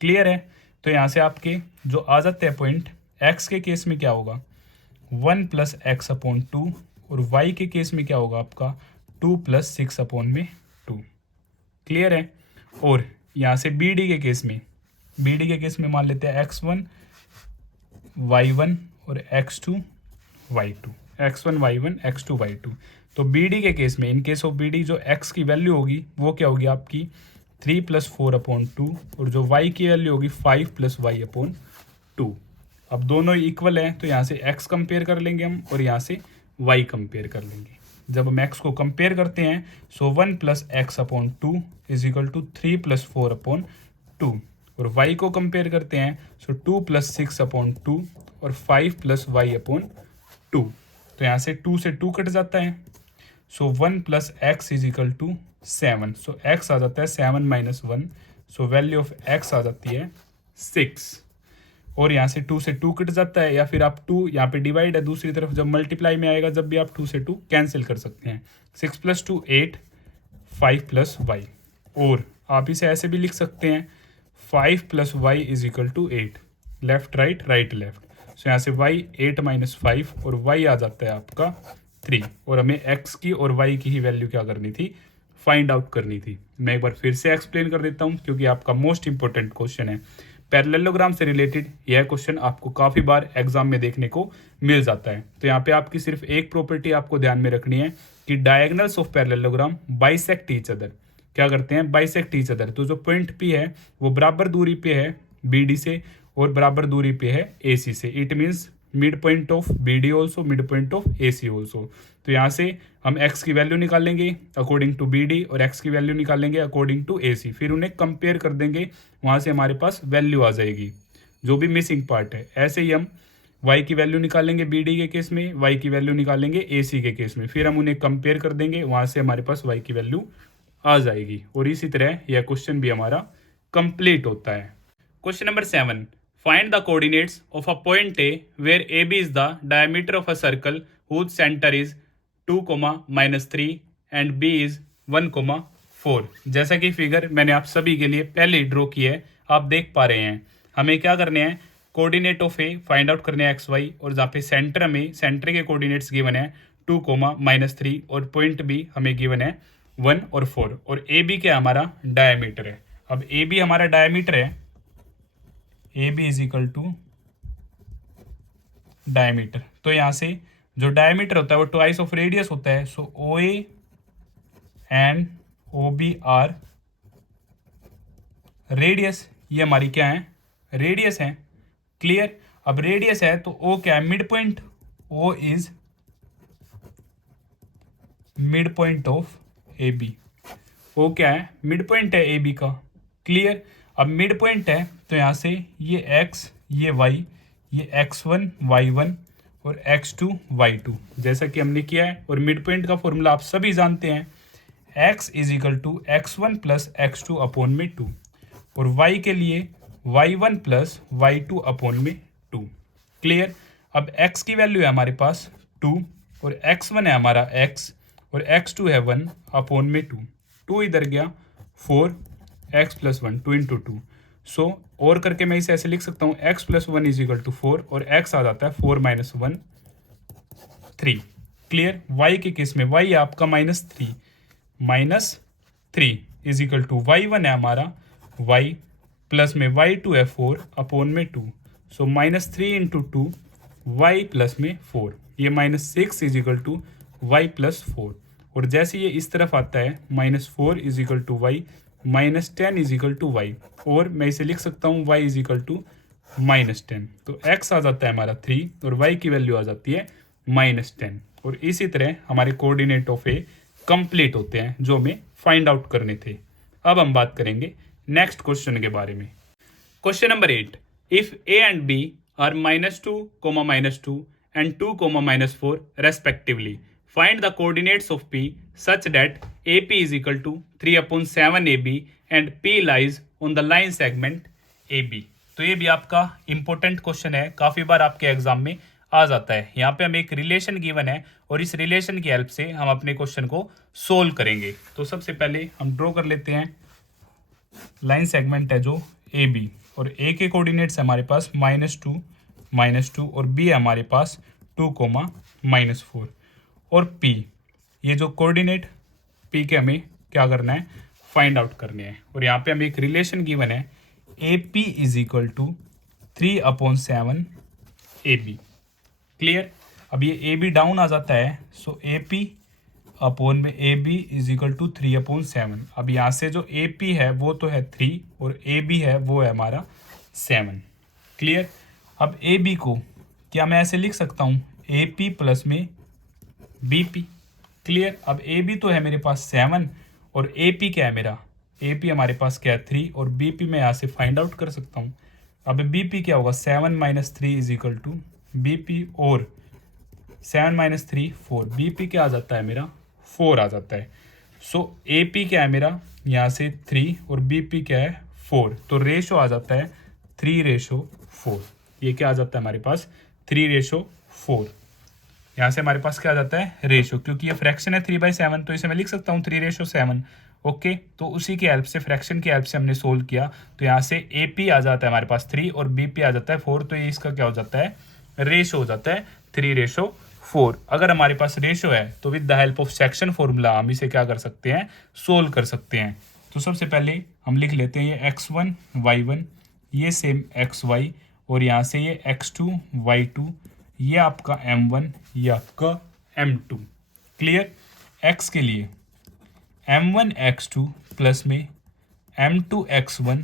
क्लियर है, तो यहाँ से आपके जो आ जाते हैं पॉइंट, X के केस में क्या होगा 1 + x/2 और Y के केस में क्या होगा आपका 2 + 6/2। क्लियर है, और यहाँ से बी डी के केस में मान लेते हैं X1 Y1 और X2 Y2, X1 Y1 X2 Y2। तो बी डी के केस में, in case of B D, जो X की वैल्यू होगी वो क्या होगी आपकी 3 + 4/2 और जो Y की वैल्यू होगी 5 + y/2। अब दोनों इक्वल हैं तो यहाँ से X कंपेयर कर लेंगे हम और यहाँ से Y कंपेयर कर लेंगे। जब हम X को कंपेयर करते हैं सो 1 + x/2 इज इक्वल टू 3 + 4/2, और Y को कंपेयर करते हैं सो 2 + 6/2 और 5 + y/2। तो यहाँ से 2 से 2 कट जाता है, so 1 + x is equal to 7। So x आ जाता है 7 - 1, सो वैल्यू ऑफ x आ जाती है 6। और यहाँ से 2 से 2 कट जाता है, या फिर आप 2 यहाँ पे डिवाइड है दूसरी तरफ, जब मल्टीप्लाई में आएगा जब भी आप 2 से 2 कैंसिल कर सकते हैं। 6 + 2 8, 5 + y। और आप इसे ऐसे भी लिख सकते हैं 5 + y is equal to 8, left right right left. So यहाँ से y 8 - 5 और y आ जाता है आपका 3, और हमें x की और y की ही वैल्यू क्या करनी थी, फाइंड आउट करनी थी। मैं एक बार फिर से एक्सप्लेन कर देता हूँ क्योंकि आपका मोस्ट इंपॉर्टेंट क्वेश्चन है। पैरेललोग्राम से रिलेटेड यह क्वेश्चन आपको काफ़ी बार एग्जाम में देखने को मिल जाता है। तो यहाँ पे आपकी सिर्फ एक प्रॉपर्टी आपको ध्यान में रखनी है कि diagonals of parallelogram bisect each other, क्या करते हैं, बाइसेक्ट ईच अदर। तो जो पॉइंट P है वो बराबर दूरी पे है BD से और बराबर दूरी पे है AC से। It means mid point of BD also, mid point of AC also. तो यहाँ से हम x की वैल्यू निकालेंगे अकॉर्डिंग टू BD और x की वैल्यू निकालेंगे अकॉर्डिंग टू AC, फिर उन्हें कंपेयर कर देंगे, वहाँ से हमारे पास वैल्यू आ जाएगी जो भी मिसिंग पार्ट है। ऐसे ही हम y की वैल्यू निकालेंगे BD के केस में, y की वैल्यू निकालेंगे AC के केस में, फिर हम उन्हें कंपेयर कर देंगे, वहाँ से हमारे पास y की वैल्यू आ जाएगी। और इसी तरह यह क्वेश्चन भी हमारा कंप्लीट होता है। Question number 7, find the coordinates of a point A where AB is the diameter of a circle whose center is 2, -3 and B is 1, 4। जैसा कि फिगर मैंने आप सभी के लिए पहले ही ड्रॉ की है, आप देख पा रहे हैं। हमें क्या करने हैं, coordinate of A find out करने हैं XY, और जहाँ पे सेंटर में सेंटर के कोऑर्डिनेट्स गिवन है 2, -3 और पॉइंट B हमें गिवन है 1 और 4, और AB क्या हमारा डायमीटर है। अब AB हमारा डायमीटर है, AB is equal to diameter. तो यहाँ से जो डायमीटर होता है वो ट्वाइस ऑफ रेडियस होता है। So OA and OB are radius, ये हमारी क्या है, रेडियस है। क्लियर, अब रेडियस है तो O क्या है, mid point. O is mid point of AB। O क्या है, मिड पॉइंट है AB का। क्लियर, अब मिड पॉइंट है तो यहाँ से ये x, ये y, ये x1 y1 और x2 y2 जैसा कि हमने किया है। और मिड पॉइंट का फॉर्मूला आप सभी जानते हैं, x is equal to x1 plus x2 upon में 2 और y के लिए y1 प्लस y2 अपॉन में 2। क्लियर। अब x की वैल्यू है हमारे पास 2 और x1 है हमारा x और x2 है 1 अपॉन में 2। 2 इधर गया 4 x प्लस 1 2 इंटू 2। सो और करके मैं इसे ऐसे लिख सकता हूँ x plus 1 is equal to 4 और x आ जाता है 4 माइनस 1 3। क्लियर। y के केस में y है आपका -3 इज इक्वल टू y1 है हमारा y प्लस में y2 है 4 अपॉन में 2। सो -3 इंटू 2 y प्लस में 4, ये -6 इज इक्वल टू y प्लस 4। और जैसे ये इस तरफ आता है -4 is equal to y -10 is equal to y और मैं इसे लिख सकता हूँ y इज इक्वल टू -10। तो x आ जाता है हमारा 3 और y की वैल्यू आ जाती है -10। और इसी तरह हमारे कोऑर्डिनेट ऑफ ए कंप्लीट होते हैं जो हमें फाइंड आउट करने थे। अब हम बात करेंगे नेक्स्ट क्वेश्चन के बारे में। Question number 8, if a and b are -2, -2 and 2, -4 respectively, find the coordinates of p such that AP is equal to 3/7 AB and P lies on the line segment AB। तो ये भी आपका important question है, काफ़ी बार आपके exam में आ जाता है। यहाँ पे हमें एक रिलेशन गिवन है और इस रिलेशन की हेल्प से हम अपने क्वेश्चन को सोल्व करेंगे। तो सबसे पहले हम ड्रॉ कर लेते हैं लाइन सेगमेंट है जो ए बी और ए के कोऑर्डिनेट्स हमारे पास -2 और बी है हमारे पास 2, -4 और पी, ये जो कोऑर्डिनेट पी के हमें क्या करना है, फाइंड आउट करने हैं। और यहाँ पे हमें एक रिलेशन गिवन है A P is equal to 3/7 A B. Clear. अब ये ए बी डाउन आ जाता है, सो ए पी अपॉन में A B is equal to 3/7। अब यहाँ से जो ए पी है वो तो है 3 और ए बी है वो है हमारा 7। क्लियर। अब ए बी को क्या मैं ऐसे लिख सकता हूँ ए पी प्लस में बी पी। क्लियर। अब ए बी तो है मेरे पास 7 और ए पी क्या है मेरा, ए पी हमारे पास क्या है 3 और बी पी मैं यहाँ से फाइंड आउट कर सकता हूँ। अब बी पी क्या होगा 7 - 3 is equal to B P और 7 - 3 4, बी पी क्या आ जाता है मेरा 4 आ जाता है। सो ए पी क्या है मेरा यहाँ से 3 और बी पी क्या है 4, तो रेशो आ जाता है 3/4। ये क्या आ जाता है हमारे पास 3/4। यहाँ से हमारे पास क्या आ जाता है रेशो, क्योंकि ये फ्रैक्शन है 3/7 तो इसे मैं लिख सकता हूँ 3/7। ओके, तो उसी की हेल्प से फ्रैक्शन की हेल्प से हमने सोल्व किया। तो यहाँ से ए पी आ जाता है हमारे पास 3 और बी पी आ जाता है 4, तो ये इसका क्या हो जाता है रेशो हो जाता है 3/4। अगर हमारे पास रेशो है तो with the help of section formula हम इसे क्या कर सकते हैं सोल्व कर सकते हैं। तो सबसे पहले हम लिख लेते हैं ये x1 y1 ये सेम xy और यहाँ से ये x2 y2 ये आपका m1 ये आपका m2। क्लियर। x के लिए m1 x2 प्लस में m2 x1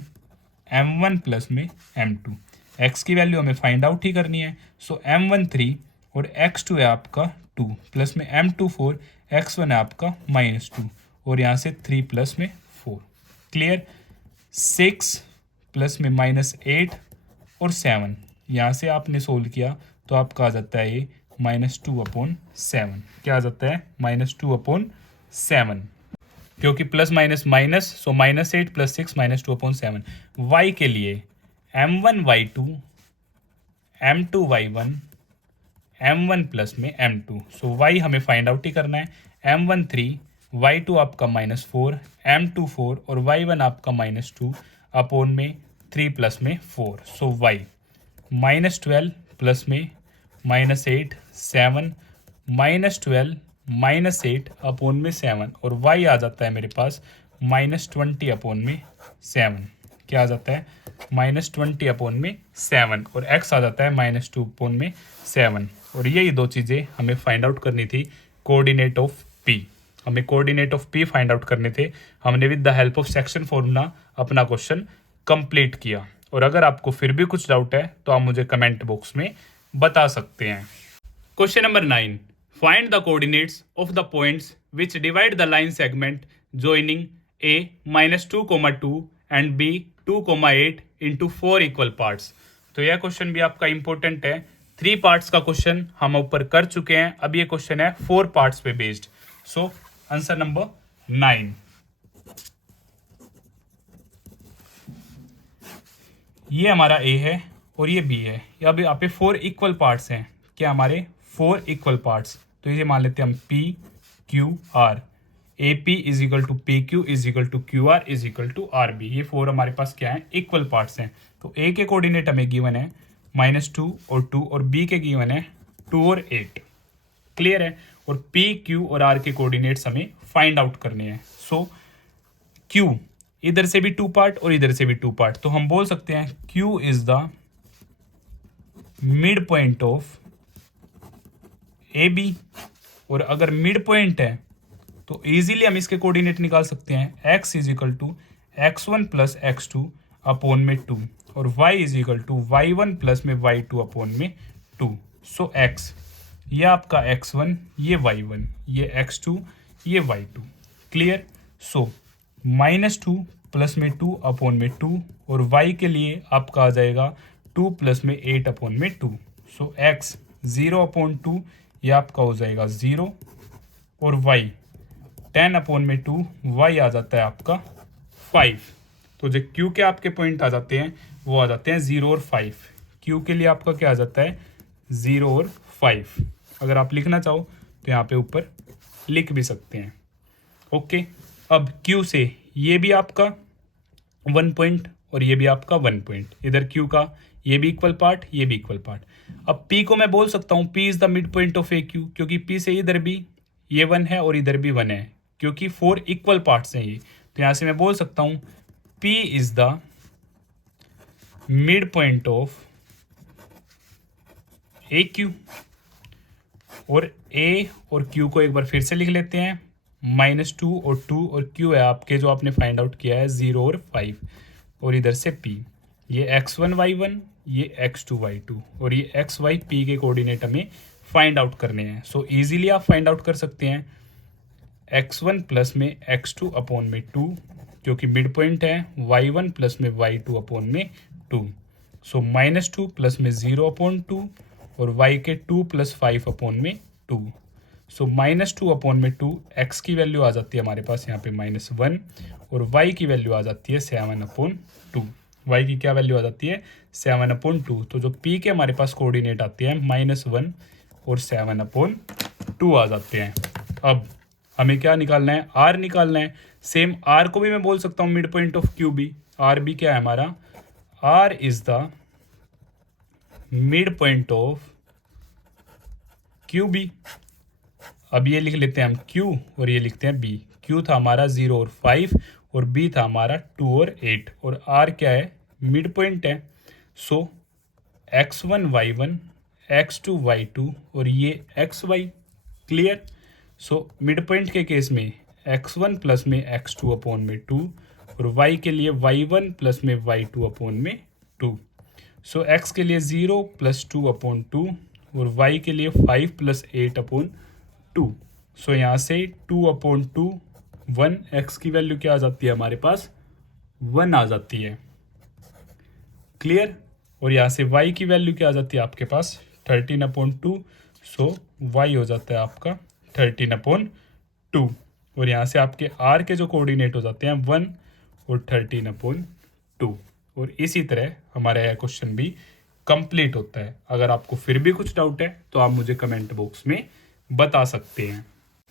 m1 प्लस में m2। x की वैल्यू हमें फाइंड आउट ही करनी है, सो m1 3 और x2 है आपका 2 प्लस में m2 4 x1 है आपका -2 और यहाँ से 3 प्लस में 4। क्लियर। 6 प्लस में -8 और 7 यहाँ से आपने सोल्व किया तो आपका आ जाता है ये -2/7। क्या आ जाता है -2/7, क्योंकि प्लस माइनस माइनस, सो -8 + 6 -2/7। y के लिए m1 y2 m2 y1 m1 plus में m2, सो y हमें फाइंड आउट ही करना है। m1 3 y2 आपका -4 m2 4 और y1 आपका -2 अपॉन में 3 प्लस में 4, सो y -12 प्लस में -8 7 -12 -8 अपॉन में 7 और y आ जाता है मेरे पास -20 अपॉन में 7। क्या आ जाता है -20 अपॉन में 7 और x आ जाता है -2 अपॉन में 7। और यही दो चीज़ें हमें फाइंड आउट करनी थी कोऑर्डिनेट ऑफ p। हमें coordinate of p find out करने थे। हमने with the help of section formula अपना क्वेश्चन कंप्लीट किया। और अगर आपको फिर भी कुछ डाउट है तो आप मुझे कमेंट बॉक्स में बता सकते हैं। Question number 9, find the coordinates of the points which divide the line segment joining a -2, 2 and b 2, 8 into 4 equal parts. तो यह क्वेश्चन भी आपका इंपॉर्टेंट है 3 पार्ट्स का क्वेश्चन हम ऊपर कर चुके हैं, अब ये क्वेश्चन है 4 पार्ट्स पे बेस्ड। So answer number 9। ये हमारा ए है और ये बी है। अब यहाँ पे 4 इक्वल पार्ट्स हैं। क्या हमारे 4 इक्वल पार्ट्स, तो ये मान लेते हैं हम P Q R. A P is equal to P Q is equal to Q R is equal to R B. ये 4 हमारे पास क्या है, इक्वल पार्ट्स हैं। तो ए के कोऑर्डिनेट हमें गिवन है -2 और 2, और बी के गिवन है 2 और 8। क्लियर है। और पी क्यू और आर के कोऑर्डिनेट्स हमें फाइंड आउट करने हैं। सो क्यू, इधर से भी 2 पार्ट और इधर से भी 2 पार्ट, तो हम बोल सकते हैं Q is the mid point of A B. और अगर मिड पॉइंट है तो इजीली हम इसके कोऑर्डिनेट निकाल सकते हैं। x is equal to x1 plus x2 upon में 2 और y is equal to y1 plus में y2 अपॉन में 2। सो x, ये आपका x1, ये y1, ये x2, ये y2। क्लियर। सो -2 प्लस में 2 अपॉन में 2, और y के लिए आपका आ जाएगा 2 प्लस में 8 अपॉन में 2। सो x 0 अपॉन 2, ये आपका हो जाएगा 0, और y 10 अपॉन में 2, y आ जाता है आपका 5। तो जो q के आपके पॉइंट आ जाते हैं वो आ जाते हैं 0 और 5। q के लिए आपका क्या आ जाता है, 0 और 5। अगर आप लिखना चाहो तो यहाँ पे ऊपर लिख भी सकते हैं। ओके। अब q से ये भी आपका 1 पॉइंट और ये भी आपका 1 पॉइंट, इधर q का ये भी इक्वल पार्ट, ये भी इक्वल पार्ट। अब p को मैं बोल सकता हूँ p is the mid point of A Q, क्योंकि p से इधर भी ये 1 है और इधर भी 1 है, क्योंकि 4 इक्वल पार्ट्स हैं ये। तो यहाँ से मैं बोल सकता हूँ p is the mid point of A Q. और a और q को एक बार फिर से लिख लेते हैं, -2 और 2, और q है आपके जो आपने फाइंड आउट किया है 0 और 5, और इधर से p, ये x1 y1, ये x2 y2, और ये x y p के कोऑर्डिनेट हमें फाइंड आउट करने हैं। सो इजीली आप फाइंड आउट कर सकते हैं x1 प्लस में x2 अपॉन में 2, जो कि मिड पॉइंट है, y1 प्लस में y2 अपॉन में 2। सो -2 प्लस में 0 अपॉन 2, और y के 2 प्लस 5 अपॉन में 2। सो -2 अपॉन में 2, x की वैल्यू आ जाती है हमारे पास यहाँ पे -1, और y की वैल्यू आ जाती है 7 अपॉन 2। y की क्या वैल्यू आ जाती है, 7 अपॉन 2। तो जो p के हमारे पास कोऑर्डिनेट आते हैं -1 और 7 अपॉन 2 आ जाते हैं। अब हमें क्या निकालना है, r निकालना है। सेम r को भी मैं बोल सकता हूँ mid point of Q B. r भी क्या है हमारा, r is the mid point of Q B. अब ये लिख लेते हैं हम q और ये लिखते हैं b। q था हमारा 0 और 5, और b था हमारा 2 और 8, और r क्या है, मिड पॉइंट है। सो x1 y1, x2 y2, और ये xy। Clear. So mid point के केस में x1 प्लस में x2 अपॉन में 2, और y के लिए y1 प्लस में y2 अपॉन में 2। सो x के लिए 0 प्लस 2 अपॉन 2, और y के लिए 5 प्लस 8 अपॉन 2। सो यहाँ से 2 अपॉन 2 1, x की वैल्यू क्या आ जाती है हमारे पास, 1 आ जाती है। क्लियर। और यहाँ से y की वैल्यू क्या आ जाती है आपके पास, 13 अपॉन 2। सो y हो जाता है आपका 13 अपॉन 2, और यहाँ से आपके r के जो कोऑर्डिनेट हो जाते हैं 1 और 13 अपॉन 2। और इसी तरह हमारा यह क्वेश्चन भी कंप्लीट होता है। अगर आपको फिर भी कुछ डाउट है तो आप मुझे कमेंट बॉक्स में बता सकते हैं।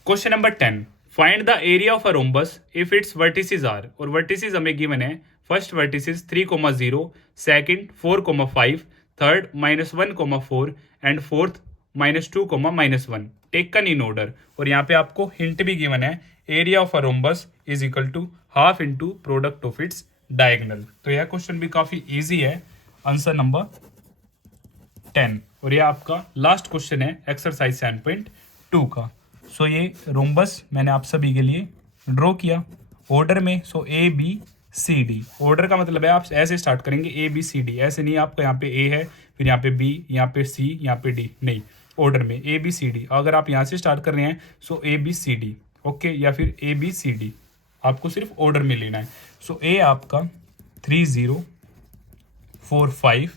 Question number 10, find the area of a rhombus if its vertices are. और वर्टिसेस हमें गिवन है, first vertices 3,0, second 4,5, third -1,4, and fourth -2,-1, taken in order. और यहाँ पे आपको हिंट भी गिवन है, area of a rhombus is equal to half into product of its diagonal. तो यह क्वेश्चन भी काफी इजी है। आंसर नंबर 10, और यह आपका लास्ट क्वेश्चन है एक्सरसाइज 7.2 का। सो ये रोम्बस मैंने आप सभी के लिए ड्रॉ किया ऑर्डर में। So A B C D, order का मतलब है आप ऐसे स्टार्ट करेंगे ए बी सी डी, ऐसे नहीं आपका यहाँ पे ए है, फिर यहाँ पे बी, यहाँ पे सी, यहाँ पे डी, नहीं, ऑर्डर में ए बी सी डी। अगर आप यहाँ से स्टार्ट कर रहे हैं so A B C D, okay, या फिर ए बी सी डी, आपको सिर्फ ऑर्डर में लेना है। सो ए आपका 3 0 4 5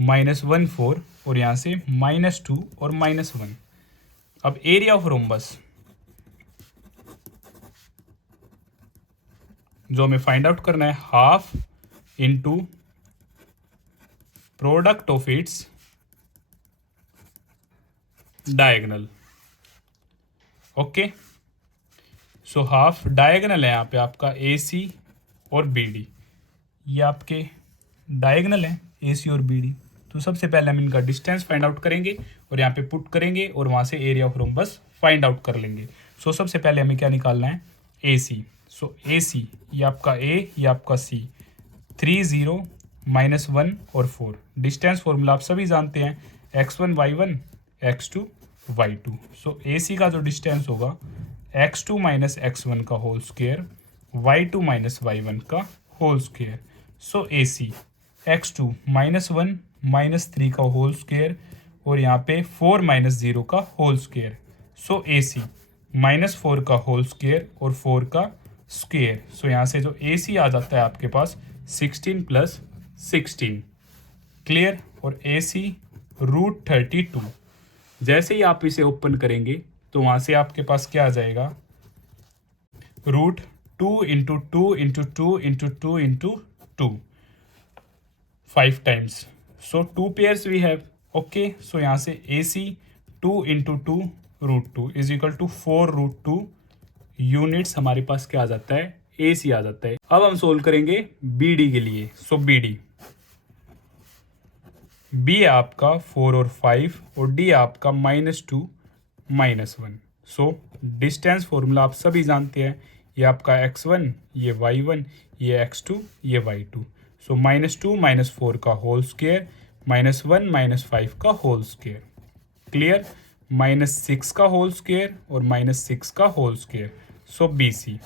-1 4, और यहाँ से -2 और -1। अब एरिया ऑफ रोम्बस जो हमें फाइंड आउट करना है, half into product of its diagonal. Okay, so half diagonal है यहाँ पे आपका AC और BD, ये आपके डायगोनल है AC और BD। तो सबसे पहले हम इनका डिस्टेंस फाइंड आउट करेंगे और यहाँ पे पुट करेंगे और वहाँ से area of rhombus find out कर लेंगे। सो सबसे पहले हमें क्या निकालना है, AC। सो AC ये आपका A, ये आपका C, 3 0 -1 और 4। डिस्टेंस फॉर्मूला आप सभी जानते हैं, x1 y1 x2 y2। सो AC का जो डिस्टेंस होगा x2 माइनस x1 का whole square, y2 minus y1 का होल स्क्वायर। सो AC x2 -1 -3 का होल स्क्वायर और यहाँ पे 4 -0 का होल स्क्वायर। सो AC -4 का होल स्क्वायर और 4 का स्क्वायर। सो यहाँ से जो AC आ जाता है आपके पास 16 + 16। क्लियर। और AC √32। जैसे ही आप इसे ओपन करेंगे तो वहाँ से आपके पास क्या आ जाएगा, √2 × 2 × 2 × 2 × 2, 5 times. So 2 pairs we have. Okay, so यहाँ से AC 2 × 2 √2 = 4 √2 यूनिट्स हमारे पास क्या आ जाता है, AC आ जाता है। अब हम सोल्व करेंगे BD के लिए। सो BD B है आपका 4 और 5 और D है आपका -2 -1। सो डिस्टेंस फॉर्मूला आप सभी जानते हैं, ये आपका x1, ये y1, ये x2, ये y2। सो -2 -4 का होल स्क्वायर, -1 -5 का होल स्क्वायर। क्लियर। -6 का होल स्क्वायर और -6 का होल स्क्वायर। सो BC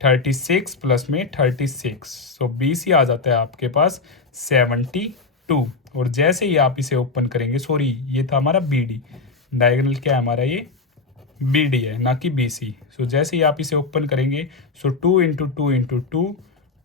36 प्लस में 36। सो BC आ जाता है आपके पास 72। और जैसे ही आप इसे ओपन करेंगे, सॉरी ये था हमारा BD, डायगोनल क्या है हमारा, ये BD है ना कि BC। सो जैसे ही आप इसे ओपन करेंगे, सो 2 × 2 × 2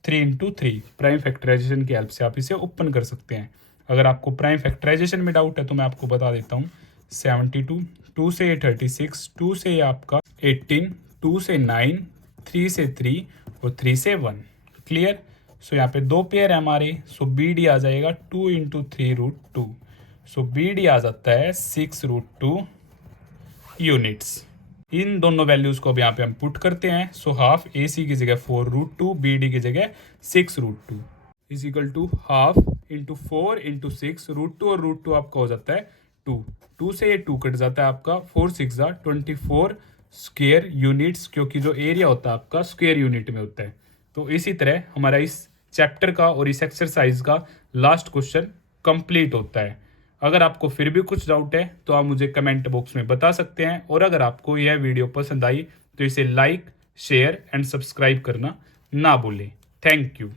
3 × 3 प्राइम फैक्टराइजेशन की हेल्प से आप इसे ओपन कर सकते हैं। अगर आपको प्राइम फैक्टराइजेशन में डाउट है तो मैं आपको बता देता हूँ। 72, 2 से 36, 2 से आपका 18, 2 से 9, 3 से 3 और 3 से 1। क्लियर। सो यहाँ पे 2 पेयर है हमारे। सो BD आ जाएगा 2 × 3 √2। सो BD आ जाता है 6 √2 यूनिट्स। इन दोनों वैल्यूज को अब यहाँ पे हम पुट करते हैं। सो हाफ AC की जगह 4 √2, BD की जगह 6 √2 = हाफ × 4 × 6 √2 और √2 आपका हो जाता है 2। 2 से ये 2 कट जाता है आपका, 4 6 24 स्क्वायर यूनिट्स, क्योंकि जो एरिया होता है आपका स्क्वायर यूनिट में होता है। तो इसी तरह हमारा इस चैप्टर का और इस एक्सरसाइज का लास्ट क्वेश्चन कंप्लीट होता है। अगर आपको फिर भी कुछ डाउट है तो आप मुझे कमेंट बॉक्स में बता सकते हैं, और अगर आपको यह वीडियो पसंद आई तो इसे लाइक, शेयर एंड सब्सक्राइब करना ना भूलें। Thank you.